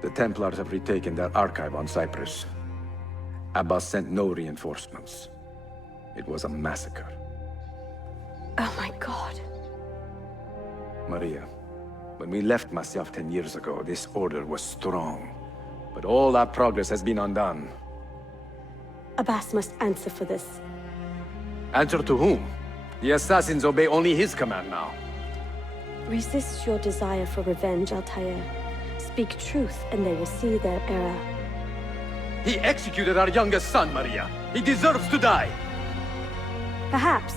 The Templars have retaken their archive on Cyprus. Abbas sent no reinforcements. It was a massacre. Oh my god. Maria, when we left Masyaf 10 years ago, this order was strong. But all our progress has been undone. Abbas must answer for this. Answer to whom? The assassins obey only his command now. Resist your desire for revenge, Altair. Speak truth, and they will see their error. He executed our youngest son, Maria. He deserves to die. Perhaps.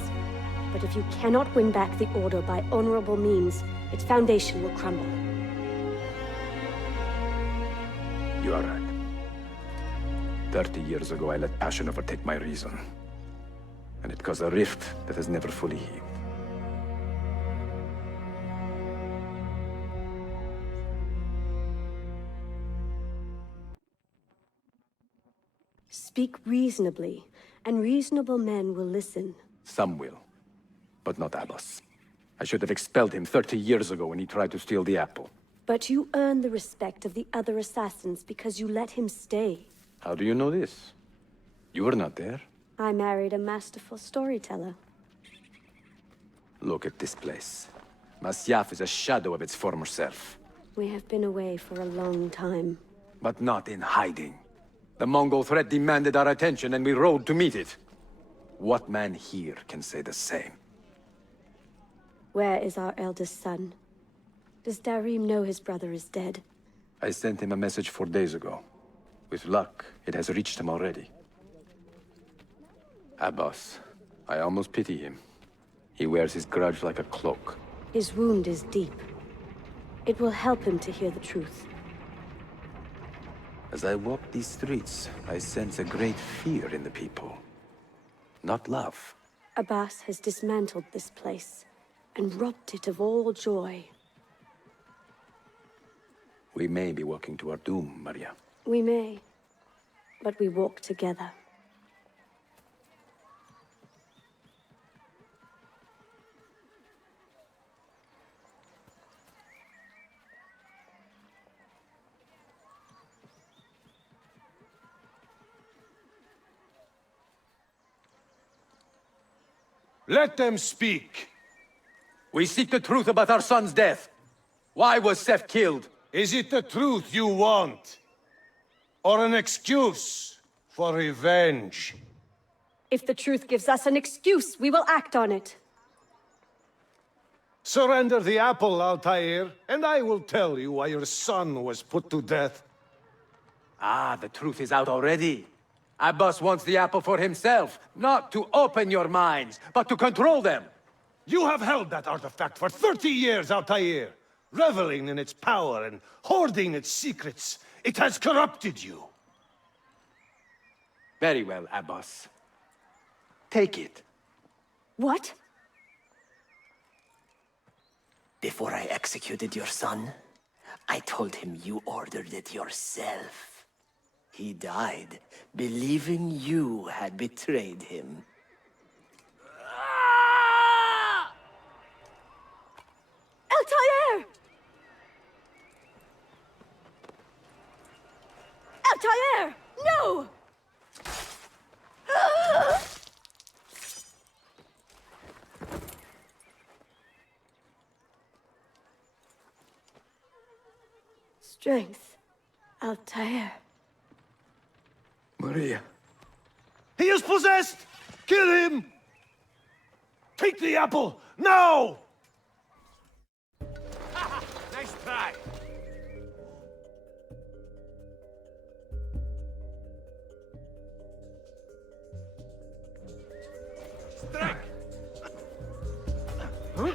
But if you cannot win back the Order by honorable means, its foundation will crumble. You are right. 30 years ago, I let passion overtake my reason. And it caused a rift that has never fully healed. Speak reasonably, and reasonable men will listen. Some will, but not Abbas. I should have expelled him 30 years ago when he tried to steal the apple. But you earned the respect of the other assassins because you let him stay. How do you know this? You were not there. I married a masterful storyteller. Look at this place. Masyaf is a shadow of its former self. We have been away for a long time. But not in hiding. The Mongol threat demanded our attention and we rode to meet it. What man here can say the same? Where is our eldest son? Does Darim know his brother is dead? I sent him a message 4 days ago. With luck, it has reached him already. Abbas, I almost pity him. He wears his grudge like a cloak. His wound is deep. It will help him to hear the truth. As I walk these streets, I sense a great fear in the people. Not love. Abbas has dismantled this place and robbed it of all joy. We may be walking to our doom, Maria. We may, but we walk together. Let them speak. We seek the truth about our son's death. Why was Seth killed? Is it the truth you want? Or an excuse for revenge? If the truth gives us an excuse, we will act on it. Surrender the apple, Altair, and I will tell you why your son was put to death. Ah, the truth is out already. Abbas wants the apple for himself, not to open your minds, but to control them. You have held that artifact for 30 years, Altair, reveling in its power and hoarding its secrets. It has corrupted you. Very well, Abbas. Take it. What? Before I executed your son, I told him you ordered it yourself. He died, believing you had betrayed him. Altair! Altair! No! Strength, Altair. Maria. He is possessed! Kill him! Take the apple, now! Nice try. Strike! Huh?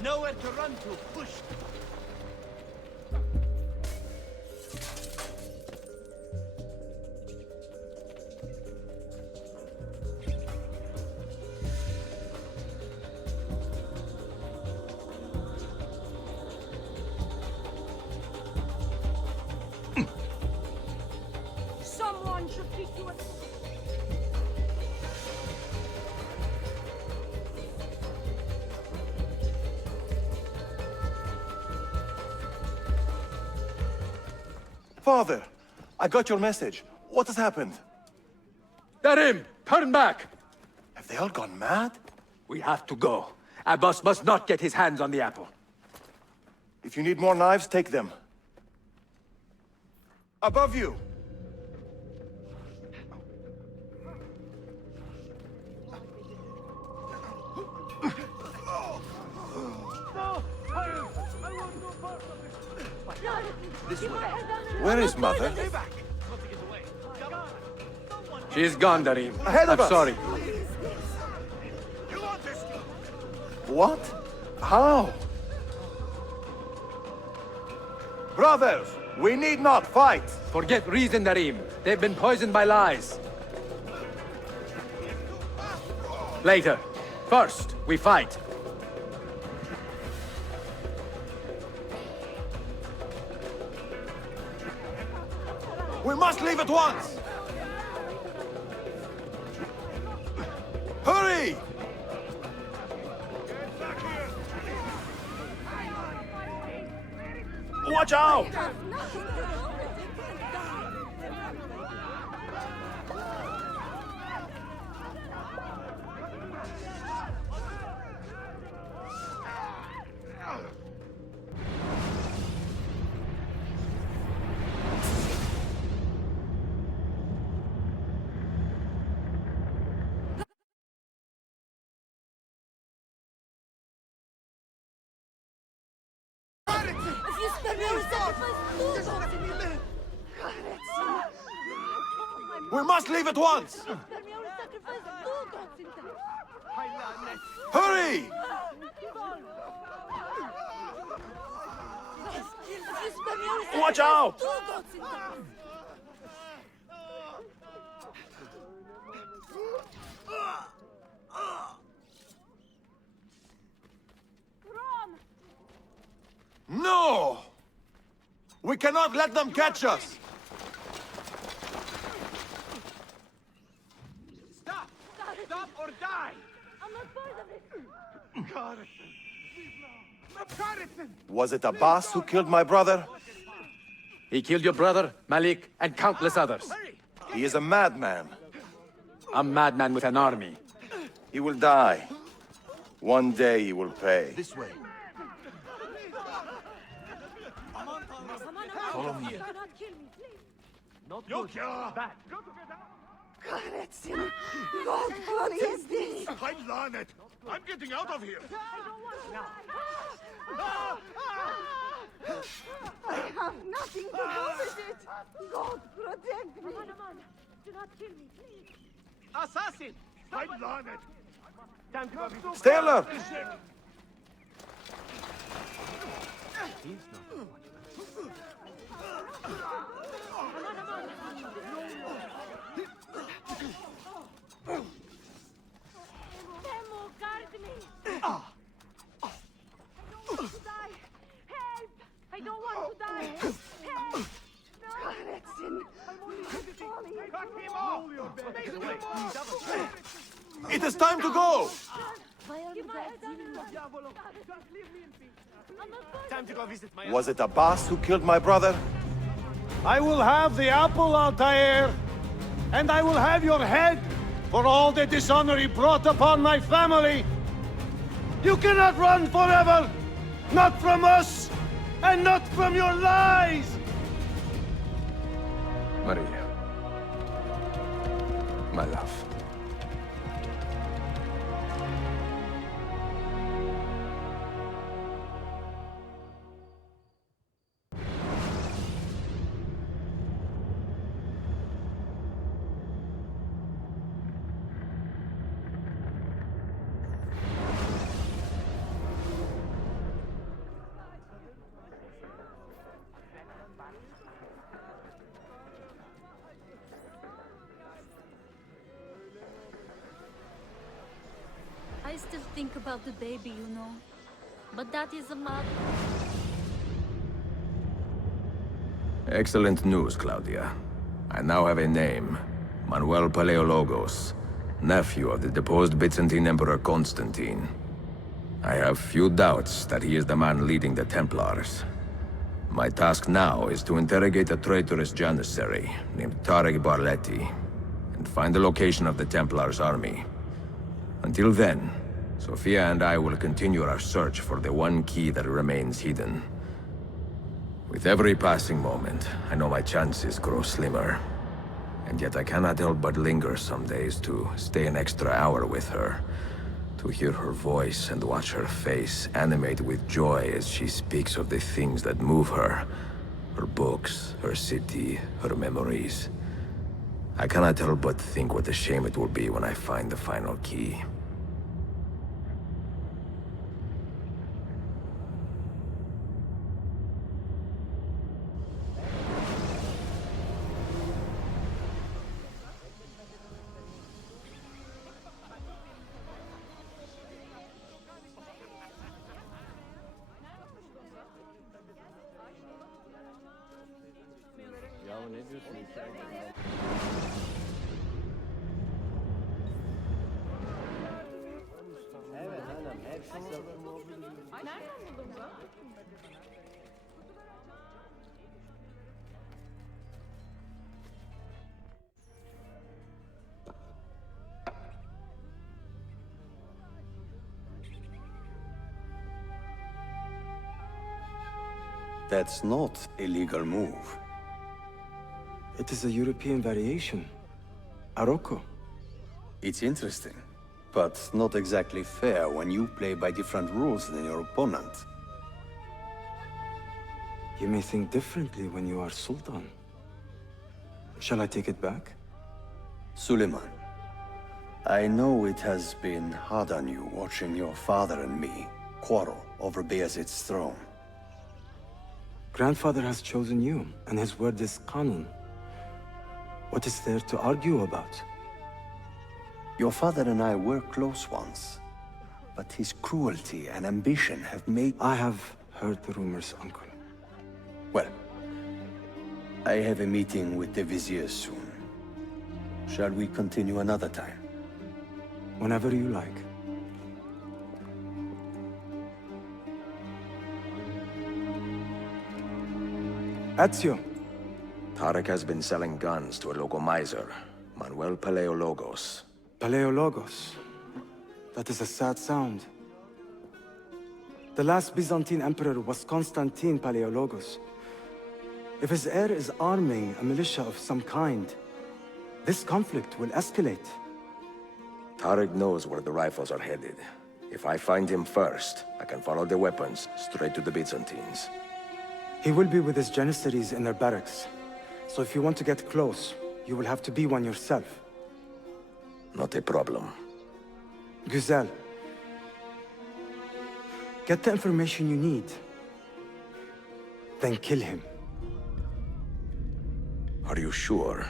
Nowhere to run to. Push. Father, I got your message. What has happened? Darim, turn back! Have they all gone mad? We have to go. Abbas must not get his hands on the apple. If you need more knives, take them. Above you! This way. Where is Mother? She's gone, Darim. Ahead of I'm us. sorry. What? How? Brothers, we need not fight. Forget reason, Darim. They've been poisoned by lies. Later. First, we fight. We must leave at once! Hurry! Watch out! We must leave at once! Hurry! Watch out! No! We cannot let them catch us! Stop! Stop or die! I'm not part of it! Was it Abbas who killed my brother? He killed your brother, Malik, and countless others. He is a madman. A madman with an army. He will die. One day he will pay. This way. Follow me. Not good. Bad. Kahretsin! God, what is this? I'm it. I'm getting out of here. I have nothing to do with it! God, protect me! Do not kill me, please. Assassin! I'm it. Time to go. Stay alert! Temo, guard me! I don't want to die! Help! Help! Kahretsin! Cut him off! It is time to go! Time to go visit my... Was it Abbas who killed my brother? I will have the apple, Altair, and I will have your head for all the dishonor he brought upon my family. You cannot run forever, not from us, and not from your lies! Maria. My love. I still think about the baby, you know. But that is a matter. Excellent news, Claudia. I now have a name. Manuel Paleologos, nephew of the deposed Byzantine Emperor Constantine. I have few doubts that he is the man leading the Templars. My task now is to interrogate a traitorous janissary named Tarek Barletti and find the location of the Templar's army. Until then, Sophia and I will continue our search for the one key that remains hidden. With every passing moment, I know my chances grow slimmer. And yet I cannot help but linger some days to stay an extra hour with her. To hear her voice and watch her face animate with joy as she speaks of the things that move her. Her books, her city, her memories. I cannot help but think what a shame it will be when I find the final key. That's not a legal move. It is a European variation. Aroko. It's interesting, but not exactly fair when you play by different rules than your opponent. You may think differently when you are Sultan. Shall I take it back? Suleiman, I know it has been hard on you watching your father and me quarrel over Bayezid's throne. Grandfather has chosen you, and his word is Qanun. What is there to argue about? Your father and I were close once, but his cruelty and ambition have made... I have heard the rumors, Uncle. Well, I have a meeting with the Vizier soon. Shall we continue another time? Whenever you like. Ezio. Tarek has been selling guns to a local miser, Manuel Paleologos. Paleologos. That is a sad sound. The last Byzantine emperor was Constantine Paleologos. If his heir is arming a militia of some kind, this conflict will escalate. Tarek knows where the rifles are headed. If I find him first, I can follow the weapons straight to the Byzantines. He will be with his janissaries in their barracks. So if you want to get close, you will have to be one yourself. Not a problem. Güzel. Get the information you need. Then kill him. Are you sure?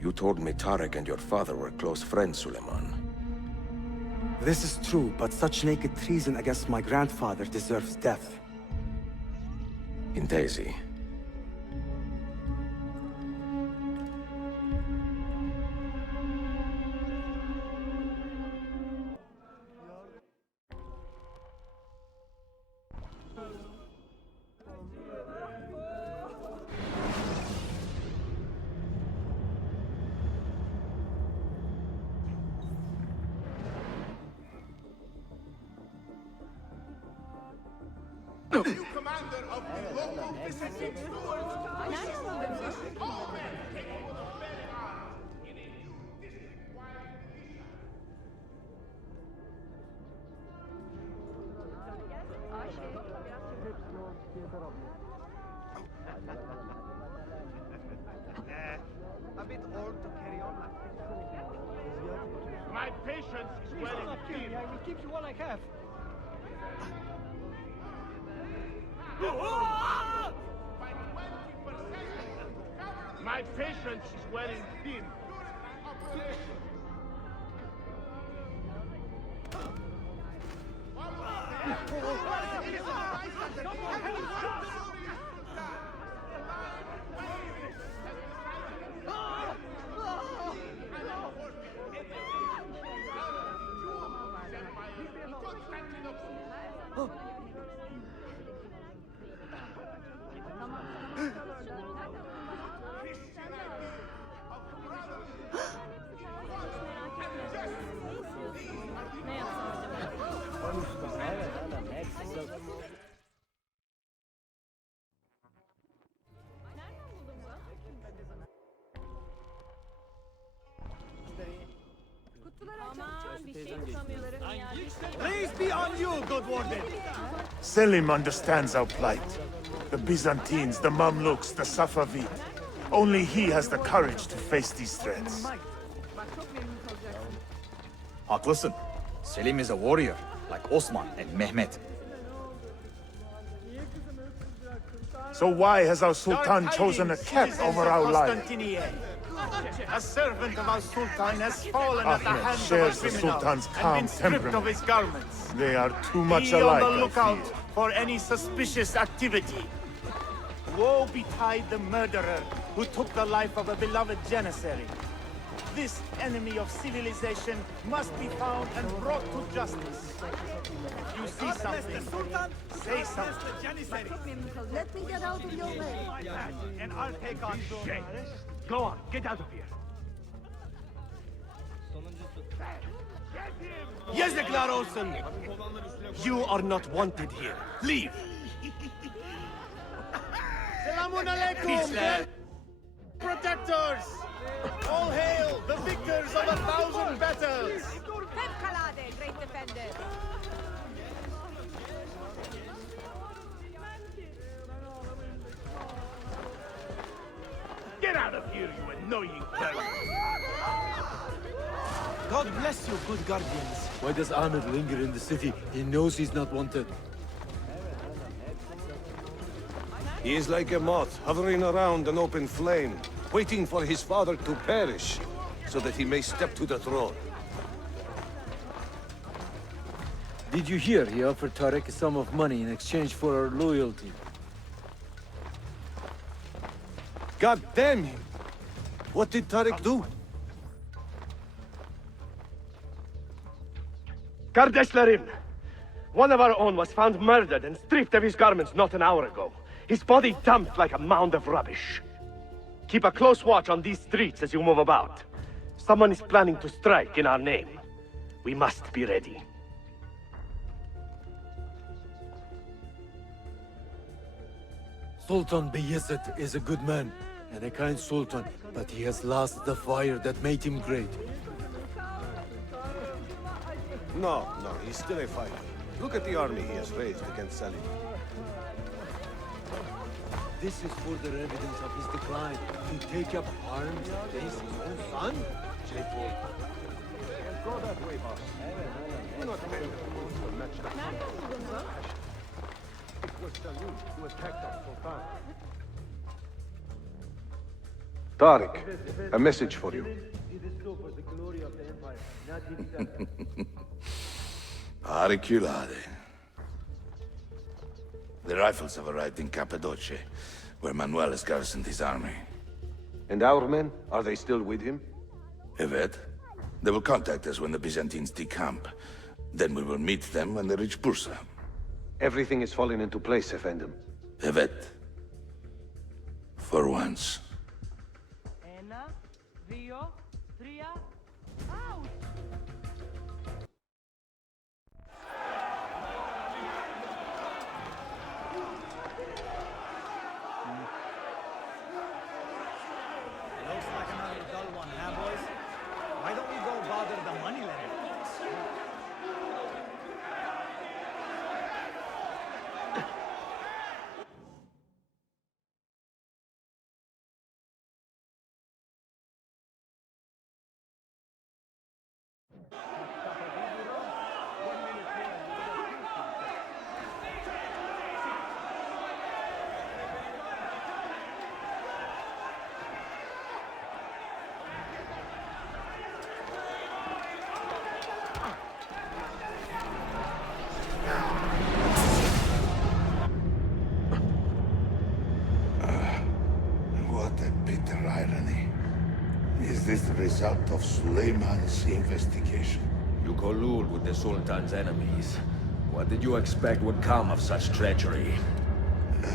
You told me Tarek and your father were close friends, Suleiman. This is true, but such naked treason against my grandfather deserves death. Intesi. New commander of the local visiting stewards. All men taking men arms in a new district-wide militia. A bit old to carry on like this. My patience is wearing thin. I will keep you all I have. My patience is wearing thin. Please be on you, good warden! Selim understands our plight. The Byzantines, the Mamluks, the Safavid. Only he has the courage to face these threats. Haklısın. Selim is a warrior, like Osman and Mehmet. So why has our Sultan chosen a cat over our life? A servant of our Sultan has fallen at the Ahmed hands of shares a the criminal Sultan's and calm been stripped of temperament. his garments. They are too much Be alike, on the I lookout fear. for any suspicious activity. Woe betide the murderer who took the life of a beloved janissary. This enemy of civilization must be found and brought to justice. If you see something, say something. Let me get out of your way. And I'll take on shame. Go on, get out of here. Yazıklar olsun. You are not wanted here. Leave. Selamun alaikum, protectors! All hail the victors of 1,000 battles! Fevkalade, great defender. Get out of here, you annoying bird! God bless you, good guardians. Why does Ahmed linger in the city? He knows he's not wanted. He is like a moth hovering around an open flame, waiting for his father to perish, so that he may step to the throne. Did you hear he offered Tarek a sum of money in exchange for our loyalty? God damn him! What did Tarek do? Kardeşlerim, one of our own was found murdered and stripped of his garments not an hour ago. His body dumped like a mound of rubbish. Keep a close watch on these streets as you move about. Someone is planning to strike in our name. We must be ready. Sultan Bayezid is a good man and a kind sultan, but he has lost the fire that made him great. No, he's still a fighter. Look at the army he has raised against Selim. This is further evidence of his decline. To take up arms against his own son? Shameful. Go that way, boss. Do not make to match the It was Salim who attacked our Sultan. Tariq, a message for you. Auriculade. The rifles have arrived in Cappadocia, where Manuel has garrisoned his army. And our men? Are they still with him? Evet. They will contact us when the Byzantines decamp. Then we will meet them when they reach Bursa. Everything is falling into place, Effendim. Evet. For once. Ένα, δύο, τρία, out! Looks like another dull one, huh, boys? Why don't we go bother the moneylender? What a bitter irony. Is this the result of Suleiman's investigation? You collude with the Sultan's enemies. What did you expect would come of such treachery?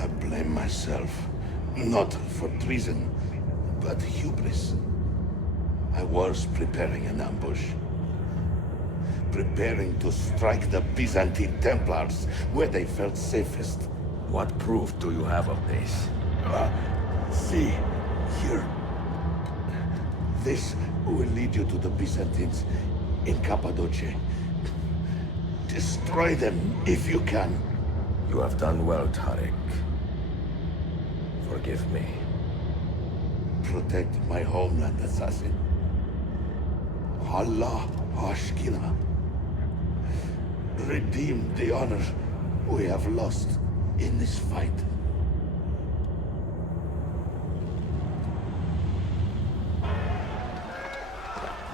I blame myself. Not for treason, but hubris. I was preparing an ambush. Preparing to strike the Byzantine Templars where they felt safest. What proof do you have of this? See, here. This will lead you to the Byzantines in Cappadocia. Destroy them if you can. You have done well, Tarek. Forgive me. Protect my homeland, assassin. Allah Ashkina. Redeem the honor we have lost in this fight.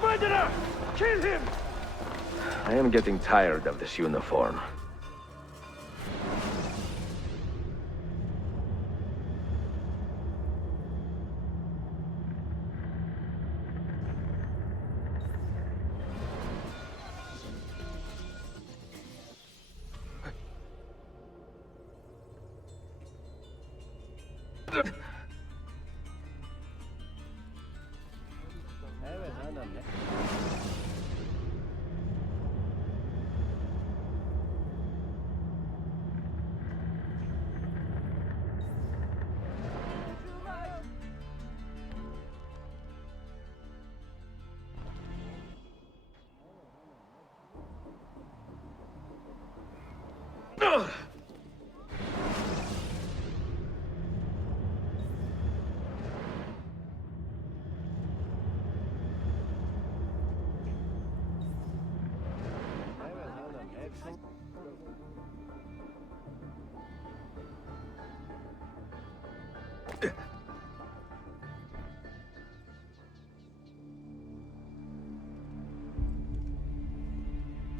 Murderer! Kill him! I am getting tired of this uniform.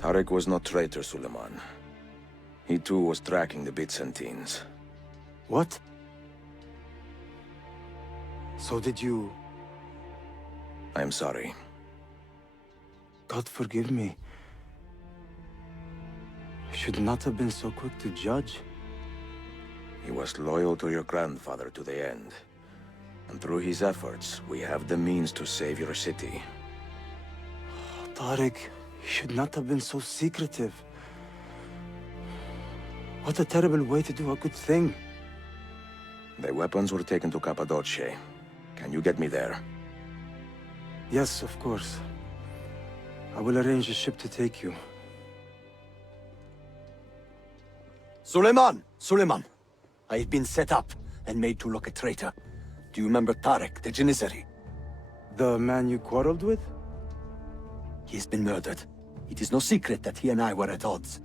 Tarek was no traitor, Suleiman. He too was tracking the Byzantines. What? So did you... I am sorry. God forgive me. I should not have been so quick to judge. He was loyal to your grandfather to the end. And through his efforts, we have the means to save your city. Tariq, you should not have been so secretive. What a terrible way to do a good thing. The weapons were taken to Cappadocia. Can you get me there? Yes, of course. I will arrange a ship to take you. Suleiman! Suleiman! I have been set up and made to look a traitor. Do you remember Tarek, the Janissary? The man you quarreled with? He has been murdered. It is no secret that he and I were at odds.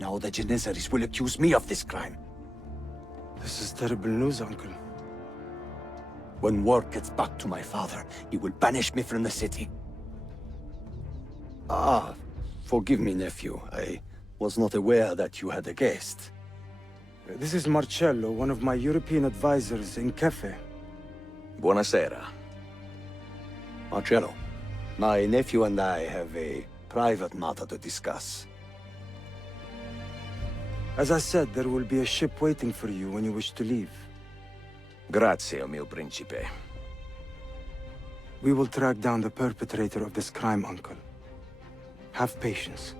Now the Janissaries will accuse me of this crime. This is terrible news, Uncle. When word gets back to my father, he will banish me from the city. Ah, forgive me, nephew. I was not aware that you had a guest. This is Marcello, one of my European advisors in Cafe. Buonasera. Marcello, my nephew and I have a private matter to discuss. As I said, there will be a ship waiting for you when you wish to leave. Grazie, mio principe. We will track down the perpetrator of this crime, Uncle. Have patience.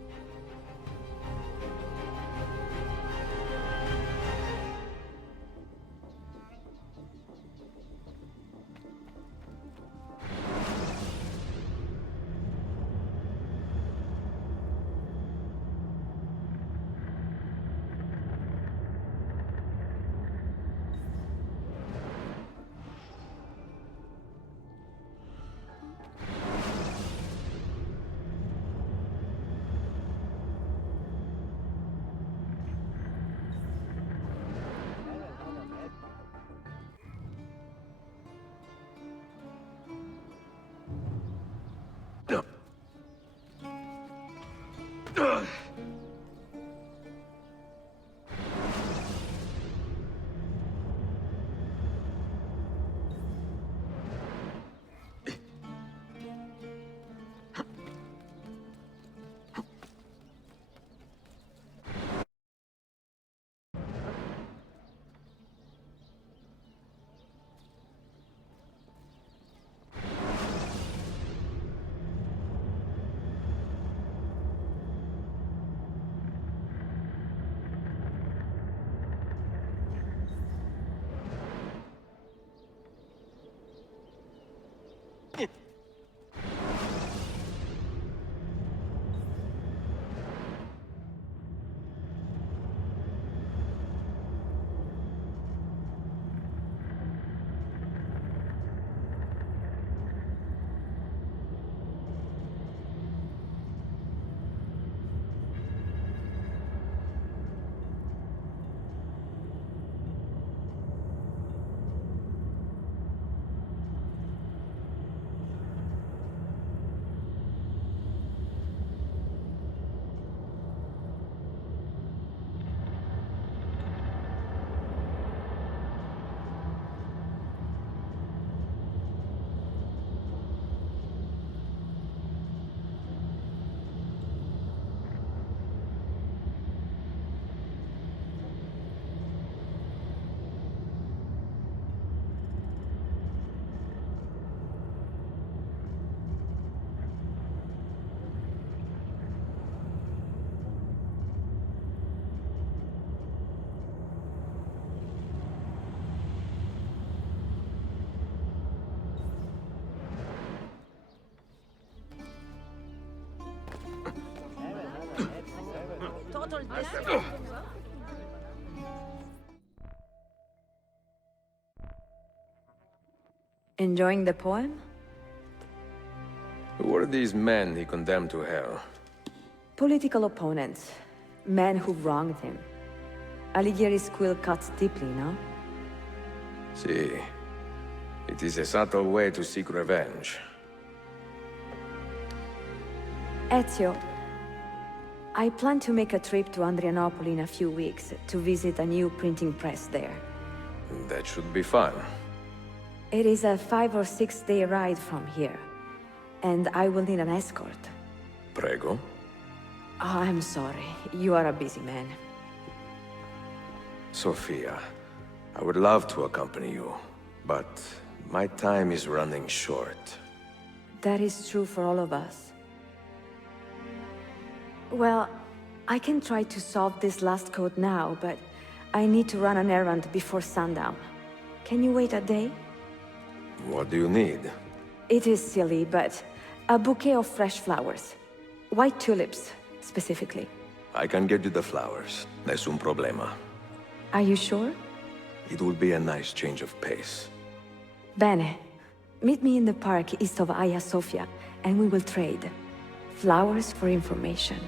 Enjoying the poem? Who were these men he condemned to hell? Political opponents. Men who wronged him. Alighieri's quill cuts deeply, no? See, it is a subtle way to seek revenge. Ezio, I plan to make a trip to Andrianople in a few weeks to visit a new printing press there. That should be fun. It is a 5 or 6 day ride from here, and I will need an escort. Prego? Oh, I'm sorry. You are a busy man. Sophia, I would love to accompany you, but my time is running short. That is true for all of us. Well, I can try to solve this last code now, but I need to run an errand before sundown. Can you wait a day? What do you need? It is silly, but a bouquet of fresh flowers. White tulips, specifically. I can get you the flowers. Nessun problema. Are you sure? It will be a nice change of pace. Bene. Meet me in the park east of Hagia Sophia, and we will trade. Flowers for information.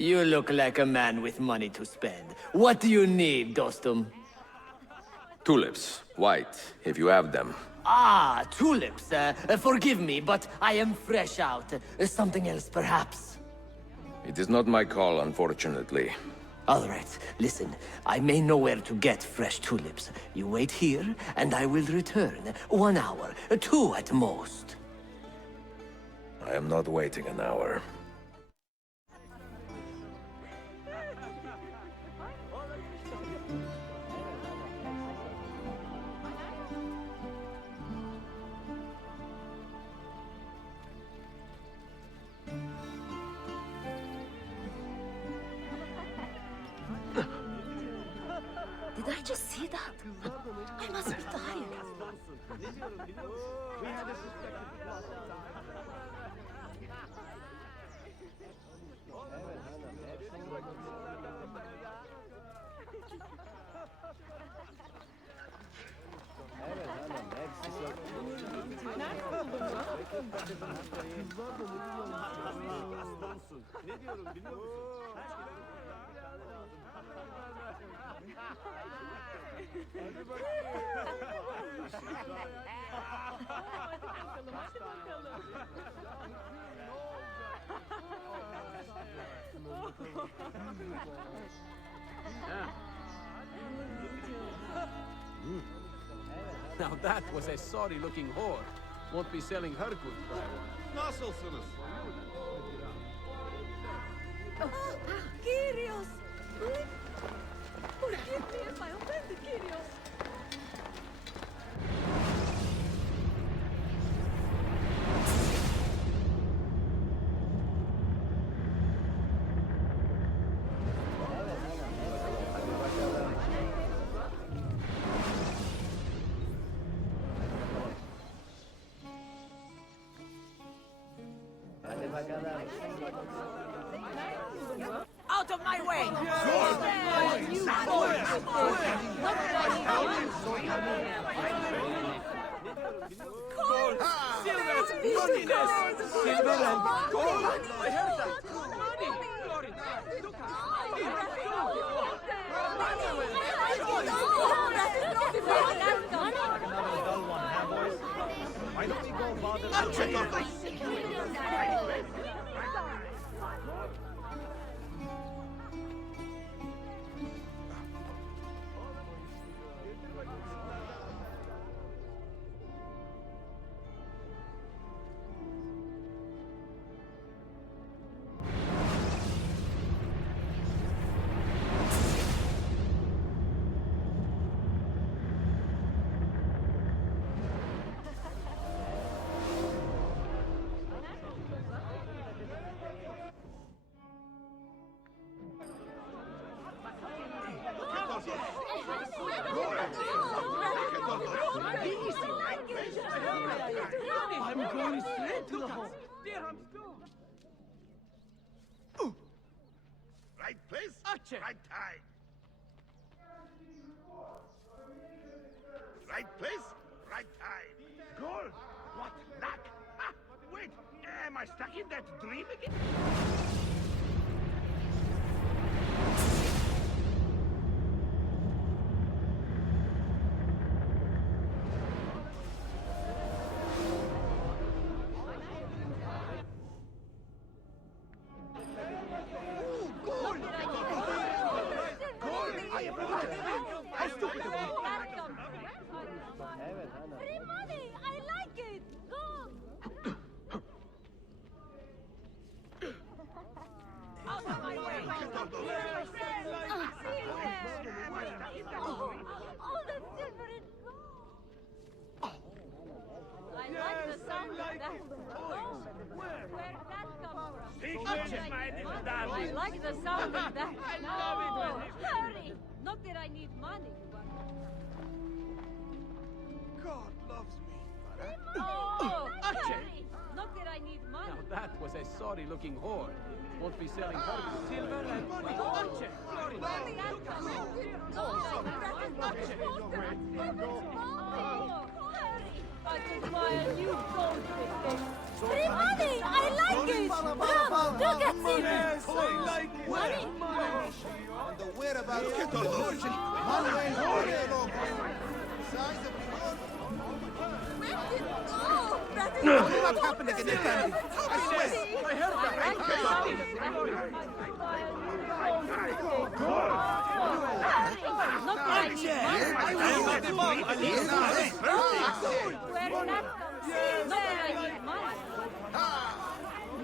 You look like a man with money to spend. What do you need, Dostum? Tulips. White, if you have them. Ah, tulips. Forgive me, but I am fresh out. Something else, perhaps? It is not my call, unfortunately. All right, listen. I may know where to get fresh tulips. You wait here, and I will return. 1 hour, 2 at most. I am not waiting an hour. Did I just see that? I must be tired. Now that was a sorry-looking whore. Won't be selling her goods for a while. Nasılsınız? Kyrios! Forgive me if I offended Kyrios! Out of my way! Gold! Silver! Goldiness! Silver and gold! I heard that! Money! Why don't we go bother the I'm going straight to the hole. Right place, right time. Right place, right time. Gold! What luck! Ah, wait, am I stuck in that dream again? Free money! I like it! Go! Out of my way! All the silver and gold! I like the sound of that. Oh, where'd that come from? Secrets, my little darling. I like the sound of that. I love it when you... Hurry! Not that I need money, but... God loves me. Oh, hurry! Not that I need money. Now that was a sorry-looking whore. Won't be selling her silver and money. Archer, glory. Money! I could buy a new gold with this. Free money! I like it! Bravo! Look at it! Money! The whereabouts. Look at all those. What happened again, Dandy? I swear. I heard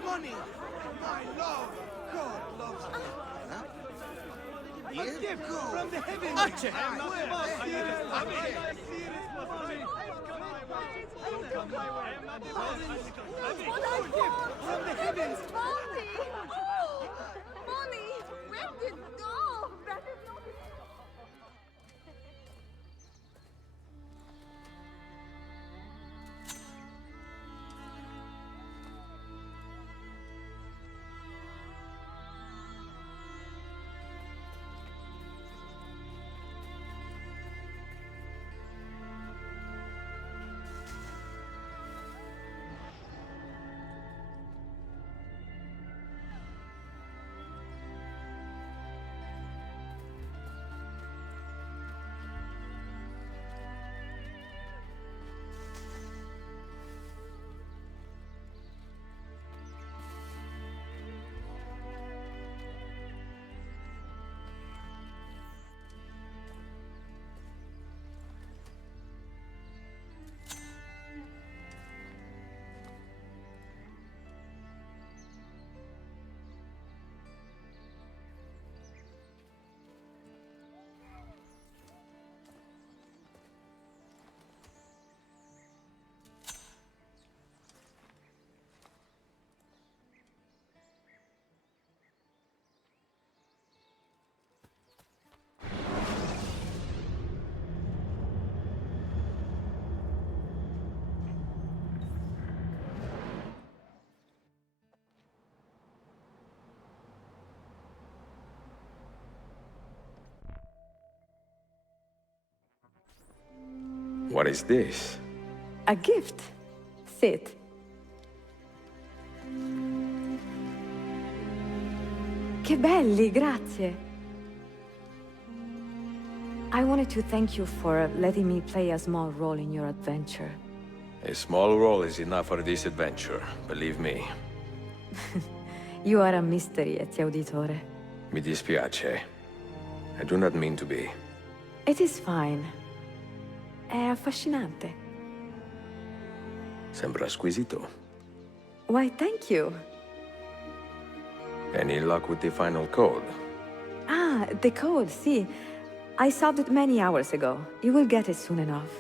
money! My love! God loves me. A gift from the heavens! Archer! From the heavens! Money! Oh! Money! Where did it go? That is not... What is this? A gift. Sit. Che belli, grazie. I wanted to thank you for letting me play a small role in your adventure. A small role is enough for this adventure, believe me. You are a mystery, Ezio Auditore. Mi dispiace. I do not mean to be. It is fine. È affascinante. Sembra squisito. Why, thank you. Any luck with the final code? Ah, the code, see. I solved it many hours ago. You will get it soon enough.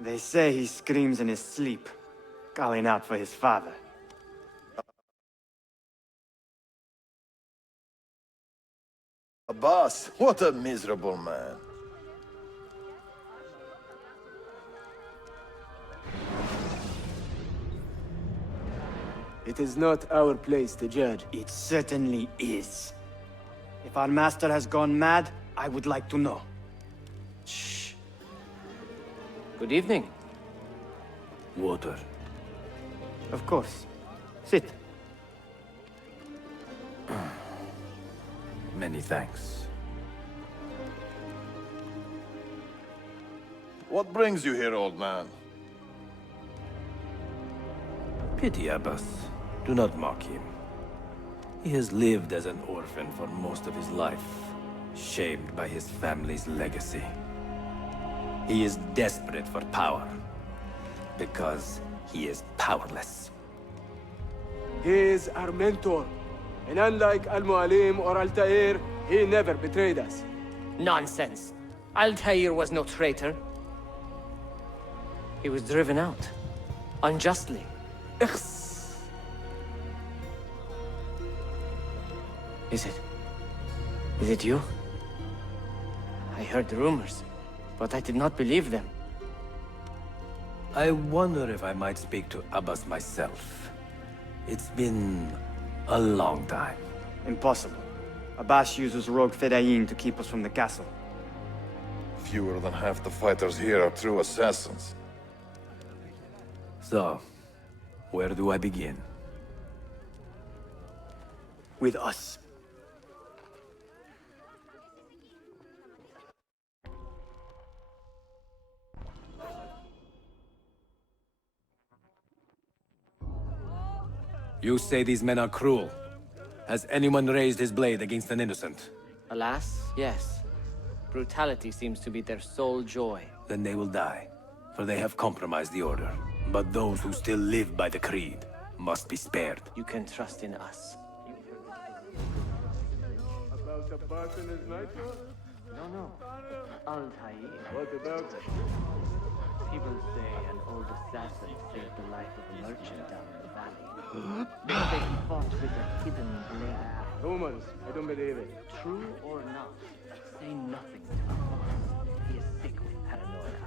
They say he screams in his sleep, calling out for his father. Abbas, what a miserable man. It is not our place to judge. It certainly is. If our master has gone mad, I would like to know. Shh. Good evening. Water. Of course. Sit. Many thanks. What brings you here, old man? Pity Abbas. Do not mock him. He has lived as an orphan for most of his life, shamed by his family's legacy. He is desperate for power, because he is powerless. He is our mentor. And unlike Al-Mualim or Altair, he never betrayed us. Nonsense. Altair was no traitor. He was driven out. Unjustly. Is it you? I heard rumors, but I did not believe them. I wonder if I might speak to Abbas myself. It's been a long time. Impossible. Abbas uses rogue Fedayeen to keep us from the castle. Fewer than half the fighters here are true assassins. So, where do I begin? With us. You say these men are cruel. Has anyone raised his blade against an innocent? Alas, yes. Brutality seems to be their sole joy. Then they will die, for they have compromised the Order. But those who still live by the Creed must be spared. You can trust in us. About the bark in his nightclub? No. Altair. What about it? People say an old assassin saved the life of a merchant down in the valley. They say he fought with a hidden blade. Rumors. I don't believe it. True or not, say nothing to Abbas. He is sick with paranoia.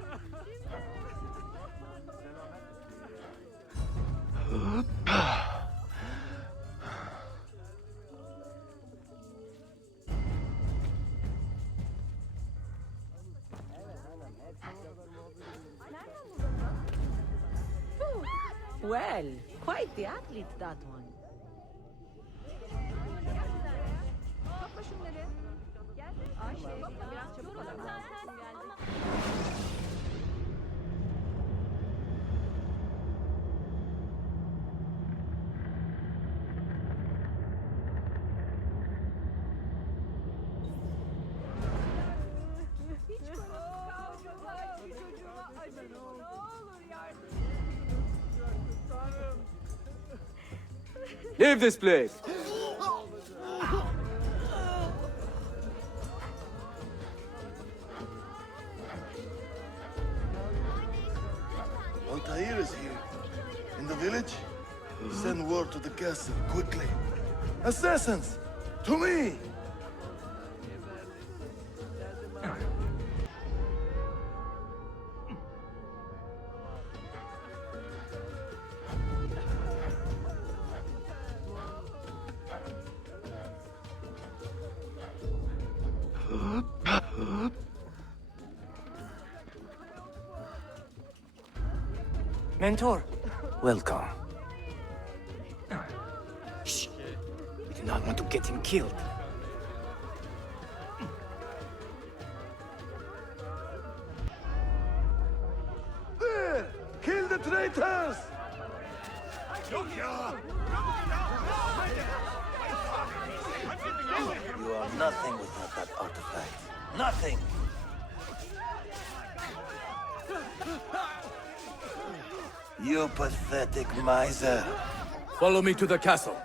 Well, quite the athlete, that one. Leave this place! Altair is here. In the village? Send word to the castle, quickly. Assassins! To me! Mentor! Welcome. Shh! We do not want to get him killed. There! Kill the traitors! You are nothing without that artifact. Nothing! You pathetic miser. Follow me to the castle,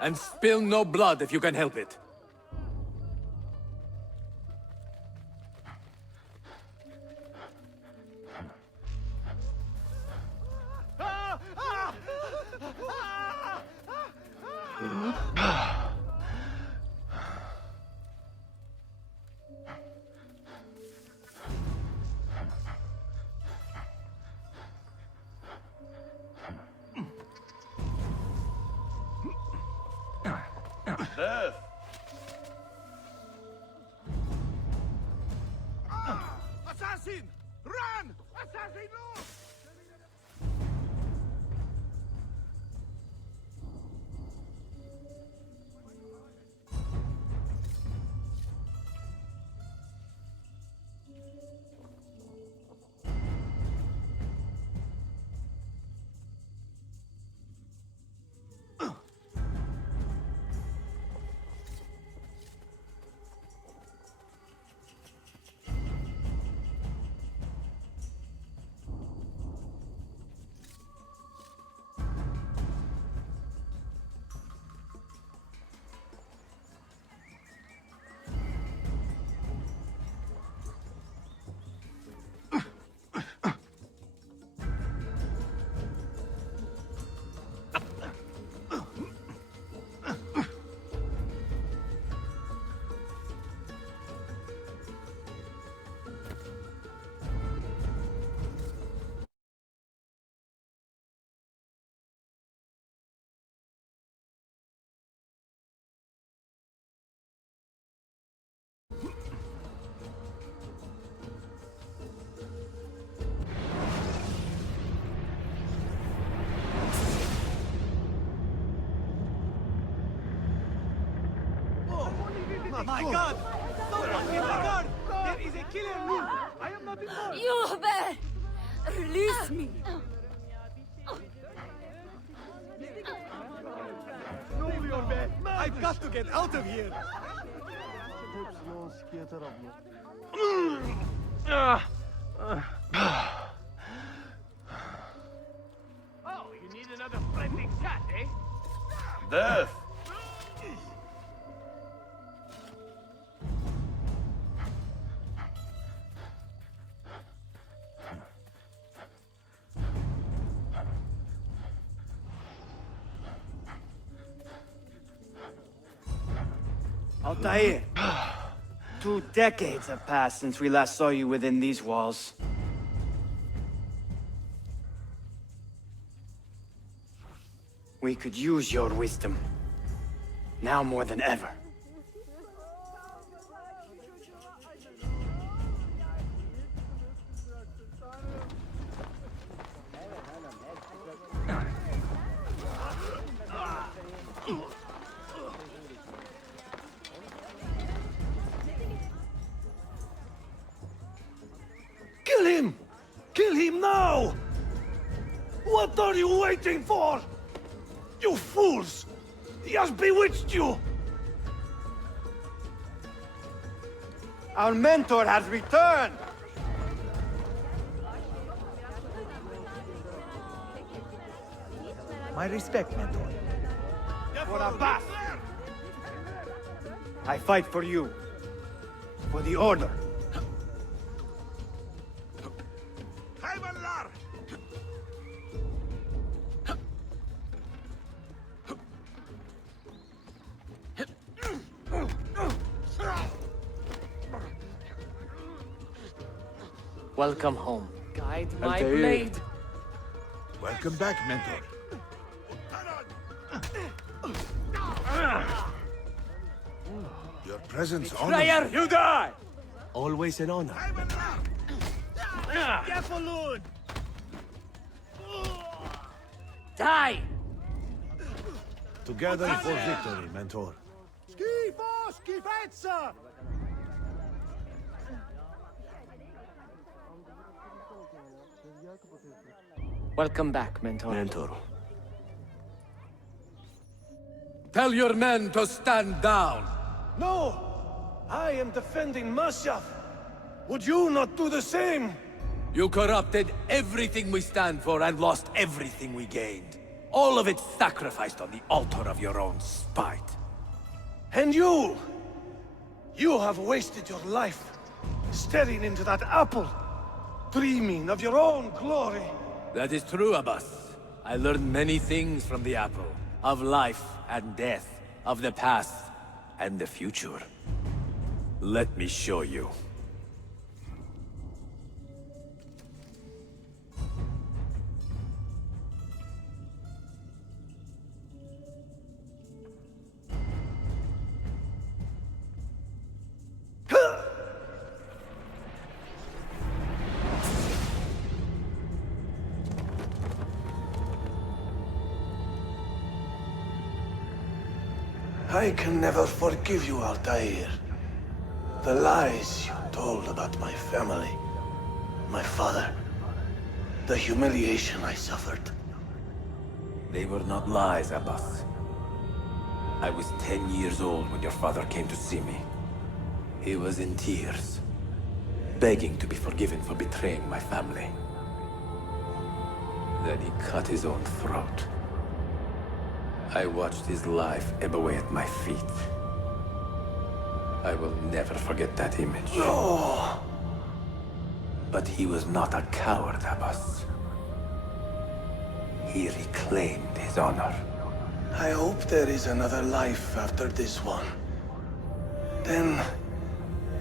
and spill no blood if you can help it. Death! Assassin! Run! Assassin, no! My God! Someone in the guard! There is a killer loose! I am not involved! You bear! Release me! No, your man! I've got to get out of here! Oh, you need another friendly chat, eh? Death! Altair, 2 decades have passed since we last saw you within these walls. We could use your wisdom. Now more than ever. Kill him! Kill him now! What are you waiting for? You fools! He has bewitched you! Our mentor has returned! My respect, mentor. For Abbas! I fight for you. For the Order. Welcome home. Guide my Altair. blade. Welcome back, Mentor. Your presence honors Betrayer, me. you die! Always an honor. Die! Together for victory, Mentor. Schifo, schifezza! Welcome back, Mentor. Mentor. Tell your men to stand down! No! I am defending Masyaf! Would you not do the same? You corrupted everything we stand for and lost everything we gained. All of it sacrificed on the altar of your own spite. And you! You have wasted your life staring into that apple, dreaming of your own glory. That is true, Abbas. I learned many things from the apple. Of life and death, of the past and the future. Let me show you. I can never forgive you, Altair. The lies you told about my family, my father, the humiliation I suffered. They were not lies, Abbas. I was 10 years old when your father came to see me. He was in tears, begging to be forgiven for betraying my family. Then he cut his own throat. I watched his life ebb away at my feet. I will never forget that image. No! But he was not a coward, Abbas. He reclaimed his honor. I hope there is another life after this one. Then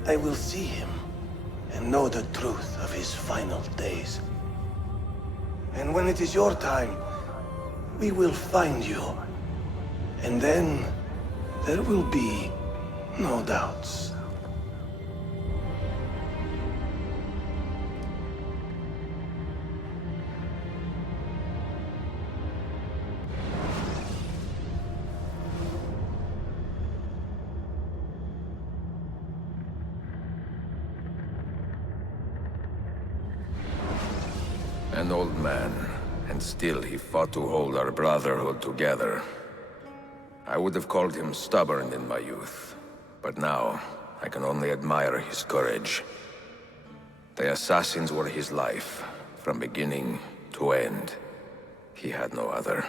I will see him and know the truth of his final days. And when it is your time, we will find you. And then there will be no doubts. An old man, and still he fought to hold our Brotherhood together. I would have called him stubborn in my youth, but now I can only admire his courage. The assassins were his life, from beginning to end. He had no other.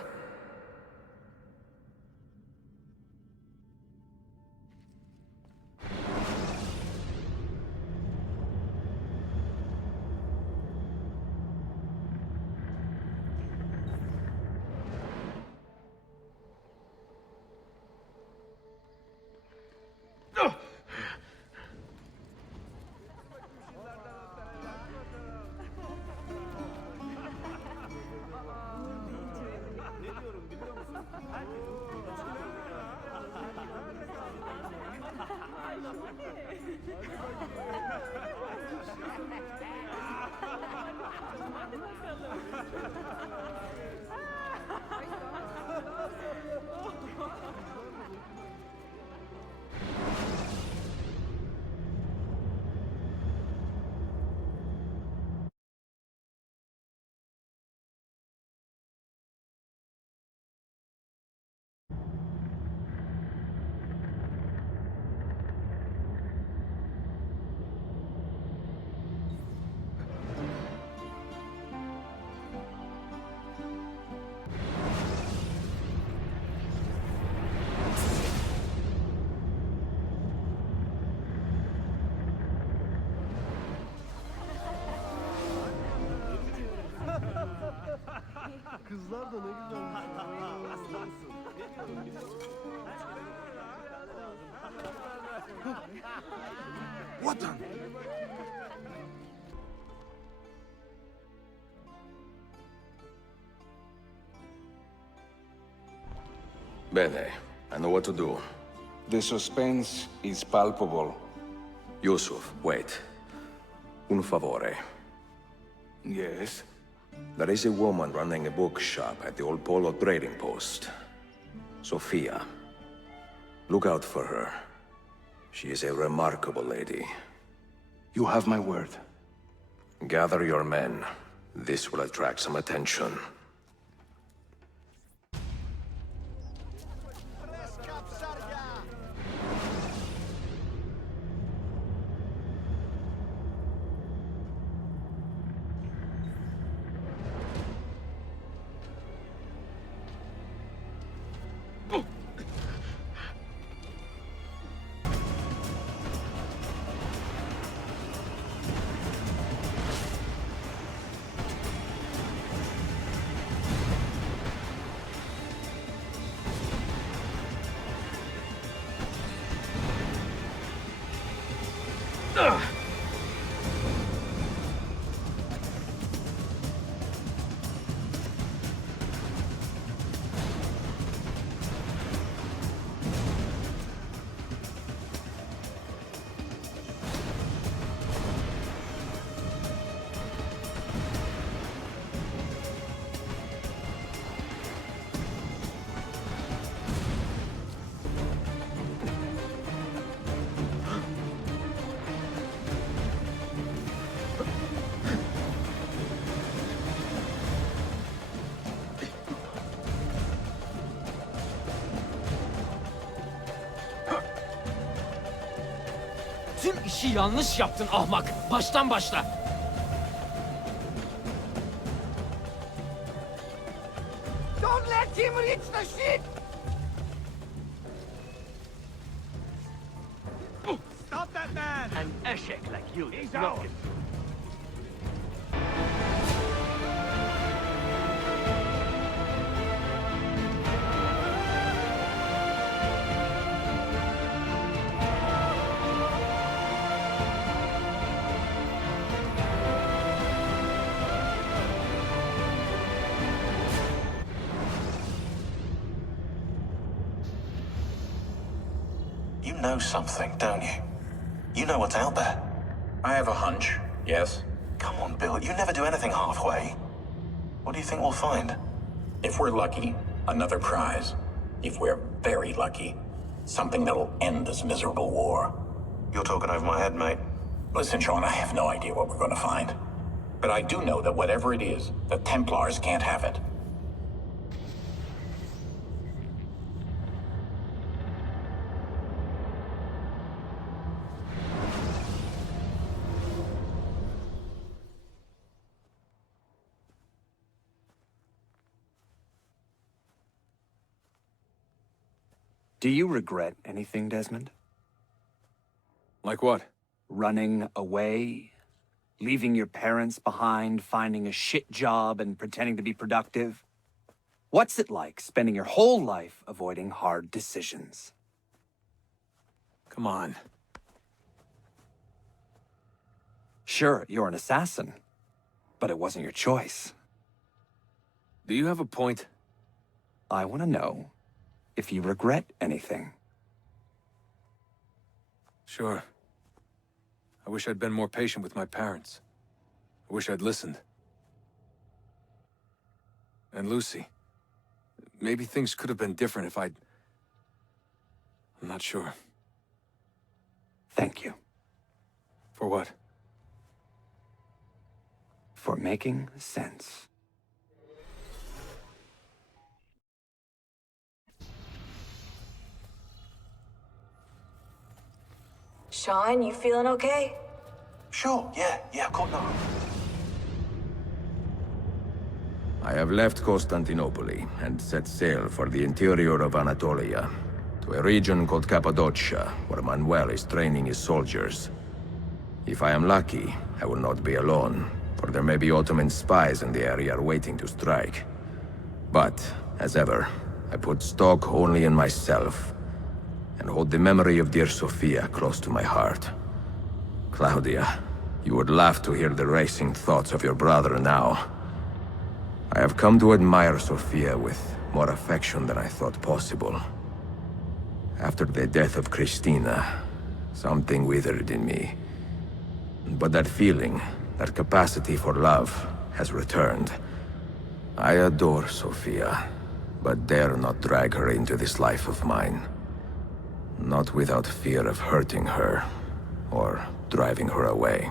Kızlar da ne güzel. Aslansın. What on? Bene, I know what to do. The suspense is palpable. Yusuf, wait. Un favore. Yes? There is a woman running a bookshop at the old Polo trading post. Sophia. Look out for her. She is a remarkable lady. You have my word. Gather your men. This will attract some attention. Tüm işi yanlış yaptın ahmak. Baştan başla. Don't let him reach the ship! Stop that man! An eşek like you. He's out! You know something, don't you? You know what's out there. I have a hunch, yes. Come on, Bill, you never do anything halfway. What do you think we'll find? If we're lucky, another prize. If we're very lucky, something that'll end this miserable war. You're talking over my head, mate. Listen, Shaun, I have no idea what we're going to find. But I do know that whatever it is, the Templars can't have it. Do you regret anything, Desmond? Like what? Running away? Leaving your parents behind, finding a shit job, and pretending to be productive? What's it like spending your whole life avoiding hard decisions? Come on. Sure, you're an assassin, but it wasn't your choice. Do you have a point? I want to know if you regret anything. Sure. I wish I'd been more patient with my parents. I wish I'd listened. And Lucy. Maybe things could have been different if I'd... I'm not sure. Thank you. For what? For making sense. Shaun, you feeling okay? Sure, yeah, of course not. I have left Constantinople and set sail for the interior of Anatolia, to a region called Cappadocia, where Manuel is training his soldiers. If I am lucky, I will not be alone, for there may be Ottoman spies in the area waiting to strike. But, as ever, I put stock only in myself, and hold the memory of dear Sophia close to my heart. Claudia, you would laugh to hear the racing thoughts of your brother now. I have come to admire Sophia with more affection than I thought possible. After the death of Christina, something withered in me. But that feeling, that capacity for love, has returned. I adore Sophia, but dare not drag her into this life of mine. Not without fear of hurting her, or driving her away.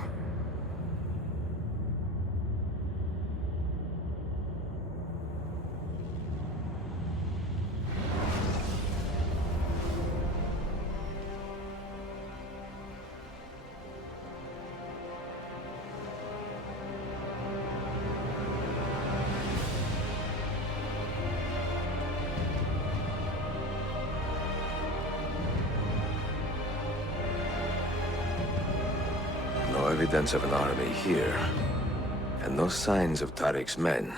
No evidence of an army here, and no signs of Tariq's men.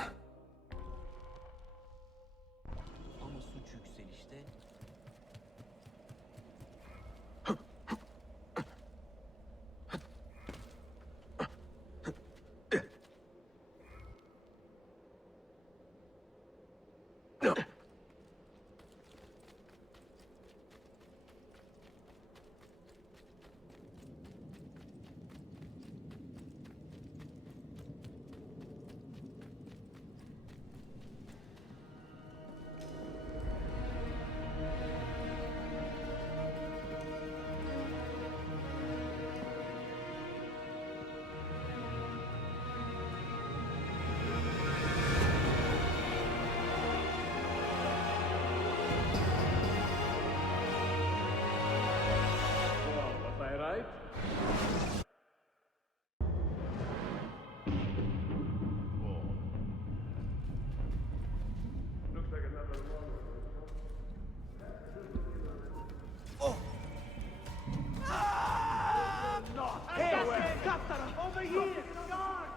Over here! Guard!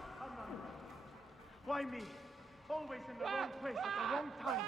Why me? Always in the wrong place at the wrong time.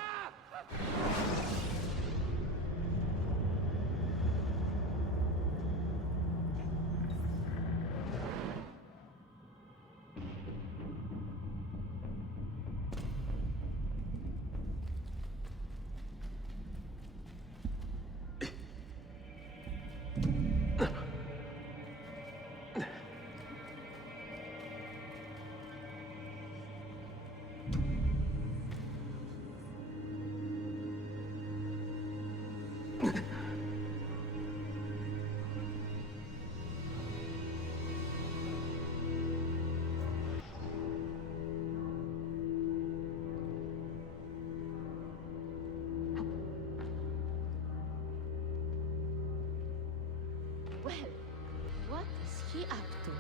Well, what is he up to?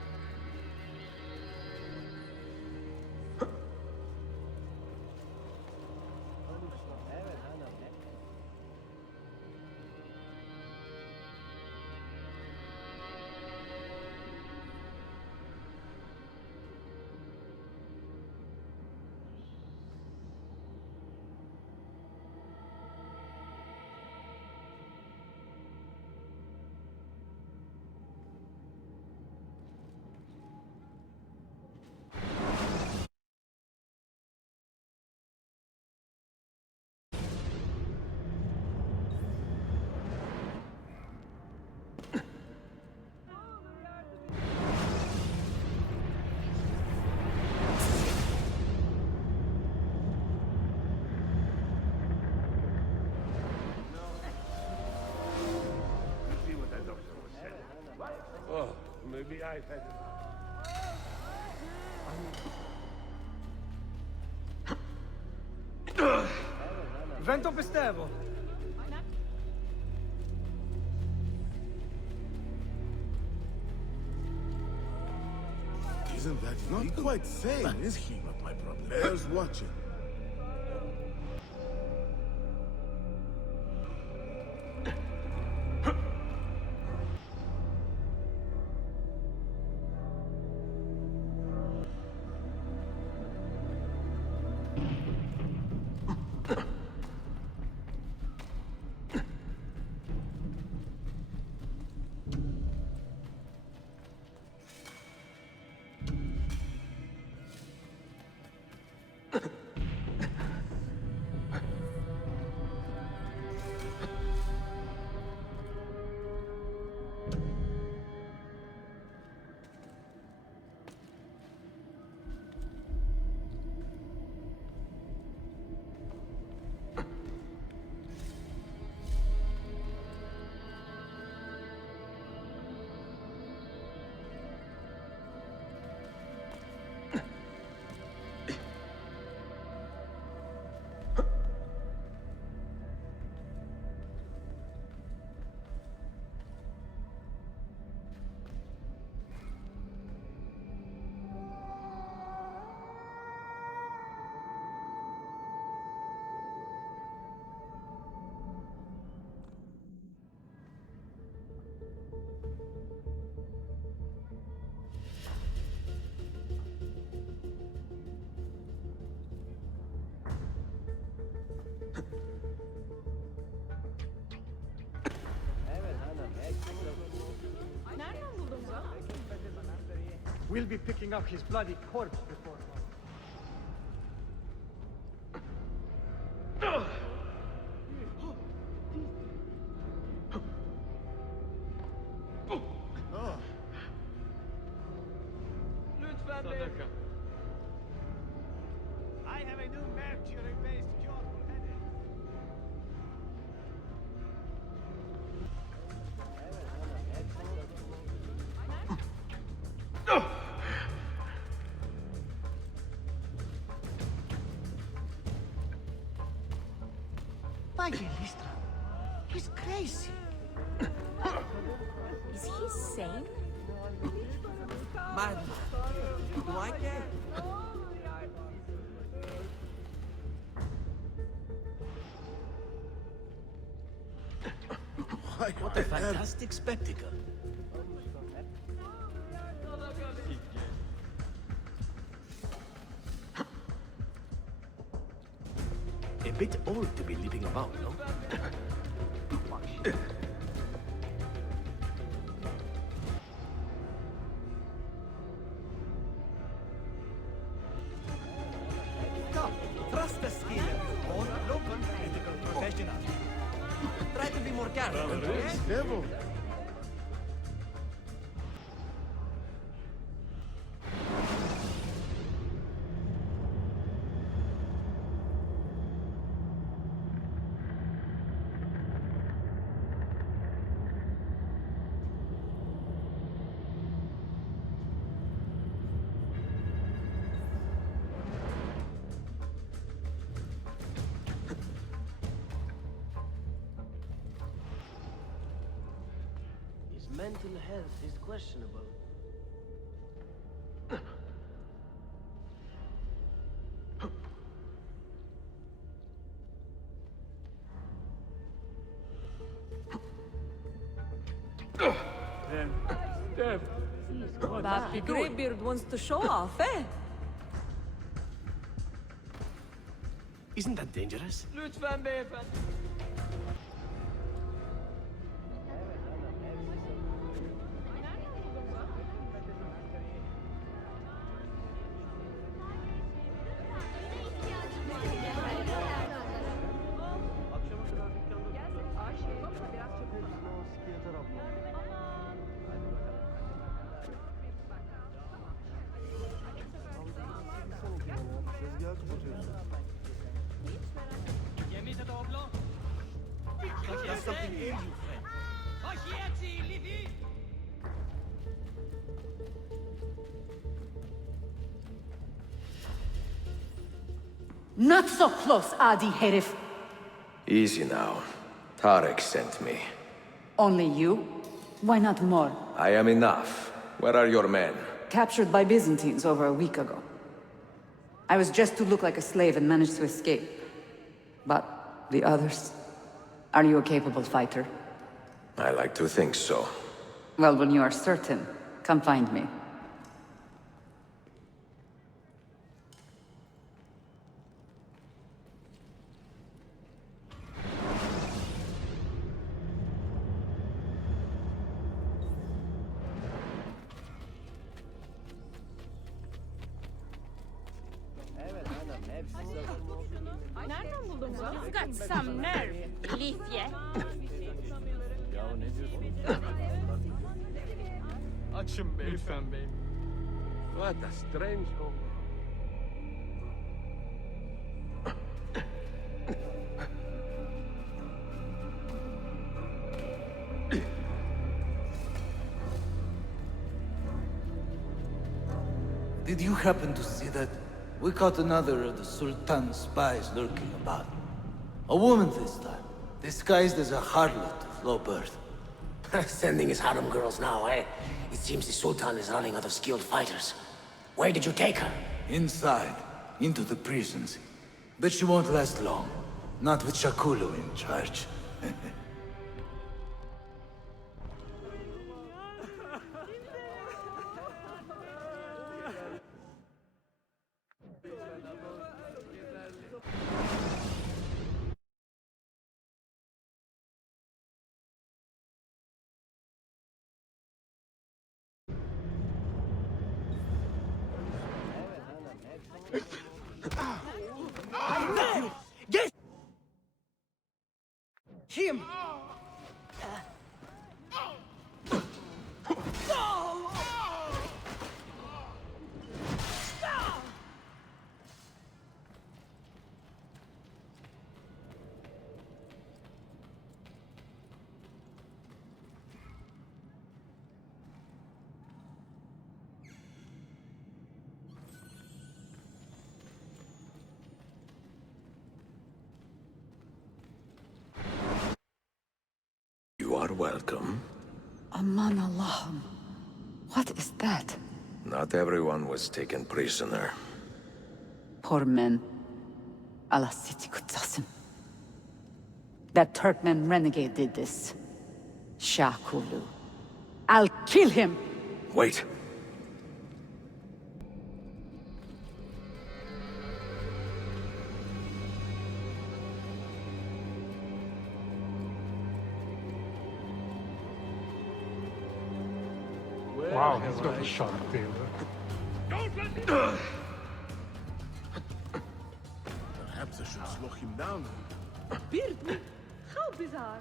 Oh, maybe I've had enough. Vento pestevo. Isn't that not quite sane, is he? Not my problem. Bears watching. We'll be picking up his bloody corpse before long. I have a new mercury-based cure for headaches. Evangelistra, he's crazy. Is he sane? Man, do I care? What a fantastic spectacle. bit old to be living about, no? Come, trust the skiller. Or local medical professional. Try to be more careful, yes? Devil. His mental health is questionable. That Greybeard wants to show off, eh? Isn't that dangerous? Lütfen beyefendi. Does something ail you, friend? Not so close, Adi Herif. Easy now. Tarek sent me. Only you? Why not more? I am enough. Where are your men? Captured by Byzantines over a week ago. I was just to look like a slave and managed to escape. But the others? Are you a capable fighter? I like to think so. Well, when you are certain, come find me. You've got some nerve, Lithye. Açın bey. Lütfen beyim. What a strange home. Did you happen to see that? We caught another of the Sultan's spies lurking about. A woman this time, disguised as a harlot of low birth. Sending his harem girls now, eh? It seems the Sultan is running out of skilled fighters. Where did you take her? Inside, into the prisons. But she won't last long. Not with Shakulu in charge. Get him! You are welcome. Aman Allahum. What is that? Not everyone was taken prisoner. Poor men. Allah Siti Kutsasim. That Turkmen renegade did this. Shakulu. I'll kill him! Wait. Wow, he's got a sharp tail. Perhaps I should slow him down. Beard? How bizarre.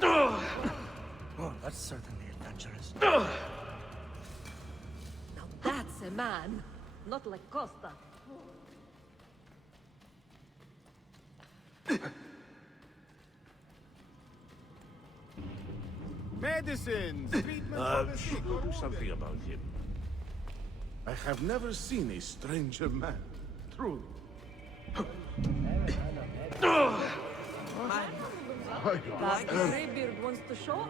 Oh, that's certainly adventurous. Now that's a man, not like Costa. Medicines! Treatment for the sick. Do something about him. I have never seen a stranger man. Truly. That Greybeard wants to show?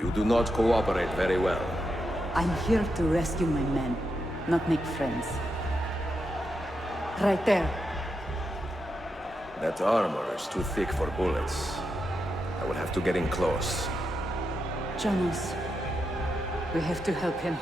You do not cooperate very well. I'm here to rescue my men, not make friends. Right there. That armor is too thick for bullets. I will have to get in close. Jonas, we have to help him.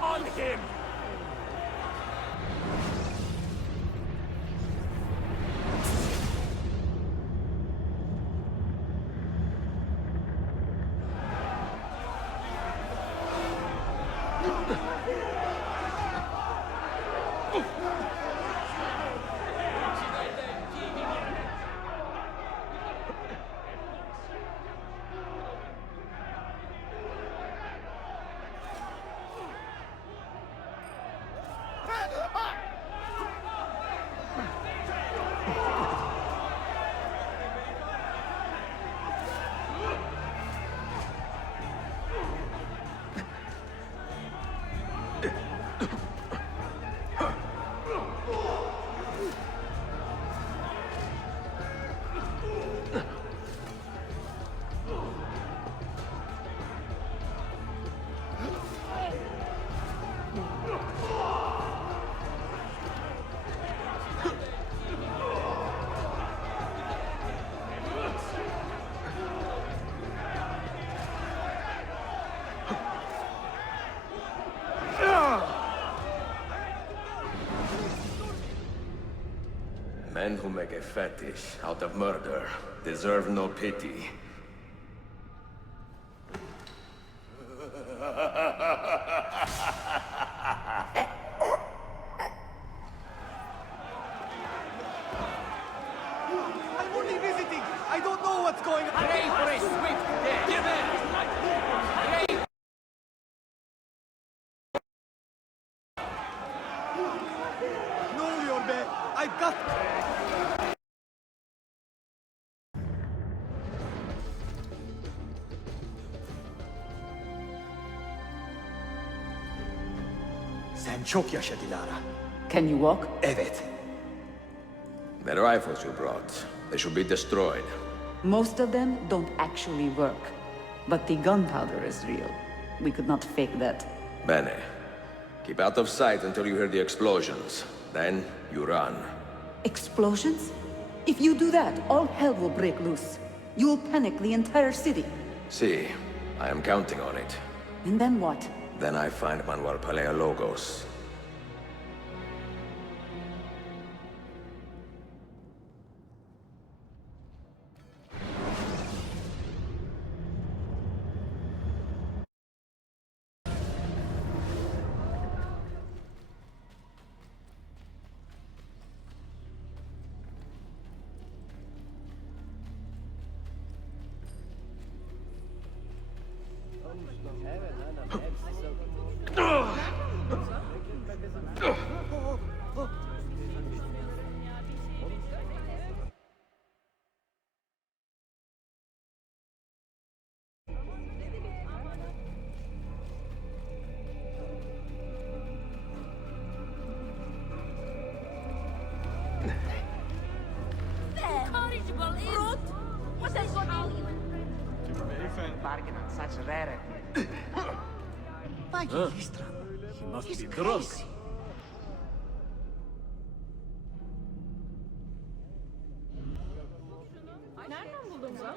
On him! Men who make a fetish out of murder deserve no pity. I'm only visiting. I don't know what's going on. Pray for a swift death. Give in. Pray. No, Yorbe. I've got... Sen çok yaşa Dilara. Can you walk? Evet. The rifles you brought, they should be destroyed. Most of them don't actually work. But the gunpowder is real. We could not fake that. Bene. Keep out of sight until you hear the explosions. Then, you run. Explosions? If you do that, all hell will break loose. You will panic the entire city. See, I am counting on it. And then what? Then I find Manuel Paleologos. negligible fruit? What does what Bargain on such rarity. Huh? He must be drunk. Nereden buldun bunu?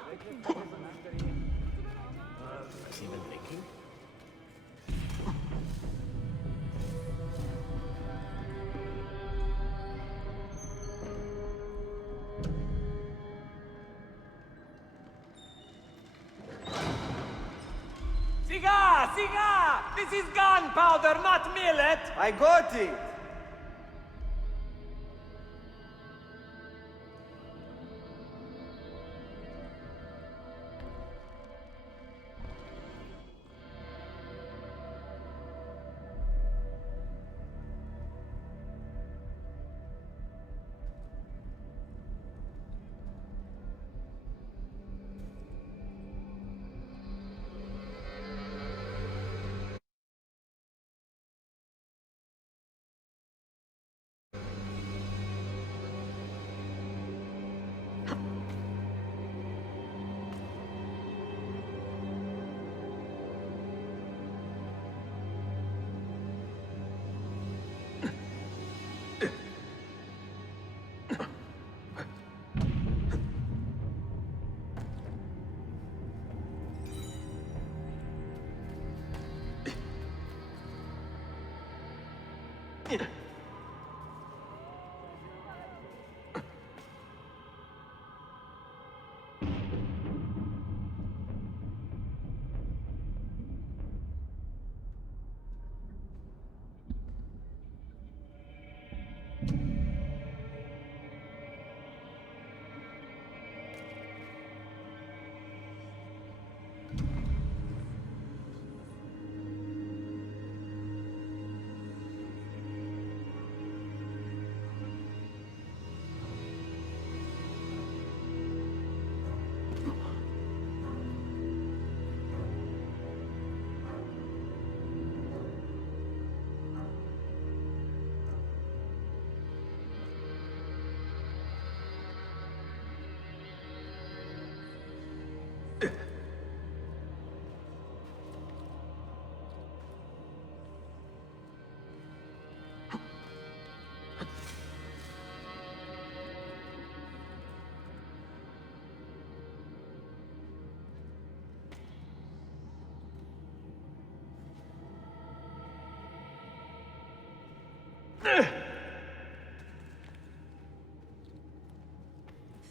Is he even thinking? Cigar! Cigar! This is gunpowder, not millet! I got it!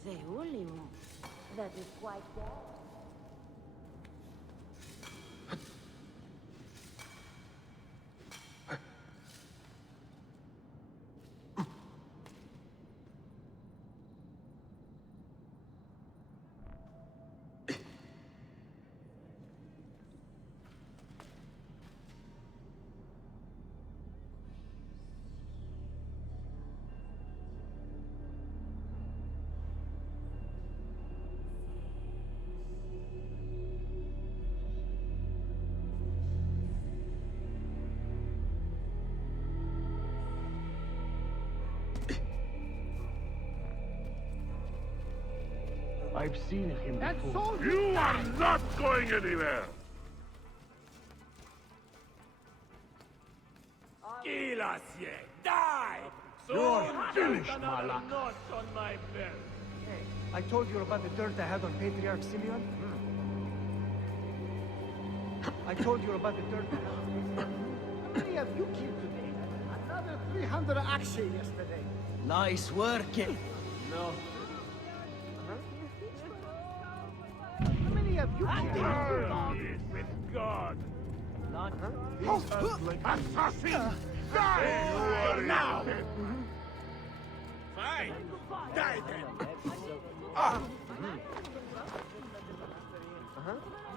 The only one that is quite dead. I've seen him before. And so you are not going anywhere! Kill us yet! Die! You're finished, another Malak. notch on my belt. Hey, I told you about the dirt I had on Patriarch Simeon? I told you about the dirt I had on Patriarch. How many have you killed today? Another 300 action yesterday. Nice work. No. How many have you killed? With God. Not Assassin! Die! Now! Fine. Die then.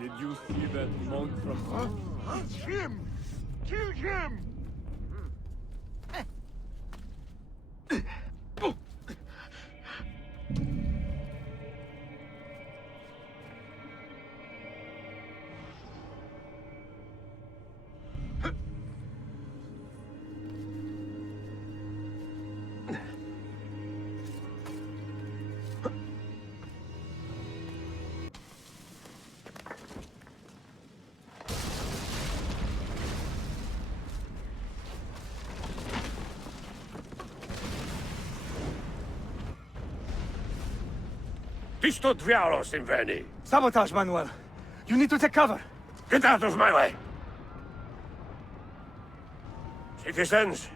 Did you see that monk from... It's him! Kill him! Pisto Dvialos in Veni. Sabotage, Manuel. You need to take cover. Get out of my way! Citizens,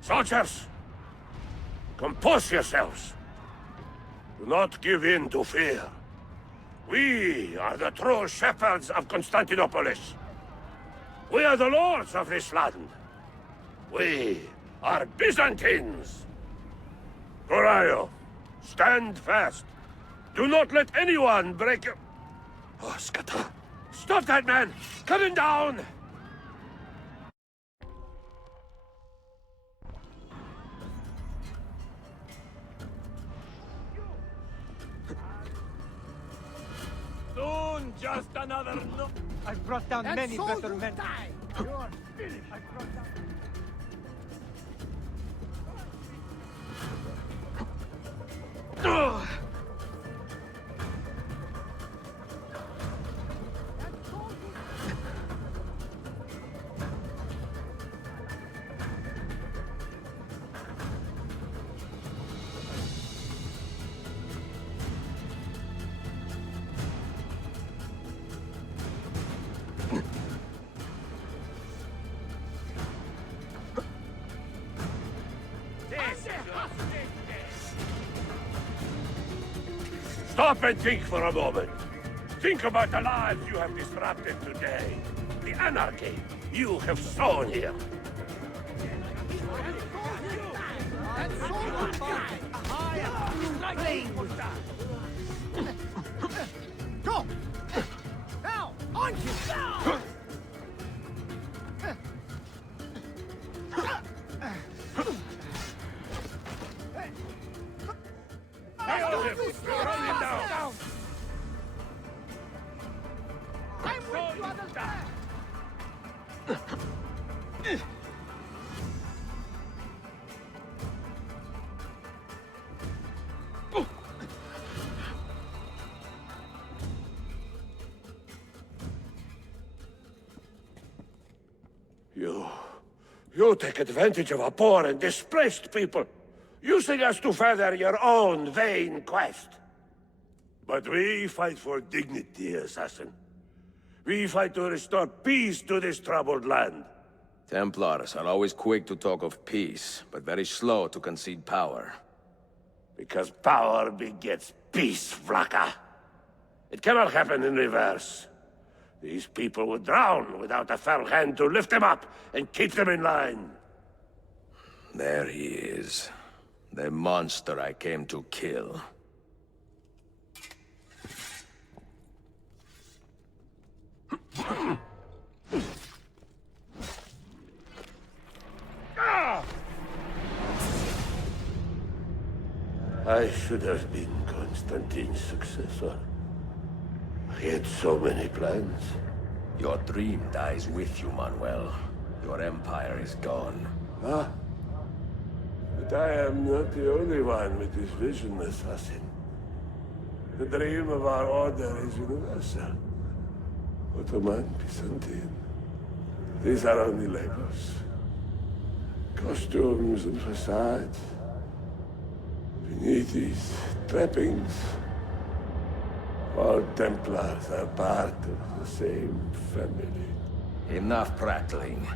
soldiers, compose yourselves. Do not give in to fear. We are the true shepherds of Constantinopolis. We are the lords of this land. We are Byzantines. Corayo, stand fast. Do not let anyone break your... Oh, Skata. Stop that man! Coming down! Soon, just another no... I've brought down And many so better you men. die. You are finished. I've brought down... Ugh. Stop and think for a moment. Think about the lives you have disrupted today. The anarchy you have sown here. Go! Now! On you! Now! Run him down! I'm with you, other side! You take advantage of our poor and displaced people, using us to further your own vain quest. But we fight for dignity, Assassin. We fight to restore peace to this troubled land. Templars are always quick to talk of peace, but very slow to concede power. Because power begets peace, Vlaka. It cannot happen in reverse. These people would drown without a firm hand to lift them up and keep them in line. There he is. The monster I came to kill. I should have been Constantine's successor. He had so many plans. Your dream dies with you, Manuel. Your empire is gone. Ah. But I am not the only one with this vision, Assassin. The dream of our order is universal. Ottoman, Byzantine. These are only labels. Costumes and facades. Beneath these trappings, all Templars are part of the same family. Enough prattling.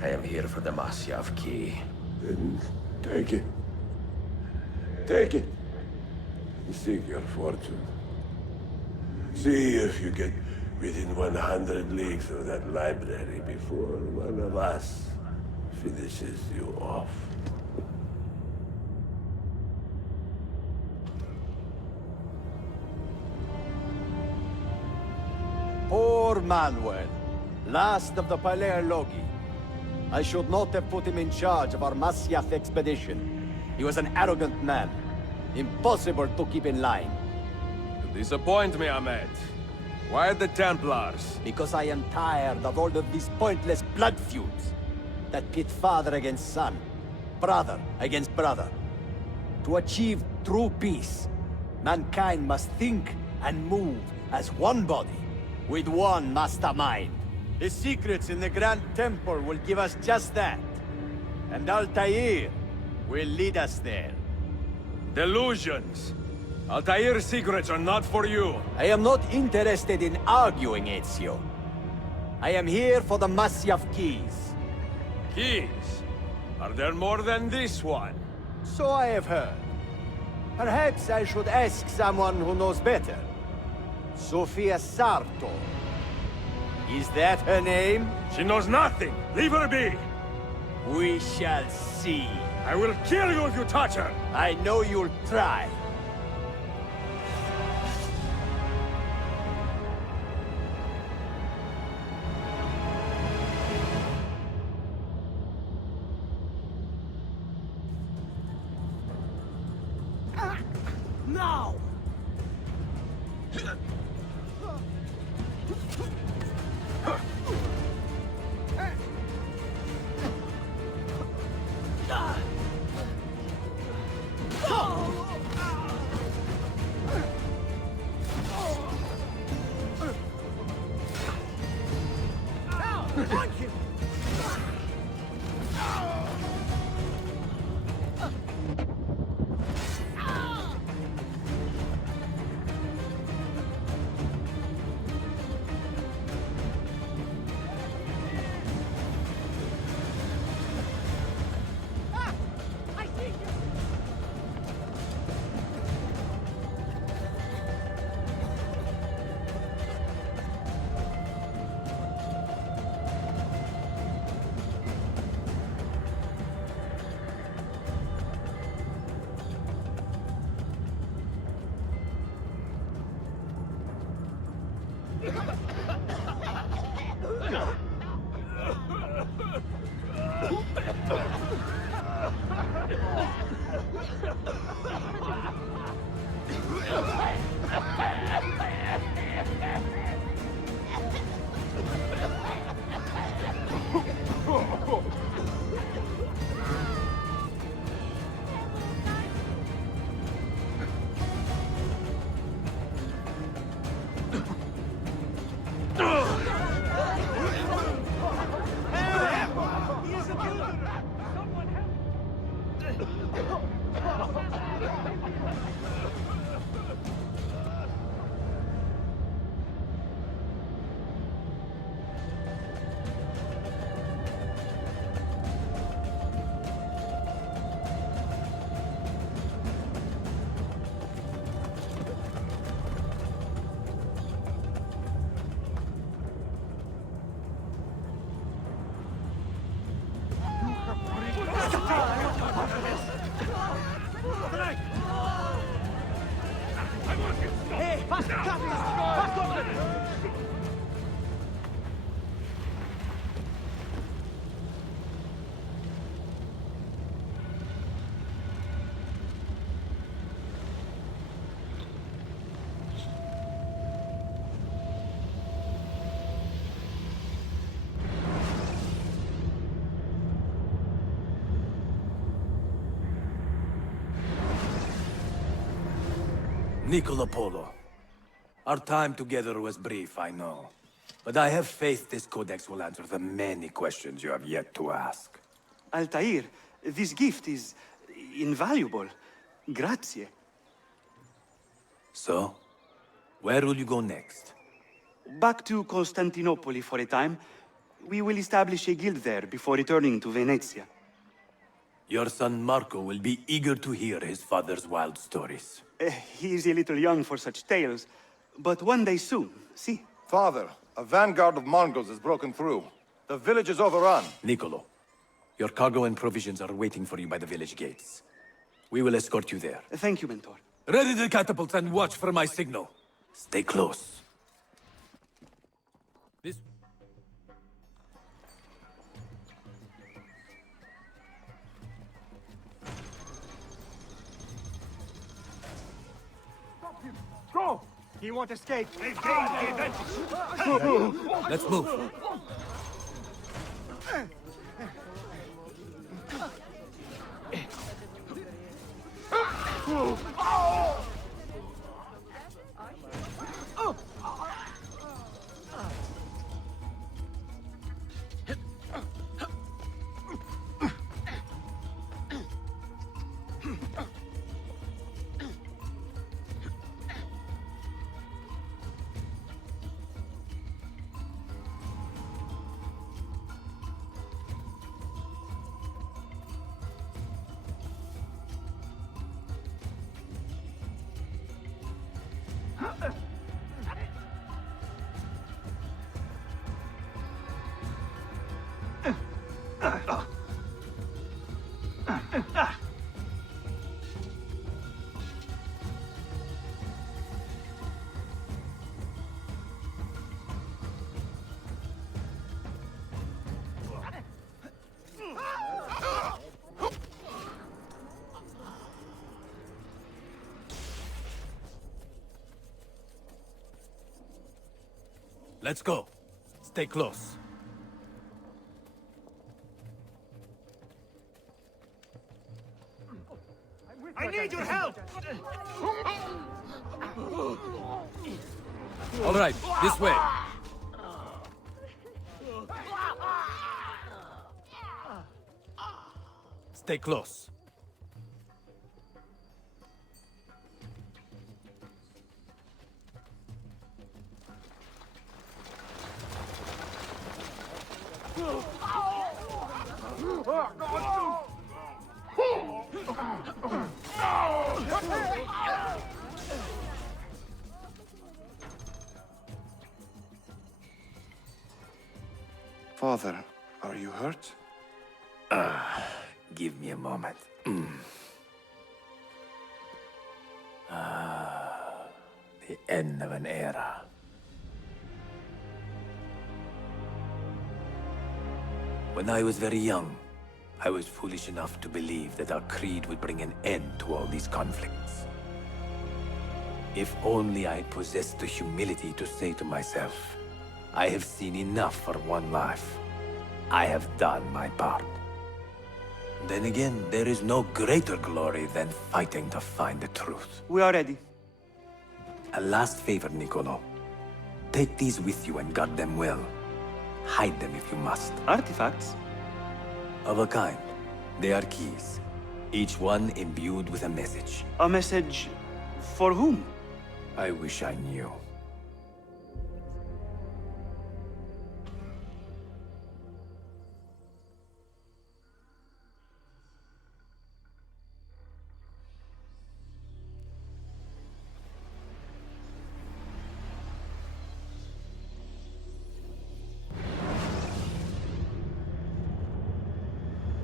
I am here for the Masyaf key. Then take it. Take it. And seek your fortune. See if you get within 100 leagues of that library before one of us finishes you off. Poor Manuel, last of the Paleologi. I should not have put him in charge of our Masyaf expedition. He was an arrogant man. Impossible to keep in line. You disappoint me, Ahmed. Why the Templars? Because I am tired of all of these pointless blood feuds that pit father against son, brother against brother. To achieve true peace, mankind must think and move as one body, with one mastermind. His secrets in the Grand Temple will give us just that. And Altair will lead us there. Delusions! Altair's secrets are not for you. I am not interested in arguing, Ezio. I am here for the Masyaf keys. Keys? Are there more than this one? So I have heard. Perhaps I should ask someone who knows better. Sofia Sarto. Is that her name? She knows nothing! Leave her be! We shall see. I will kill you if you touch her! I know you'll try. Now! Niccolo Polo. Our time together was brief, I know. But I have faith this codex will answer the many questions you have yet to ask. Altair, this gift is invaluable. Grazie. So, where will you go next? Back to Constantinople for a time. We will establish a guild there before returning to Venezia. Your son Marco will be eager to hear his father's wild stories. He is a little young for such tales, but one day soon, see? Father, a vanguard of Mongols has broken through. The village is overrun. Niccolo, your cargo and provisions are waiting for you by the village gates. We will escort you there. Thank you, Mentor. Ready the catapults and watch for my signal. Stay close. This... Go! He won't escape. They've gained the advantage. Let's move. Let's go. Stay close. I need your help! All right, this way. Stay close. Father, are you hurt? Give me a moment. The end of an era. When I was very young, I was foolish enough to believe that our creed would bring an end to all these conflicts. If only I possessed the humility to say to myself, I have seen enough for one life. I have done my part. Then again, there is no greater glory than fighting to find the truth. We are ready. A last favor, Niccolo. Take these with you and guard them well. Hide them if you must. Artifacts? Of a kind. They are keys. Each one imbued with a message. A message for whom? I wish I knew.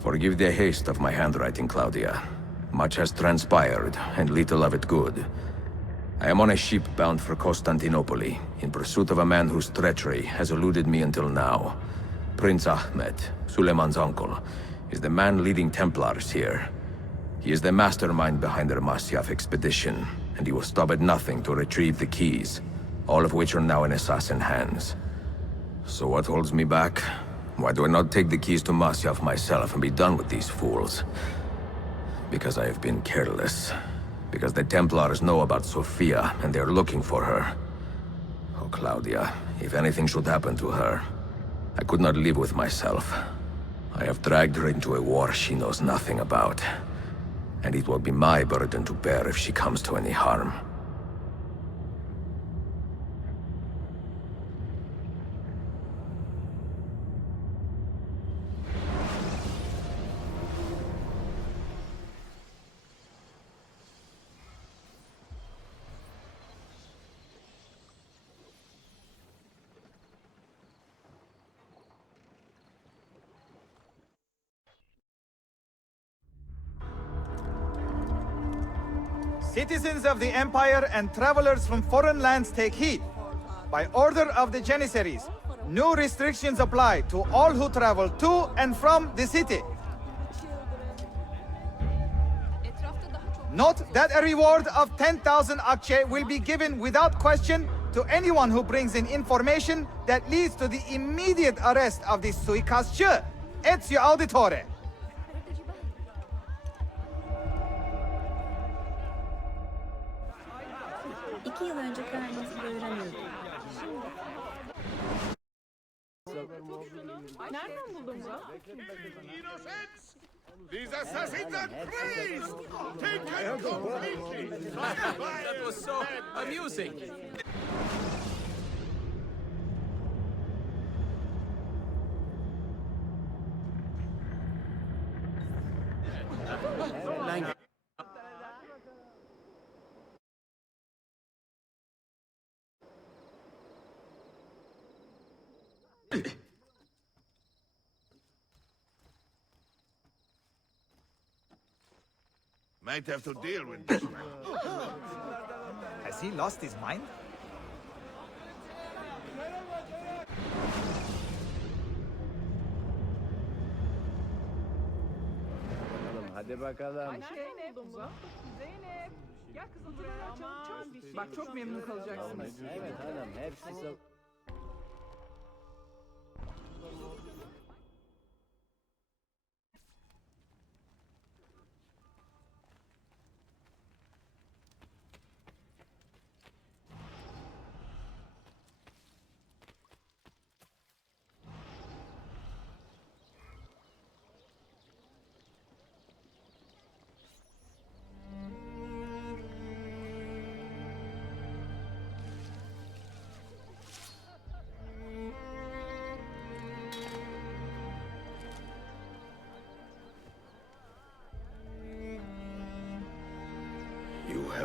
Forgive the haste of my handwriting, Claudia. Much has transpired, and little of it good. I am on a ship bound for Constantinople, in pursuit of a man whose treachery has eluded me until now. Prince Ahmed, Suleiman's uncle, is the man leading Templars here. He is the mastermind behind their Masyaf expedition, and he will stop at nothing to retrieve the keys, all of which are now in assassin hands. So what holds me back? Why do I not take the keys to Masyaf myself and be done with these fools? Because I have been careless. Because the Templars know about Sophia, and they are looking for her. Oh, Claudia, if anything should happen to her, I could not live with myself. I have dragged her into a war she knows nothing about. And it will be my burden to bear if she comes to any harm. Citizens of the Empire and travelers from foreign lands take heed. By order of the Janissaries, new restrictions apply to all who travel to and from the city. Note that a reward of 10,000 akçe will be given without question to anyone who brings in information that leads to the immediate arrest of the suikastçı, Ezio Auditore. 2 yıl önce karnınızı doyuramıyordum. Nereden buldun bunu? These assassins are crazed! Taken completely! That was so amusing. Might have to deal with this man. Has he lost his mind? Hadi bakalım. Zeynep. Zeynep. Gel kızım buraya. Çabuk çabuk. Bak çok memnun kalacaksınız. Evet hanım hepsi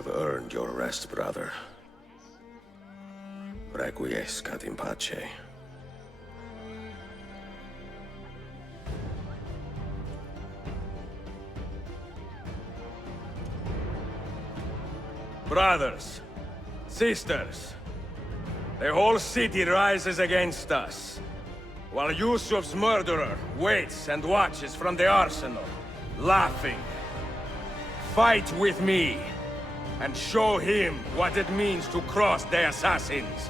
have earned your rest, brother. Requiescat in pace. Brothers, sisters, the whole city rises against us, while Yusuf's murderer waits and watches from the arsenal, laughing. Fight with me, and show him what it means to cross the assassins.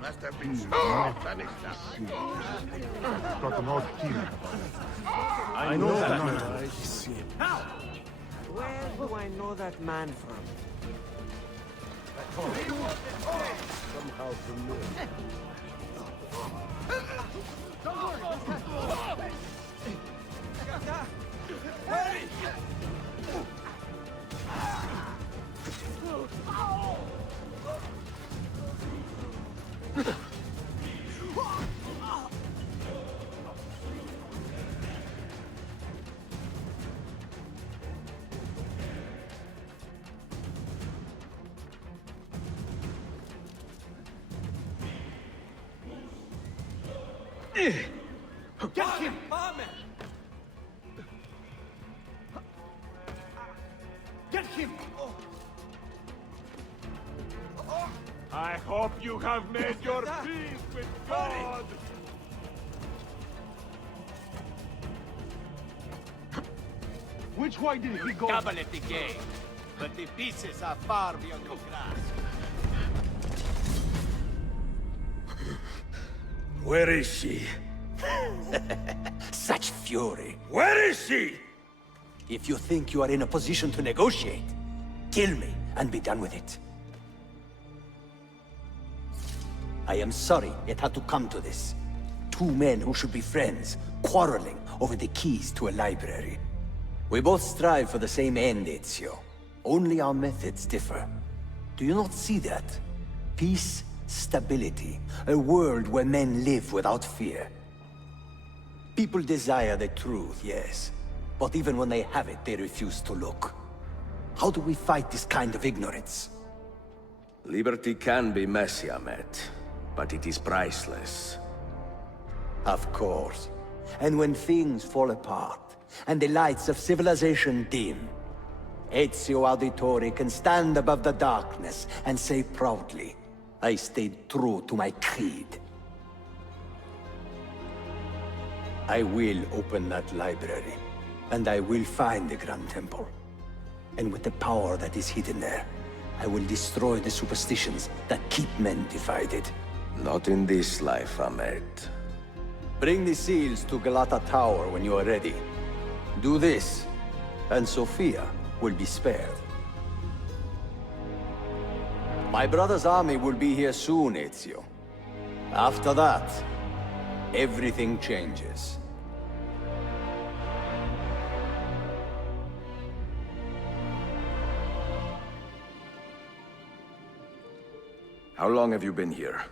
Masterpiece. Got an odd feeling. I know that man. How? Where do I know that man from? Somehow familiar. Hurry! Get him! Get him! I hope you have made your peace with God. Which way did he go? Cabinet decay, but the pieces are far beyond your grasp. Where is she? Such fury. Where is she? If you think you are in a position to negotiate, kill me and be done with it. I am sorry it had to come to this. Two men who should be friends, quarreling over the keys to a library. We both strive for the same end, Ezio. Only our methods differ. Do you not see that? Peace, stability, a world where men live without fear. People desire the truth, yes. But even when they have it, they refuse to look. How do we fight this kind of ignorance? Liberty can be messy, Ahmet, but it is priceless. Of course. And when things fall apart, and the lights of civilization dim, Ezio Auditore can stand above the darkness and say proudly, I stayed true to my creed. I will open that library, and I will find the Grand Temple. And with the power that is hidden there, I will destroy the superstitions that keep men divided. Not in this life, Ahmet. Bring the seals to Galata Tower when you are ready. Do this, and Sophia will be spared. My brother's army will be here soon, Ezio. After that, everything changes. How long have you been here?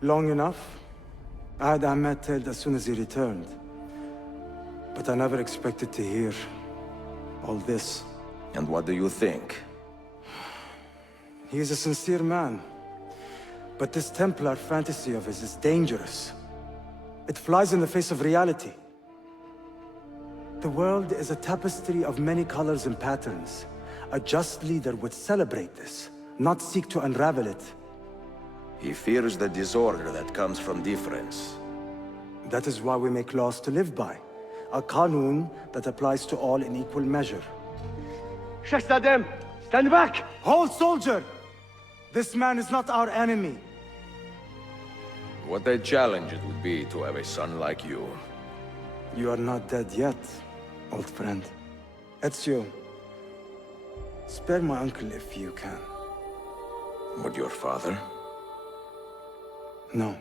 Long enough. I had Ahmed killed as soon as he returned. But I never expected to hear all this. And what do you think? He is a sincere man. But this Templar fantasy of his is dangerous. It flies in the face of reality. The world is a tapestry of many colors and patterns. A just leader would celebrate this, not seek to unravel it. He fears the disorder that comes from difference. That is why we make laws to live by. A Qanun that applies to all in equal measure. Shahzadem, stand back! Hold, soldier! This man is not our enemy. What a challenge it would be to have a son like you. You are not dead yet, old friend. Ezio, spare my uncle if you can. Would your father? No.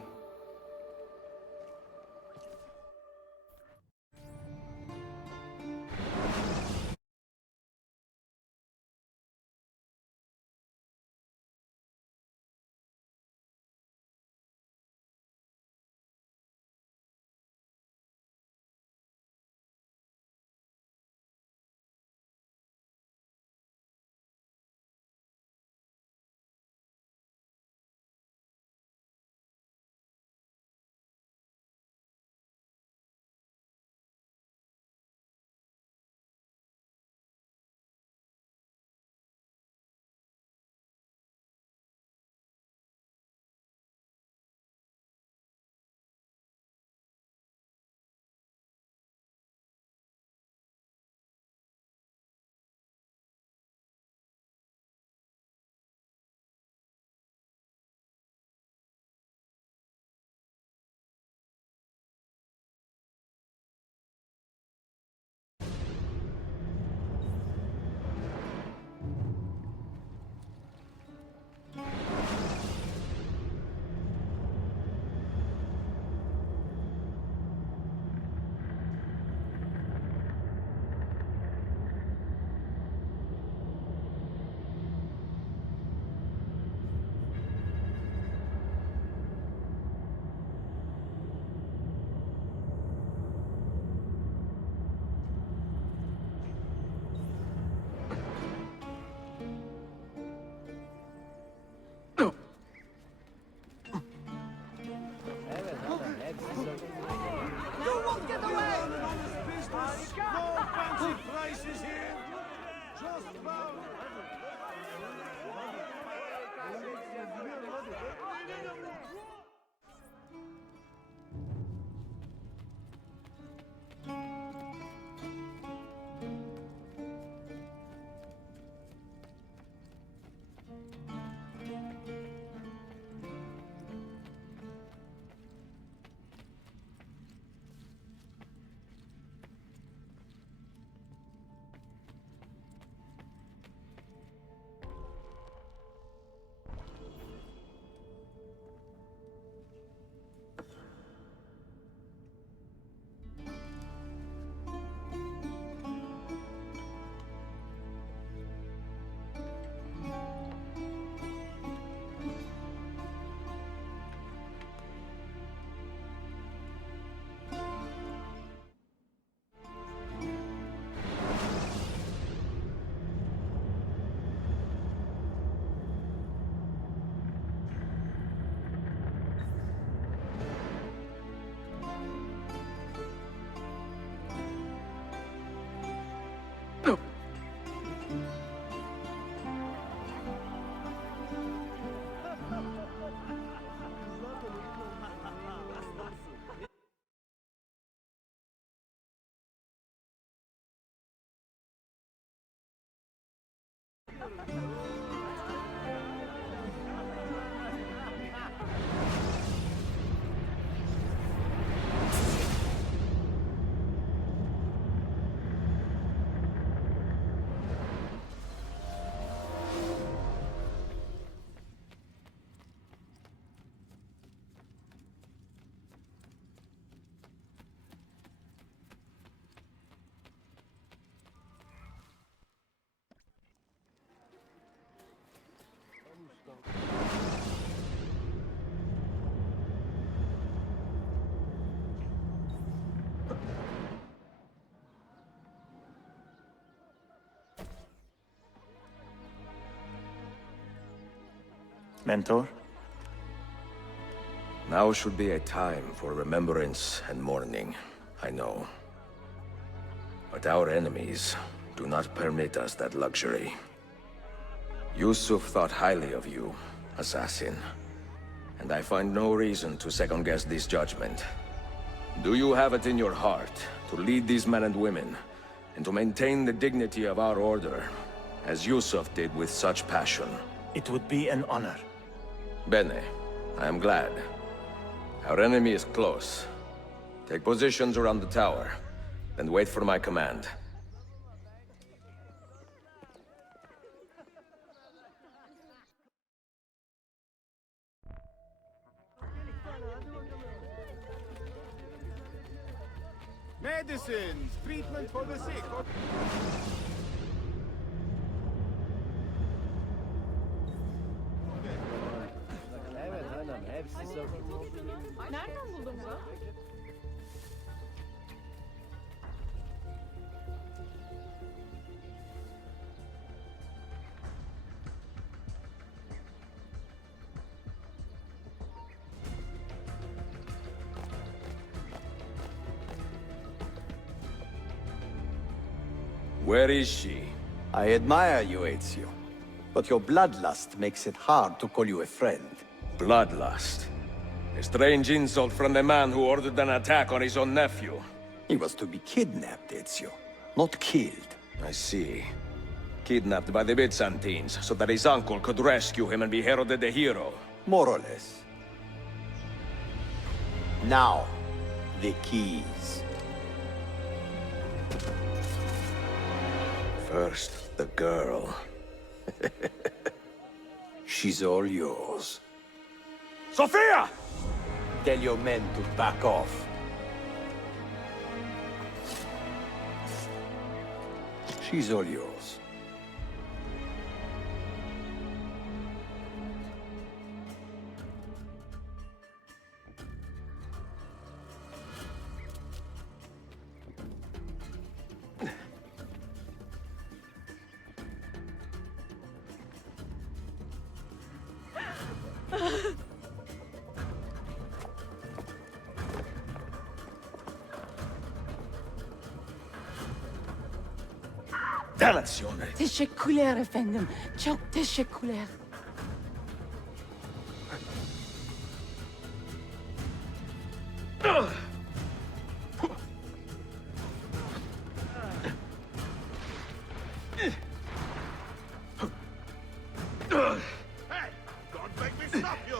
Mentor? Now should be a time for remembrance and mourning, I know. But our enemies do not permit us that luxury. Yusuf thought highly of you, assassin. And I find no reason to second-guess this judgment. Do you have it in your heart to lead these men and women, and to maintain the dignity of our order, as Yusuf did with such passion? It would be an honor. Bene, I am glad. Our enemy is close. Take positions around the tower, and wait for my command. Medicines, treatment for the sick. Evet hanım, hepsi sorun. Nereden buldun bunu? Where is she? I admire you, Ezio. But your bloodlust makes it hard to call you a friend. Bloodlust. A strange insult from the man who ordered an attack on his own nephew. He was to be kidnapped, Ezio, not killed. I see. Kidnapped by the Byzantines, so that his uncle could rescue him and be heralded a hero. More or less. Now, the keys. First, the girl. She's all yours. Sophia! Tell your men to back off. She's all yours. Damn reazione. Teşekkürler efendim. Çok teşekkürler. Hey! Don't make me stop you!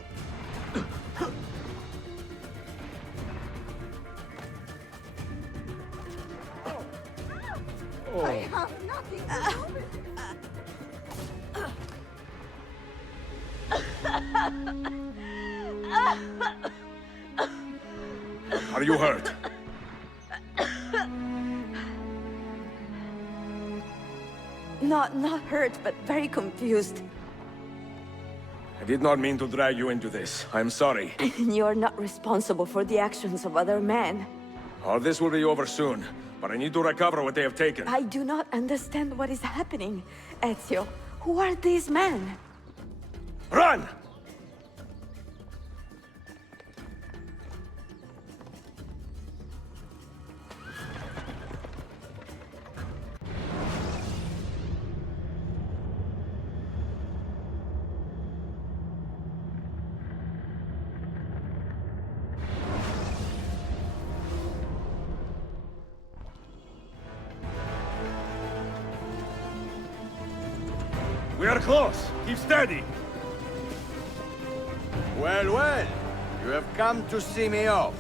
I have nothing to do with it. Are you hurt? Not hurt, but very confused. I did not mean to drag you into this. I'm sorry. You're not responsible for the actions of other men. All this will be over soon, but I need to recover what they have taken. I do not understand what is happening. Ezio, who are these men? Run! We are close. Keep steady. Well, well. You have come to see me off.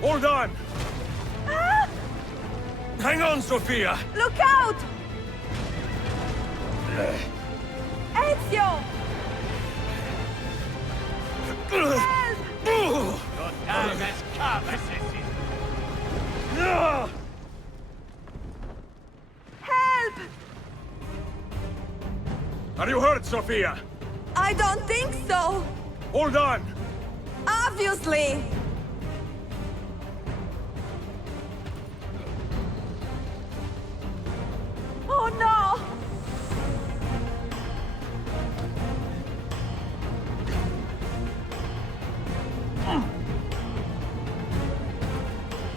Hold on! Ah! Hang on, Sophia! Look out! Ezio! Help! Your time has come, assassin! Help! Are you hurt, Sophia? I don't think so! Hold on! Obviously! Oh no!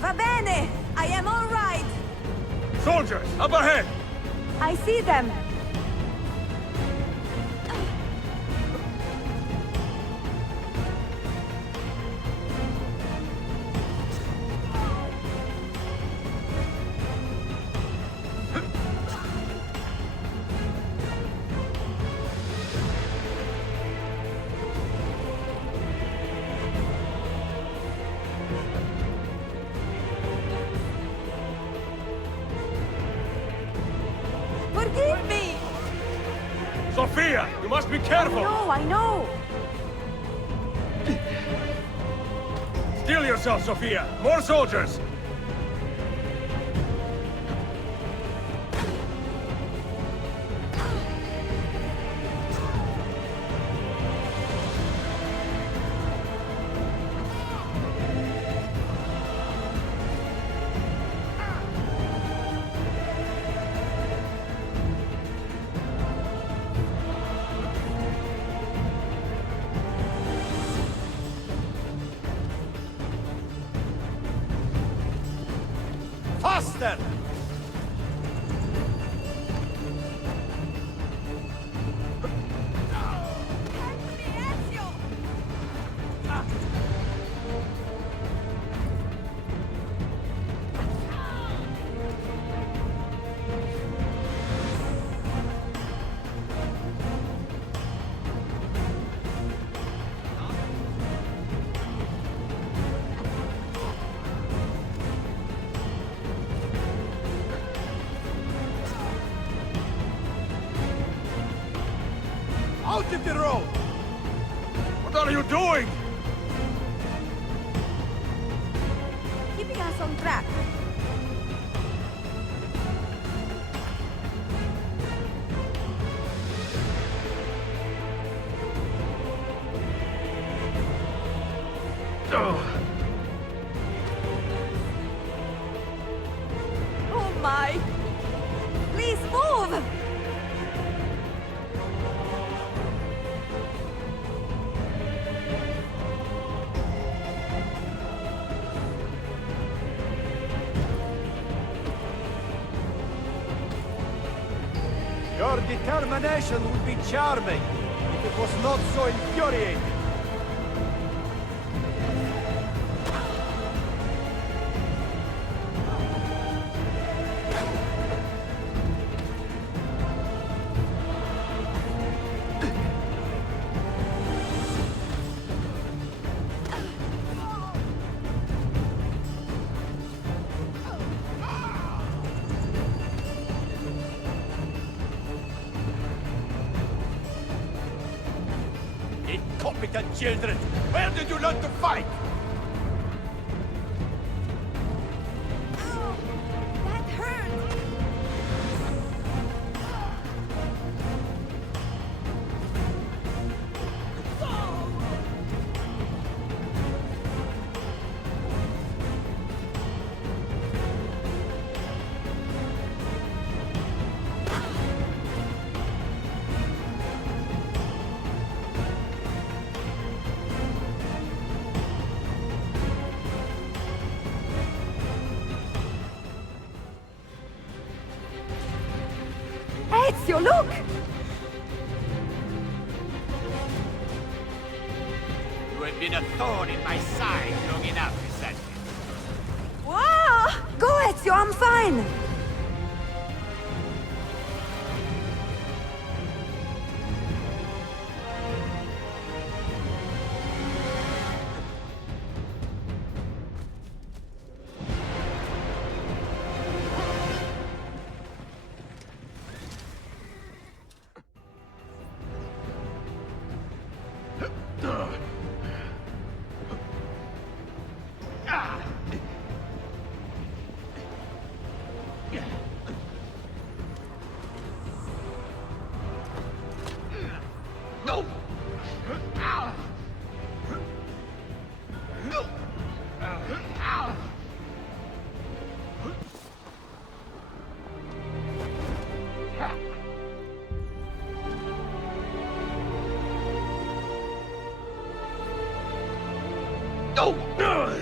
Va bene! I am all right! Soldiers, up ahead! I see them! Forgive me! Sophia, you must be careful! I know! Steel yourself, Sophia! More soldiers! Master! Out of the road! What are you doing? Keeping us on track. Oh my! Please move! Your determination would be charming if it was not so infuriating. Incompetent children! Where did you learn to fight? That hurt! Ezio, look! You have been a thorn in my side long enough, Assassin. Wow! Go, Ezio, I'm fine! No! No!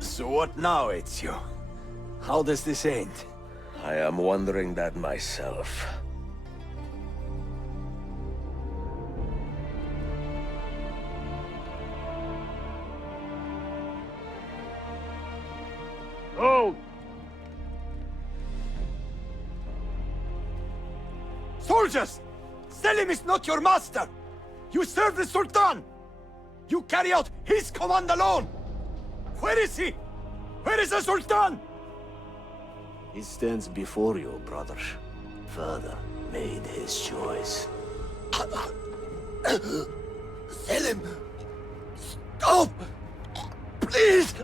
So what now, Ezio? How does this end? I am wondering that myself. Oh! Soldiers! Selim is not your master! You serve the Sultan! You carry out his command alone! Where is he? Where is the Sultan? He stands before you, brother. Father made his choice. Selim! Stop! Please!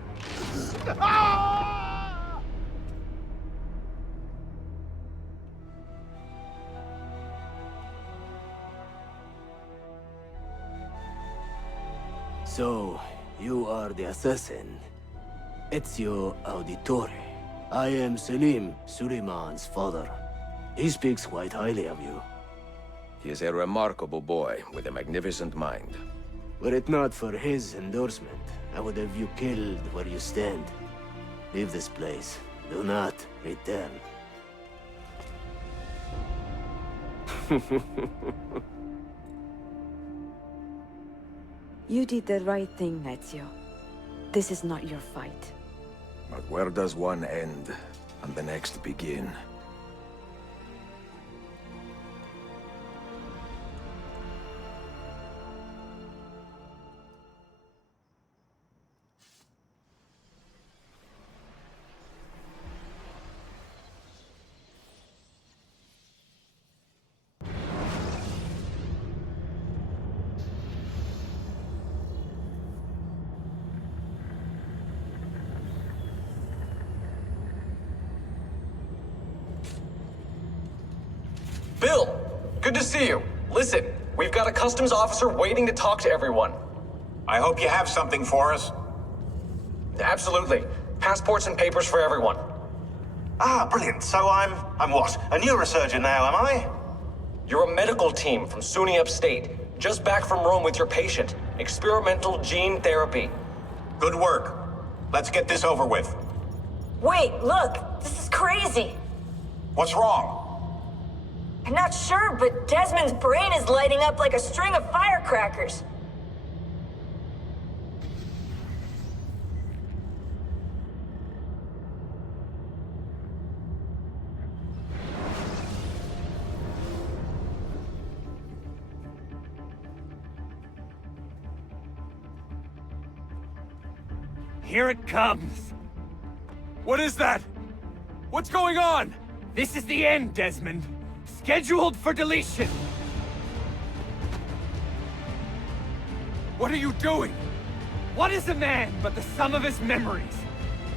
So, you are the assassin, Ezio Auditore. I am Selim, Suleiman's father. He speaks quite highly of you. He is a remarkable boy with a magnificent mind. Were it not for his endorsement, I would have you killed where you stand. Leave this place. Do not return. You did the right thing, Ezio. This is not your fight. But where does one end and the next begin? Bill! Good to see you. Listen, we've got a customs officer waiting to talk to everyone. I hope you have something for us. Absolutely. Passports and papers for everyone. Ah, brilliant. So I'm what? A neurosurgeon now, am I? You're a medical team from SUNY Upstate. Just back from Rome with your patient. Experimental gene therapy. Good work. Let's get this over with. Wait, look! This is crazy! What's wrong? I'm not sure, but Desmond's brain is lighting up like a string of firecrackers. Here it comes! What is that? What's going on? This is the end, Desmond. Scheduled for deletion! What are you doing? What is a man but the sum of his memories?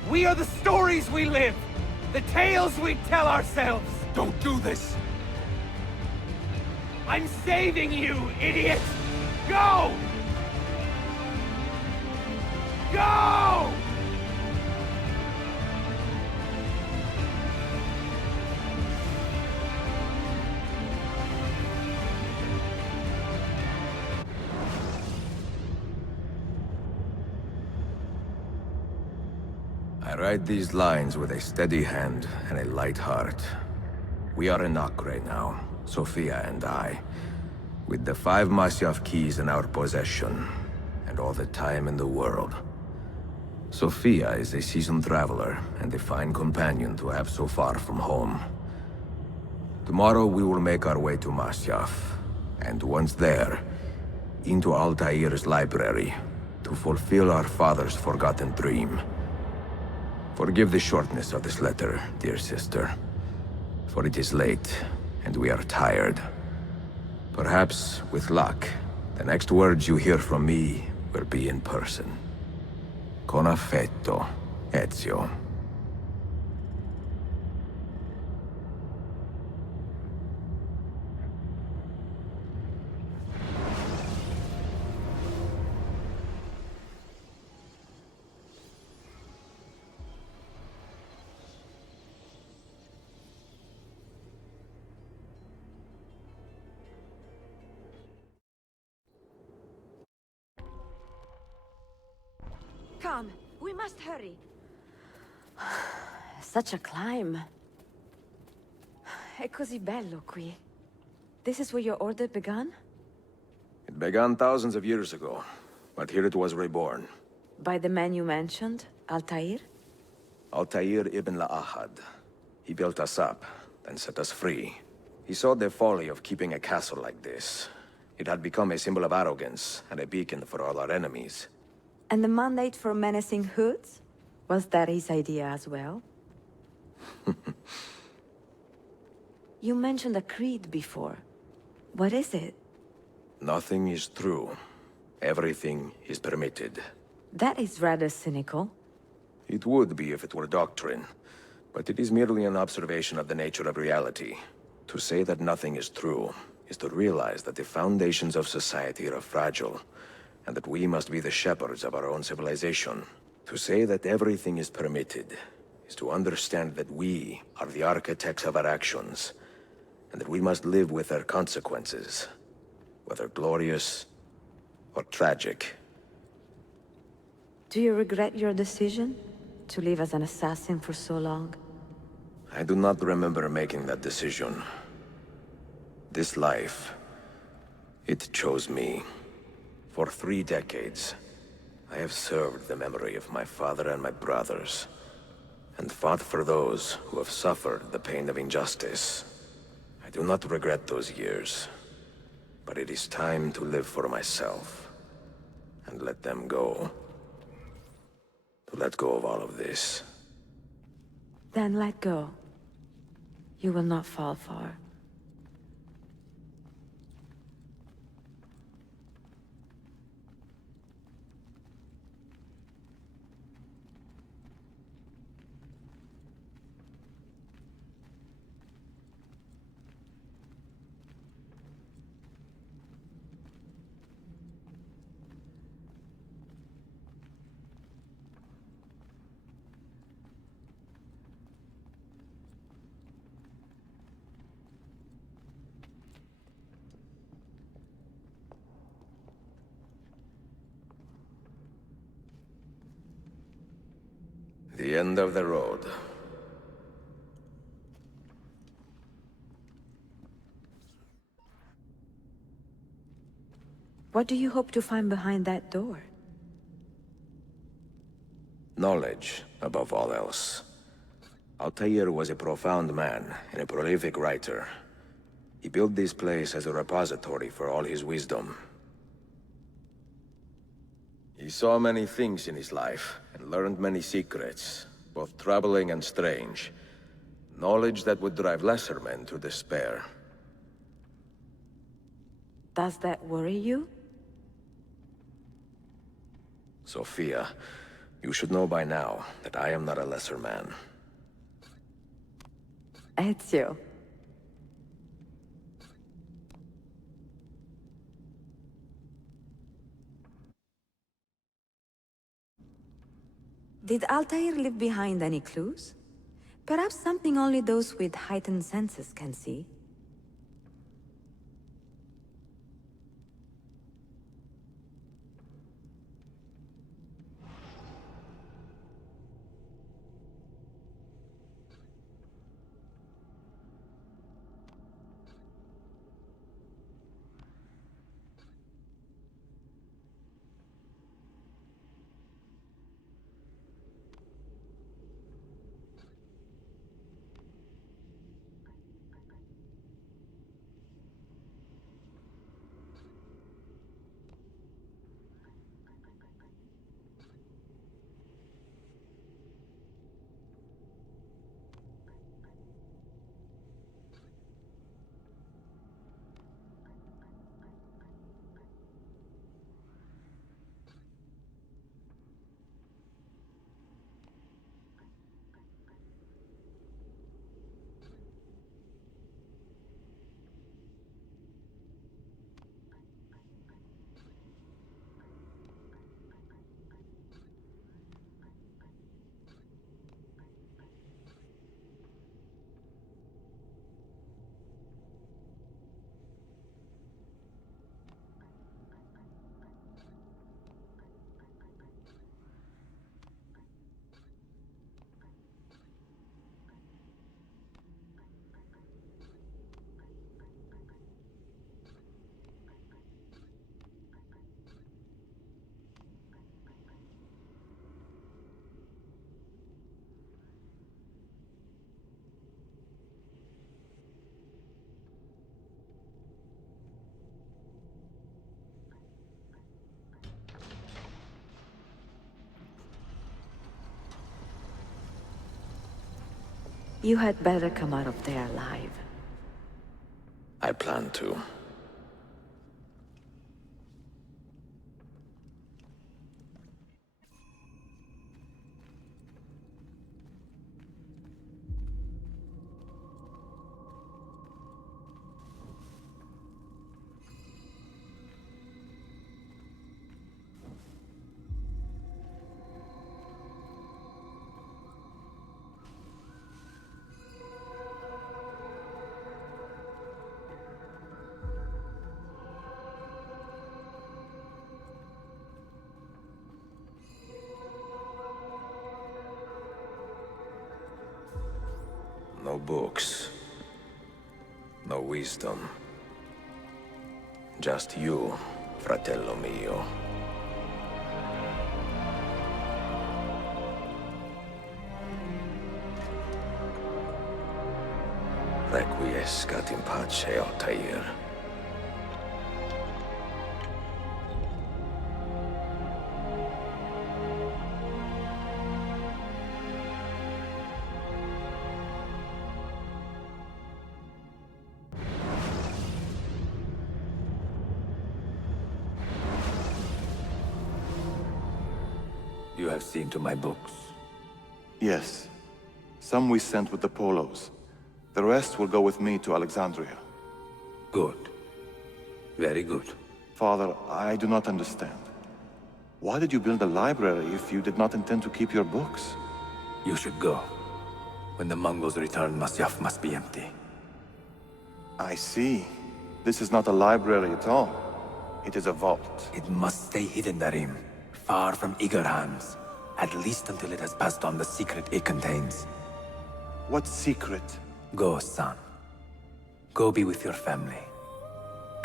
We are the stories we live, the tales we tell ourselves. Don't do this! I'm saving you, idiot! Go! Go! I write these lines with a steady hand and a light heart. We are in Acre now, Sophia and I, with the 5 Masyaf keys in our possession, and all the time in the world. Sophia is a seasoned traveler, and a fine companion to have so far from home. Tomorrow we will make our way to Masyaf, and once there, into Altair's library, to fulfill our father's forgotten dream. Forgive the shortness of this letter, dear sister, for it is late, and we are tired. Perhaps, with luck, the next words you hear from me will be in person. Con affetto, Ezio. Come, we must hurry. Such a climb. È così bello qui. This is where your order began? It began thousands of years ago, but here it was reborn. By the man you mentioned, Altair? Altair ibn La'ahad. He built us up, then set us free. He saw the folly of keeping a castle like this. It had become a symbol of arrogance, and a beacon for all our enemies. And the mandate for menacing hoods? Was that his idea as well? You mentioned a creed before. What is it? Nothing is true. Everything is permitted. That is rather cynical. It would be if it were doctrine, but it is merely an observation of the nature of reality. To say that nothing is true is to realize that the foundations of society are fragile, and that we must be the shepherds of our own civilization. To say that everything is permitted is to understand that we are the architects of our actions, and that we must live with their consequences, whether glorious or tragic. Do you regret your decision to live as an assassin for so long? I do not remember making that decision. This life, it chose me. For 3 decades, I have served the memory of my father and my brothers, and fought for those who have suffered the pain of injustice. I do not regret those years, but it is time to live for myself, and let them go. To let go of all of this. Then let go. You will not fall far. The end of the road. What do you hope to find behind that door? Knowledge, above all else. Altair was a profound man and a prolific writer. He built this place as a repository for all his wisdom. He saw many things in his life, and learned many secrets, both troubling and strange. Knowledge that would drive lesser men to despair. Does that worry you? Sophia, you should know by now that I am not a lesser man. Ezio. Did Altair leave behind any clues? Perhaps something only those with heightened senses can see? You had better come out of there alive. I plan to. books. No wisdom. Just you, fratello mio. Requiescat in pace, Altair. You have seen to my books. Yes. Some we sent with the Polos. The rest will go with me to Alexandria. Good. Very good. Father, I do not understand. Why did you build a library if you did not intend to keep your books? You should go. When the Mongols return, Masyaf must be empty. I see. This is not a library at all. It is a vault. It must stay hidden, Darim. Far from eager hands. At least until it has passed on the secret it contains. What secret? Go, son. Go be with your family.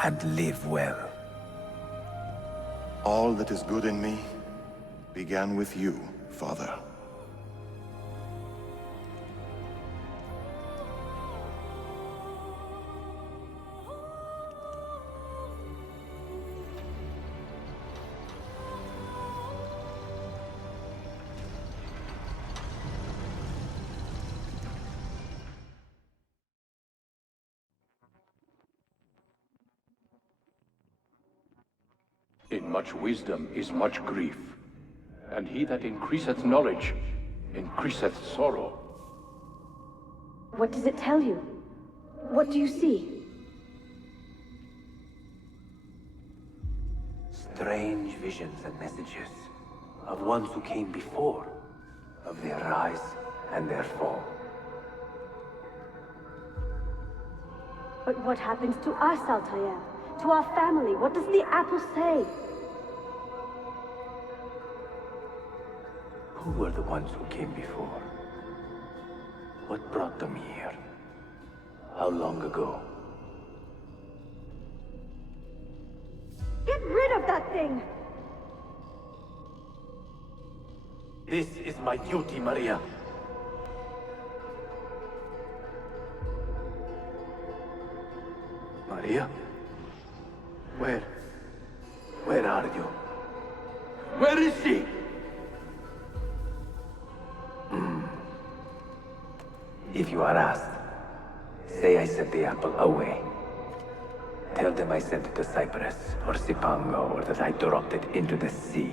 And live well. All that is good in me began with you, Father. In much wisdom is much grief, and he that increaseth knowledge increaseth sorrow. What does it tell you? What do you see? Strange visions and messages of ones who came before, of their rise and their fall. But what happens to us, Altair? To our family? What does the apple say? Who were the ones who came before? What brought them here? How long ago? Get rid of that thing! This is my duty, Maria. Maria? Where are you? Where is she? If you are asked, say I sent the apple away. Tell them I sent it to Cyprus, or Cipango, or that I dropped it into the sea.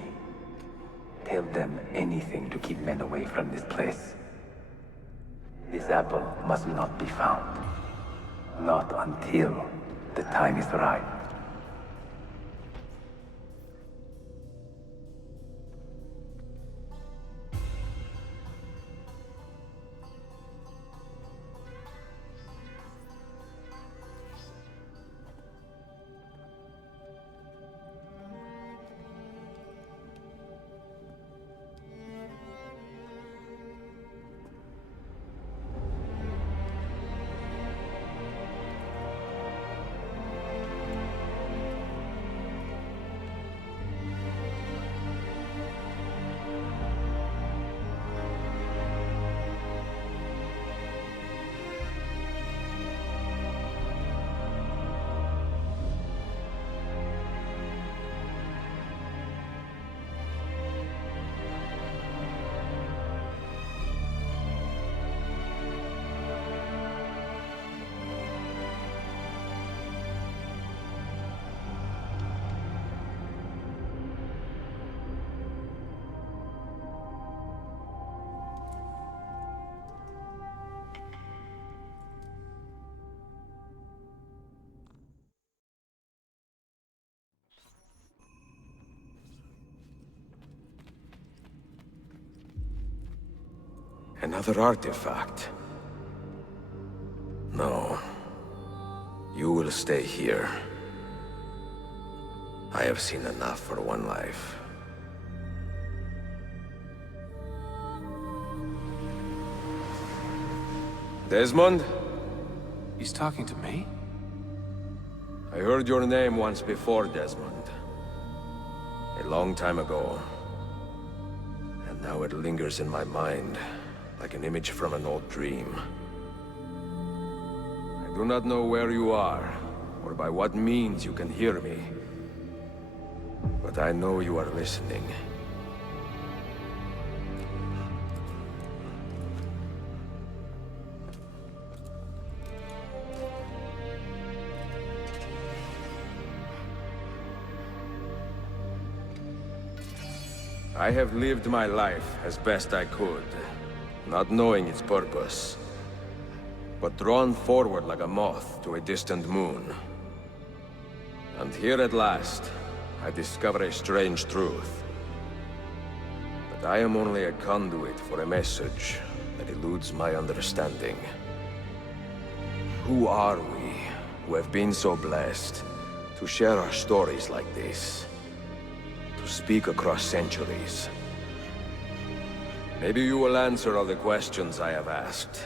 Tell them anything to keep men away from this place. This apple must not be found. Not until the time is right. Another artifact. No. You will stay here. I have seen enough for one life. Desmond? He's talking to me? I heard your name once before, Desmond. A long time ago. And now it lingers in my mind, like an image from an old dream. I do not know where you are, or by what means you can hear me. But I know you are listening. I have lived my life as best I could, not knowing its purpose, but drawn forward like a moth to a distant moon. And here at last, I discover a strange truth. That I am only a conduit for a message that eludes my understanding. Who are we, who have been so blessed, to share our stories like this? To speak across centuries. Maybe you will answer all the questions I have asked.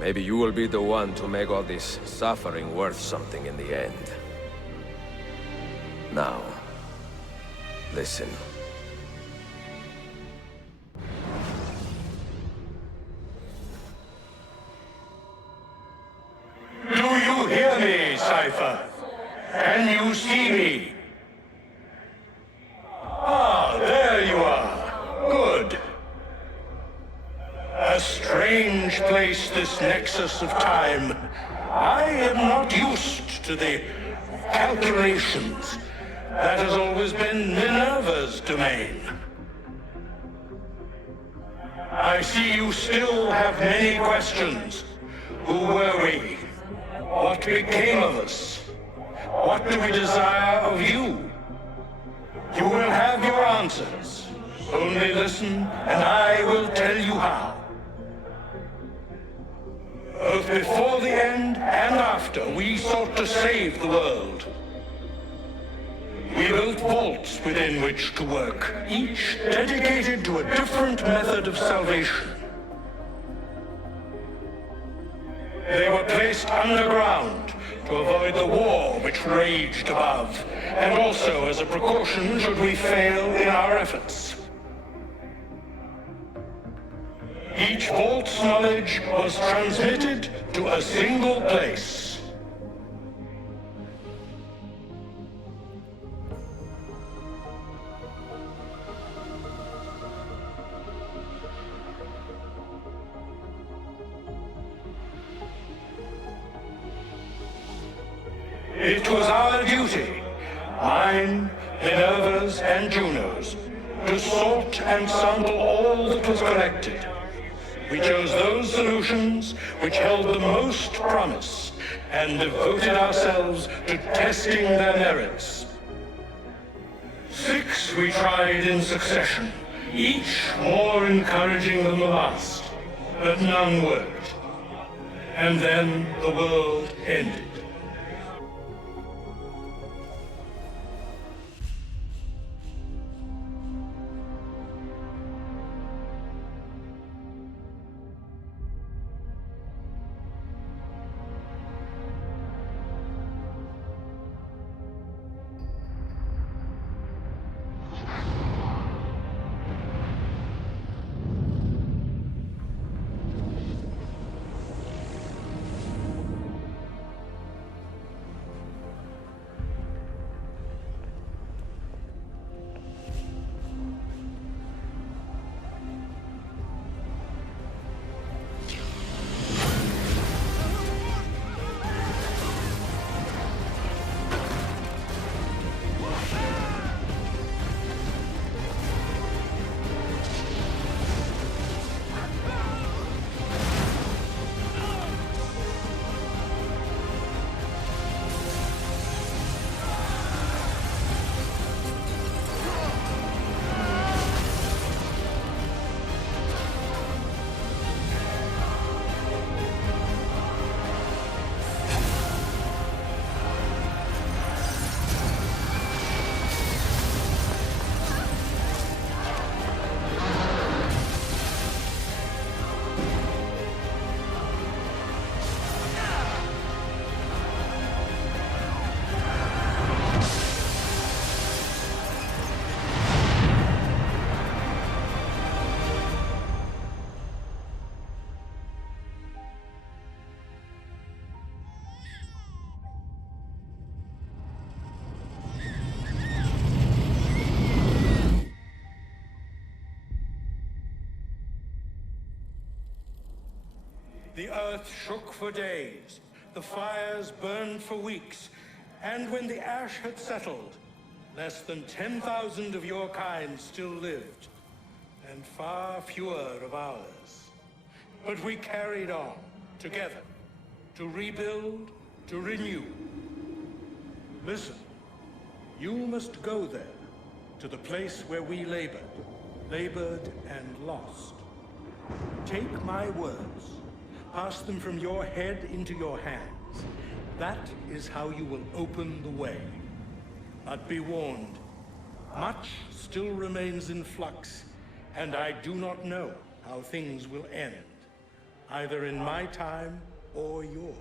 Maybe you will be the one to make all this suffering worth something in the end. Now, listen. Do you hear me, Cypher? Can you see me? Ah, there you are. Good. A strange place, this nexus of time. I am not used to the calculations. That has always been Minerva's domain. I see you still have many questions. Who were we? What became of us? What do we desire of you? You will have your answers. Only listen, and I will tell you how. Both before the end and after, we sought to save the world. We built vaults within which to work, each dedicated to a different method of salvation. They were placed underground to avoid the war which raged above, and also as a precaution should we fail in our efforts. Each vault's knowledge was transmitted to a single place. It was our duty, mine, Minerva's, and Juno's, to sort and sample all that was collected. We chose those solutions which held the most promise, and devoted ourselves to testing their merits. 6 we tried in succession, each more encouraging than the last, but none worked. And then the world ended. earth shook for days, the fires burned for weeks, and when the ash had settled, less than 10,000 of your kind still lived, and far fewer of ours. But we carried on, together, to rebuild, to renew. Listen, you must go there, to the place where we labored and lost. Take my words, pass them from your head into your hands. That is how you will open the way. But be warned, much still remains in flux, and I do not know how things will end, either in my time or yours.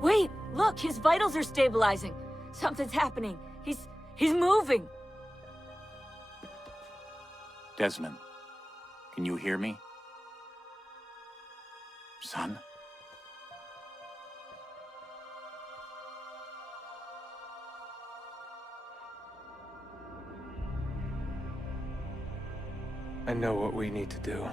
Wait, look, his vitals are stabilizing. Something's happening. He's moving. Desmond, can you hear me? Son? I know what we need to do.